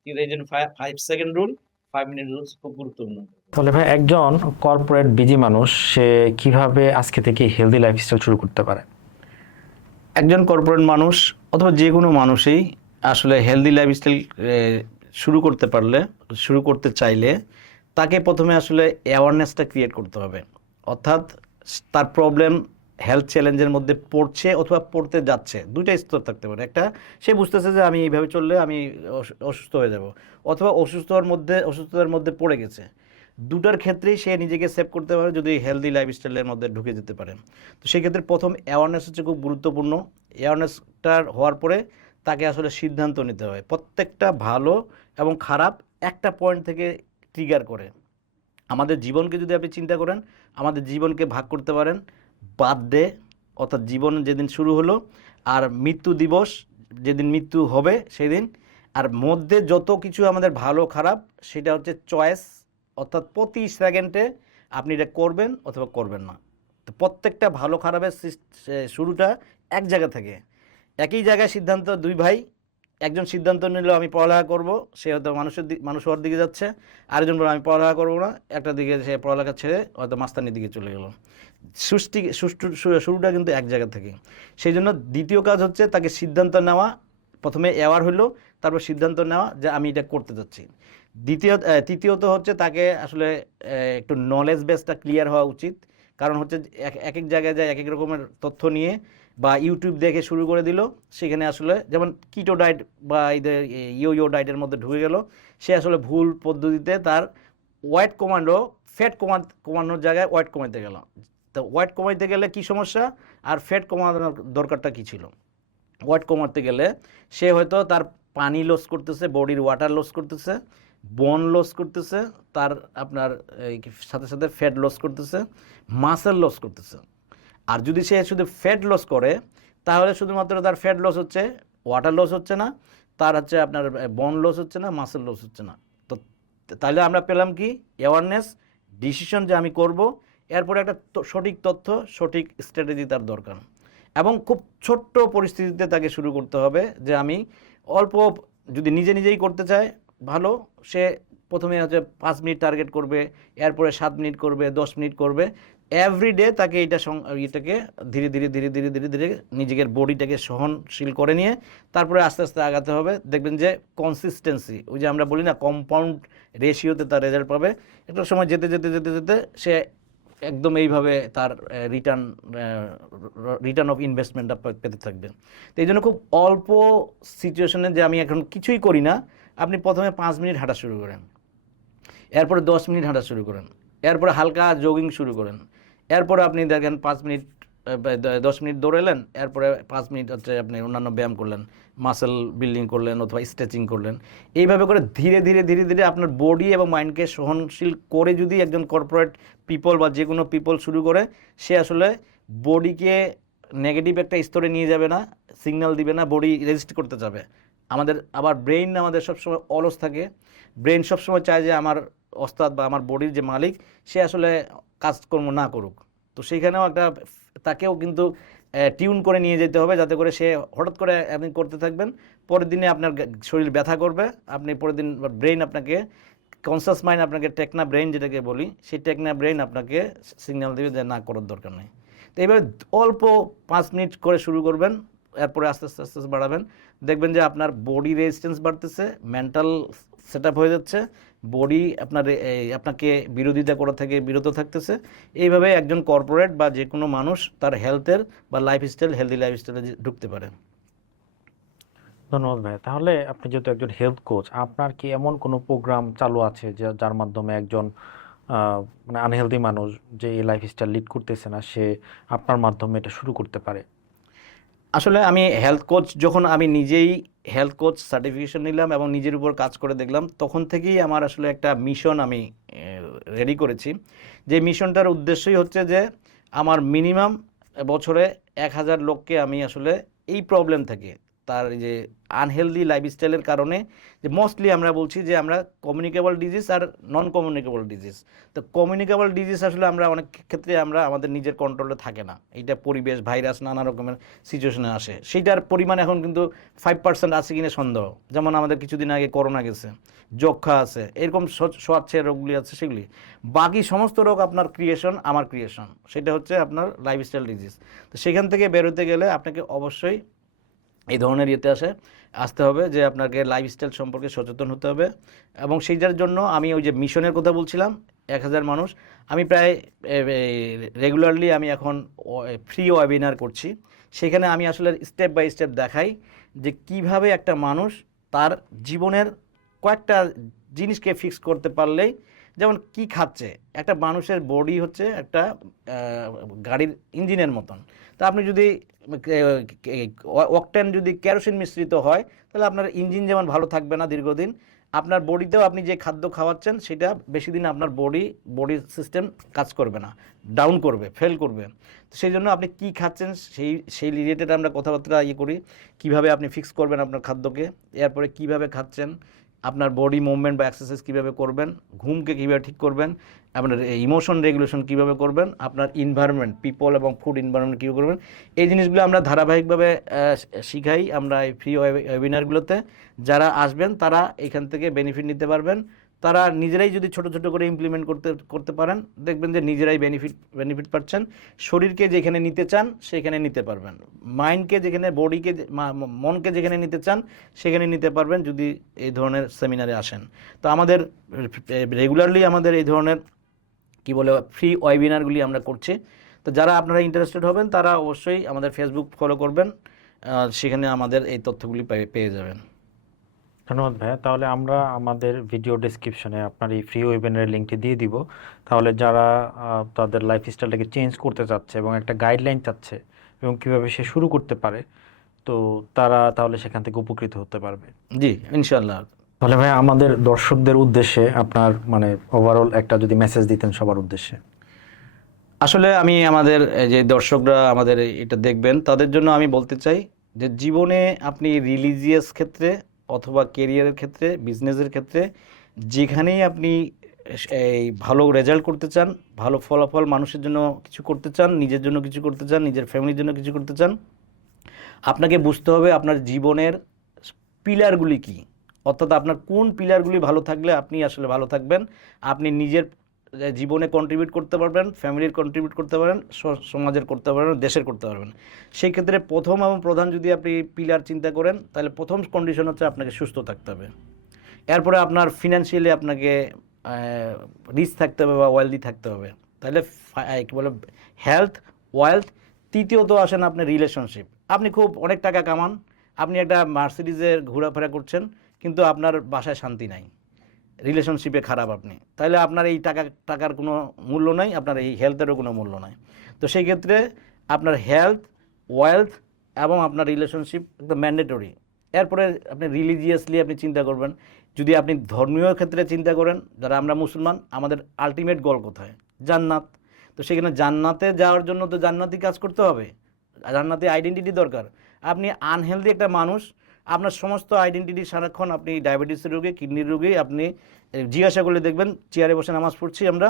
কিন্তু এই জন্য 5 সেকেন্ড রুল, 5 মিনিট রুলস খুব গুরুত্বপূর্ণ। তাহলে ভাই একজন কর্পোরেট বিজি মানুষ সে কিভাবে আজকে থেকে হেলদি লাইফস্টাইল শুরু করতে পারে? একজন কর্পোরেট মানুষ অথবা যে কোনো মানুষই আসলে হেলদি লাইফস্টাইল শুরু করতে পারলে, শুরু করতে চাইলে তাকে প্রথমে আসলে অ্যাওয়ারনেসটা ক্রিয়েট করতে হবে। অর্থাৎ তার প্রবলেম হেলথ চ্যালেঞ্জের মধ্যে পড়ছে অথবা পড়তে যাচ্ছে, দুইটা স্তর থাকতে পারে। একটা, সে বুঝতেছে যে আমি এইভাবে চললে আমি অসুস্থ হয়ে যাব, অথবা অসুস্থতার মধ্যে পড়ে গেছে। দুটার ক্ষেত্রেই সে নিজেকে সেভ করতে পারে যদি হেলদি লাইফস্টাইলের মধ্যে ঢুকে যেতে পারে। তো সেক্ষেত্রে প্রথম অ্যাওয়ারনেস হচ্ছে খুব গুরুত্বপূর্ণ। অ্যাওয়ারনেসটার হওয়ার পরে তাকে আসলে সিদ্ধান্ত নিতে হয়। প্রত্যেকটা ভালো এবং খারাপ একটা পয়েন্ট থেকে ট্রিগার করে। আমাদের জীবনকে যদি আপনি চিন্তা করেন, আমাদের জীবনকে ভাগ করতে পারেন বার্থডে, অর্থাৎ জীবন যেদিন শুরু হলো, আর মৃত্যু দিবস যেদিন মৃত্যু হবে সেদিন। আর মধ্যে যত কিছু আমাদের ভালো খারাপ সেটা হচ্ছে চয়েস, অর্থাৎ প্রতি সেকেন্ডে আপনি এটা করবেন অথবা করবেন না। তো প্রত্যেকটা ভালো খারাপের শুরুটা এক জায়গা থেকে। একই জায়গায় সিদ্ধান্ত দুই ভাই, একজন সিদ্ধান্ত নিল আমি পড়ালেখা করব, সে হয়তো মানুষ হওয়ার দিকে যাচ্ছে। আরেকজন বলল আমি পড়ালেখা করবো না, একটা দিকে সে পড়ালেখা ছেড়ে হয়তো মাস্তানির দিকে চলে গেল। শুরুটা কিন্তু এক জায়গা থেকে। সেই জন্য দ্বিতীয় কাজ হচ্ছে তাকে সিদ্ধান্ত নেওয়া। প্রথমে অ্যাওয়ার হলো, তারপর সিদ্ধান্ত নেওয়া যে আমি এটা করতে চাচ্ছি। তৃতীয়ত হচ্ছে তাকে আসলে একটু নলেজ বেসটা ক্লিয়ার হওয়া উচিত। কারণ হচ্ছে এক এক জায়গায় যায় এক এক রকমের তথ্য নিয়ে বা ইউটিউব দেখে শুরু করে দিল, সেখানে আসলে যেমন কিটো ডায়েট বা এদের ইয়ো ডায়েটের মধ্যে ঢুকে গেল। সে আসলে ভুল পদ্ধতিতে তার ওয়েট ফ্যাট কমানোর জায়গায় ওয়েট কমাতে গেল। তো ওয়েট কমাইতে গেলে কি সমস্যা, আর ফ্যাট কমানোর দরকারটা কি ছিল? ওয়েট কমাতে গেলে সে হয়তো তার পানি লস করতেছে, বডির ওয়াটার লস করতেছে, বোন লস করতেছে, তার আপনার সাথে সাথে ফ্যাট লস করতেছে, মাসেল লস করতেছে। আর যদি সে শুধু ফ্যাট লস করে তাহলে শুধুমাত্র তার ফ্যাট লস হচ্ছে, ওয়াটার লস হচ্ছে না, তার হচ্ছে আপনার বোন লস হচ্ছে না, মাসেল লস হচ্ছে না। তো তাহলে আমরা পেলাম কি? অ্যাওয়ারনেস, ডিসিশন যে আমি করব, এরপরে একটা সঠিক তথ্য, সঠিক স্ট্র্যাটেজি তার দরকার। এবং খুব ছোট্ট পরিস্থিতিতে তাকে শুরু করতে হবে যে আমি অল্প, যদি নিজেই করতে চায় ভালো, সে প্রথমে হচ্ছে 5 মিনিট টার্গেট করবে, এরপরে 7 মিনিট করবে, 10 মিনিট করবে। এভরিডে তাকে এটাকে ধীরে ধীরে ধীরে ধীরে ধীরে ধীরে নিজের বডিটাকে সহনশীল করে নিয়ে তারপরে আস্তে আস্তে আগাতে হবে। দেখবেন যে কনসিস্টেন্সি, ওই যে আমরা বলি না কম্পাউন্ড রেশিওতে তার রেজাল্ট পাবে। একটা সময় যেতে যেতে যেতে যেতে সে একদম এইভাবে তার রিটার্ন অফ ইনভেস্টমেন্টটা পেতে থাকবেন। তো এই জন্য খুব অল্প সিচুয়েশনে, যে আমি এখন কিছুই করি না, আপনি প্রথমে 5 মিনিট হাঁটা শুরু করেন, এরপরে 10 মিনিট হাঁটা শুরু করেন, এরপরে হালকা জগিং শুরু করেন, এরপরে আপনি দেখেন 5 মিনিট 10 মিনিট দৌড়ালেন, এরপরে 5 মিনিট হচ্ছে আপনি অন্যান্য ব্যায়াম করলেন, মাসেল বিল্ডিং করলেন অথবা স্ট্রেচিং করলেন। এইভাবে করে ধীরে ধীরে ধীরে ধীরে আপনার বডি এবং মাইন্ডকে সহনশীল করে যদি একজন কর্পোরেট পিপল বা যে কোনো পিপল শুরু করে, সে আসলে বডিকে নেগেটিভ একটা স্তরে নিয়ে যাবে না, সিগন্যাল দিবে না, বডি রেজিস্ট করতে যাবে। আবার ব্রেইন আমাদের সবসময় অলস থাকে। ব্রেন সবসময় চায় যে আমার ওস্তাদ বা আমার বডির যে মালিক, সে আসলে কাজকর্ম না করুক। তো সেইখানেও তাকেও কিন্তু টিউন করে নিয়ে যেতে হবে, যাতে করে সে হঠাৎ করে আপনি করতে থাকবেন, পরের দিনে আপনার শরীর ব্যথা করবে, আপনি পরের দিন ব্রেন আপনাকে, কনসাস মাইন্ড আপনাকে, টেকনা ব্রেন যেটাকে বলি, সেই টেকনা ব্রেন আপনাকে সিগন্যাল দেবে যে না করার দরকার নেই। তো এইভাবে অল্প 5 মিনিট করে শুরু করবেন, এরপরে আস্তে আস্তে আস্তে আস্তে বাড়াবেন। দেখবেন যে আপনার বডি রেজিস্ট্যান্স বাড়তেছে, মেন্টাল সেট আপ হয়ে যাচ্ছে, বডি আপনাকে বিরোধিতা করা থেকে বিরত থাকতেছে। এইভাবে একজন কর্পোরেট বা যে কোনো মানুষ তার হেলথের বা হেলদি লাইফস্টাইলে ঢুকতে পারে। ধন্যবাদ ভাই। তাহলে আপনি যেহেতু একজন হেলথ কোচ, আপনার কি এমন কোনো প্রোগ্রাম চালু আছে যার মাধ্যমে একজন মানে আনহেলদি মানুষ যে এই লাইফস্টাইল লিড করতেছে না, সে আপনার মাধ্যমে এটা শুরু করতে পারে? আসলে আমি হেলথ কোচ, যখন আমি নিজেই হেলথ কোচ সার্টিফিকেশন নিলাম এবং নিজের উপর কাজ করে দেখলাম, তখন থেকেই আমার আসলে একটা মিশন আমি রেডি করেছি। যে মিশনটার উদ্দেশ্যই হচ্ছে যে আমার মিনিমাম বছরে 1000 লোককে আমি আসলে এই প্রবলেম থেকে, তার এই যে আনহেলদি লাইফস্টাইলের কারণে, যে মোস্টলি আমরা বলছি যে আমরা কমিউনিকেবল ডিজিজ আর নন কমিউনিকেবল ডিজিজ। তো কমিউনিকেবল ডিজিজ আসলে আমরা অনেক ক্ষেত্রে আমাদের নিজের কন্ট্রোলে থাকে না, এটা পরিবেশ, ভাইরাস, নানা রকমের সিচুয়েশনে আসে। সেইটার পরিমাণ এখন কিন্তু 5% আছে কিনা সন্দেহ। যেমন আমাদের কিছুদিন আগে করোনা গেছে, যক্ষা আছে, এরকম সোয়াচ্ছের রোগগুলি আছে, সেগুলি। বাকি সমস্ত রোগ আপনার ক্রিয়েশন, আমার ক্রিয়েশন, সেটা হচ্ছে আপনার লাইফস্টাইল ডিজিজ। তো সেখান থেকে বেরোতে গেলে আপনাকে অবশ্যই এই ধরনের আসতে হবে যে আপনাকে লাইফস্টাইল সম্পর্কে সচেতন হতে হবে। এবং সেইটার জন্য আমি ওই যে মিশনের কথা বলছিলাম, 1000 মানুষ, আমি প্রায় রেগুলারলি আমি এখন ফ্রি ওয়েবিনার করছি। সেখানে আমি আসলে স্টেপ বাই স্টেপ দেখাই যে কিভাবে একটা মানুষ তার জীবনের কয়েকটা জিনিসকে ফিক্স করতে পারলেই, যেমন কি খাচ্ছে, একটা মানুষের বডি হচ্ছে একটা গাড়ির ইঞ্জিনের মতন। তা আপনি যদি অকটেন যদি কেরোসিন মিশ্রিত হয়, তাহলে আপনার ইঞ্জিন যেমন ভালো থাকবে না দীর্ঘদিন, আপনার বডিতেও আপনি যে খাদ্য খাওয়াচ্ছেন সেটা বেশি দিন আপনার বডি সিস্টেম কাজ করবে না, ডাউন করবে, ফেল করবে। তো সেই জন্য আপনি কি খাচ্ছেন সেই রিলেটেড আমরা কথাবার্তা করি, কিভাবে আপনি ফিক্স করবেন আপনার খাদ্যকে, এরপরে কিভাবে খাচ্ছেন, আপনার বডি মুভমেন্ট বা এক্সারসাইজ কীভাবে করবেন, ঘুমকে কীভাবে ঠিক করবেন, আপনার ইমোশন রেগুলেশন কীভাবে করবেন, আপনার এনভায়রনমেন্ট, পিপল এবং ফুড এনভায়রনমেন্ট কীভাবে করবেন, এই জিনিসগুলো আমরা ধারাবাহিকভাবে শিখাই আমরা এই ফ্রি ওয়েবিনারগুলোতে। যারা আসবেন তারা এখান থেকে বেনিফিট নিতে পারবেন। তারা নিজেরাই যদি ছোট ছোট করে ইমপ্লিমেন্ট করতে পারেন, দেখবেন যে নিজেরাই বেনিফিট পাচ্ছেন। শরীরকে যেখানে নিতে চান সেখানে নিতে পারবেন, মাইন্ডকে যেখানে, বডিকে, মনকে যেখানে নিতে চান সেখানে নিতে পারবেন যদি এই ধরনের সেমিনারে আসেন। তো আমাদের রেগুলারলি আমাদের এই ধরনের কি বলে ফ্রি ওয়েবিনারগুলি আমরা করছি। তো যারা আপনারা ইন্টারেস্টেড হবেন তারা অবশ্যই আমাদের ফেসবুক ফলো করবেন, সেখানে আমাদের এই তথ্যগুলি পেয়ে যাবেন। ধন্যবাদ ভাইয়া। তাহলে আমরা আমাদের ভিডিও ডেসক্রিপশনে আপনার এই ফ্রি ওয়েবিনারের লিঙ্কটি দিয়ে দিব। তাহলে যারা তাদের লাইফস্টাইলটাকে চেঞ্জ করতে চাচ্ছে এবং একটা গাইডলাইন চাচ্ছে এবং কীভাবে সে শুরু করতে পারে, তো তারা তাহলে সেখান থেকে উপকৃত হতে পারবে। জি, ইনশাআল্লাহ। তাহলে ভাই আমাদের দর্শকদের উদ্দেশ্যে আপনার মানে ওভারঅল একটা যদি মেসেজ দিতেন সবার উদ্দেশ্যে। আসলে আমি আমাদের যে দর্শকরা আমাদের এটা দেখবেন তাদের জন্য আমি বলতে চাই যে জীবনে আপনি রিলিজিয়াস ক্ষেত্রে অথবা কেরিয়ারের ক্ষেত্রে, বিজনেসের ক্ষেত্রে, যেখানেই আপনি এই ভালো রেজাল্ট করতে চান, ভালো ফলাফল মানুষের জন্য কিছু করতে চান, নিজের জন্য কিছু করতে চান, নিজের ফ্যামিলির জন্য কিছু করতে চান, আপনাকে বুঝতে হবে আপনার জীবনের পিলারগুলি কী, অর্থাৎ আপনার কোন পিলারগুলি ভালো থাকলে আপনি আসলে ভালো থাকবেন, আপনি নিজের জীবনে কন্ট্রিবিউট করতে পারবেন, ফ্যামিলির কন্ট্রিবিউট করতে পারেন, সমাজের করতে পারবেন, দেশের করতে পারবেন। সেই ক্ষেত্রে প্রথম এবং প্রধান যদি আপনি পিলার চিন্তা করেন, তাহলে প্রথম কন্ডিশন হচ্ছে আপনাকে সুস্থ থাকতে হবে। এরপরে আপনার ফিনান্সিয়ালি আপনাকে রিচ থাকতে হবে বা ওয়েলদি থাকতে হবে। তাহলে কী বলে হেলথ, ওয়েলথ। তৃতীয়ত আসেন আপনার রিলেশনশিপ। আপনি খুব অনেক টাকা কামান, আপনি একটা মার্সিডিজের ঘোরাফেরা করছেন, কিন্তু আপনার বাসায় শান্তি নাই, রিলেশনশিপে খারাপ আপনি, তাহলে আপনার এই টাকার কোনো মূল্য নাই, আপনার এই হেলথেরও কোনো মূল্য নাই। তো সেই ক্ষেত্রে আপনার হেলথ, ওয়েলথ এবং আপনার রিলেশনশিপ একদম ম্যান্ডেটরি। এরপরে আপনি রিলিজিয়াসলি আপনি চিন্তা করবেন। যদি আপনি ধর্মীয় ক্ষেত্রে চিন্তা করেন, যারা আমরা মুসলমান, আমাদের আলটিমেট গোল কোথায়? জান্নাত। তো সেখানে জান্নাতে যাওয়ার জন্য তো জান্নাতি কাজ করতে হবে, জান্নাতি আইডেন্টিটি দরকার। আপনি আনহেলদি একটা মানুষ, আপনার সমস্ত আইডেন্টিটি সারাক্ষণ আপনি ডায়াবেটিসের রোগী, কিডনির রোগী, আপনি জিজ্ঞাসা করলে দেখবেন চেয়ারে বসে নামাজ পড়ছি আমরা,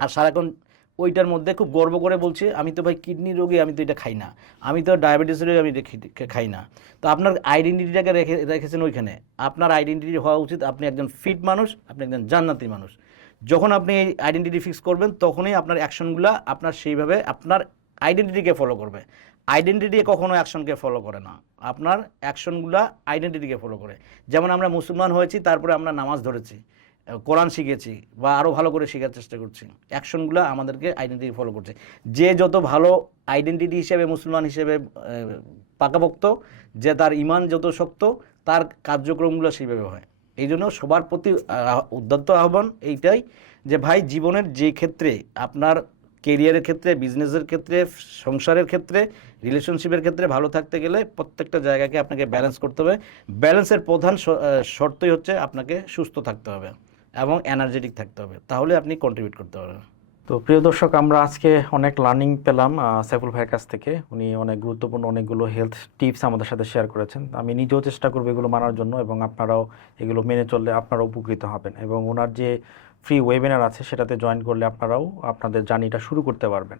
আর সারাক্ষণ ওইটার মধ্যে খুব গর্ব করে বলছি আমি তো ভাই কিডনির রোগী, আমি তো এটা খাই না, আমি তো ডায়াবেটিসের রোগী, আমি খাই না। তো আপনার আইডেন্টিটিটাকে রেখেছেন ওইখানে। আপনার আইডেন্টিটি হওয়া উচিত আপনি একজন ফিট মানুষ, আপনি একজন জান্নাতি মানুষ। যখন আপনি এই আইডেন্টিটি ফিক্স করবেন, তখনই আপনার অ্যাকশনগুলো আপনার সেইভাবে আপনার আইডেন্টিটিকে ফলো করবে। আইডেন্টিটি কখনো অ্যাকশনকে ফলো করে না, আপনার অ্যাকশনগুলো আইডেন্টিটিকে ফলো করে। যেমন আমরা মুসলমান হয়েছি, তারপরে আমরা নামাজ ধরেছি, কোরআন শিখেছি বা আরও ভালো করে শেখার চেষ্টা করছি, অ্যাকশনগুলো আমাদেরকে আইডেন্টিটি ফলো করছে। যে যত ভালো আইডেন্টিটি হিসেবে, মুসলমান হিসেবে পাকাপোক্ত, যে তার ইমান যত শক্ত, তার কার্যক্রমগুলো সেইভাবে হয়। এই জন্য সবার প্রতি উদাত্ত আহ্বান এইটাই যে ভাই জীবনের যে ক্ষেত্রে আপনার কেরিয়ারের ক্ষেত্রে, বিজনেসের ক্ষেত্রে, সংসারের ক্ষেত্রে, রিলেশনশিপের ক্ষেত্রে ভালো থাকতে গেলে প্রত্যেকটা জায়গাকে আপনাকে ব্যালেন্স করতে হবে। ব্যালেন্সের প্রধান শর্তই হচ্ছে আপনাকে সুস্থ থাকতে হবে এবং এনার্জেটিক থাকতে হবে, তাহলে আপনি কন্ট্রিবিউট করতে পারবেন। তো প্রিয় দর্শক, আমরা আজকে অনেক লার্নিং পেলাম সাইফুল ভাইয়ের কাছ থেকে। উনি অনেক গুরুত্বপূর্ণ অনেকগুলো হেলথ টিপস আমাদের সাথে শেয়ার করেছেন। আমি নিজেও চেষ্টা করবো এগুলো মানার জন্য, এবং আপনারাও এগুলো মেনে চললে আপনারাও উপকৃত হবেন, এবং ওনার যে ফ্রি ওয়েবিনার আছে সেটাতে জয়েন করলে আপনারাও আপনাদের জার্নিটা শুরু করতে পারবেন।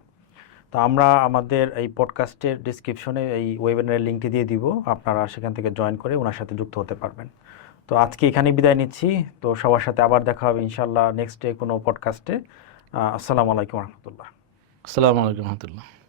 তো আমরা আমাদের এই পডকাস্টের ডিসক্রিপশনে এই ওয়েবিনারের লিঙ্কটি দিয়ে দিব, আপনারা সেখান থেকে জয়েন করে ওনার সাথে যুক্ত হতে পারবেন। তো আজকে এখানে বিদায় নিচ্ছি। তো সবার সাথে আবার দেখা হবে ইনশাল্লাহ নেক্সট ডে কোনো পডকাস্টে। আসসালামু আলাইকুম রহমতুল্লাহ। আসসালামু আলাইকুম রহমতুল্লাহ।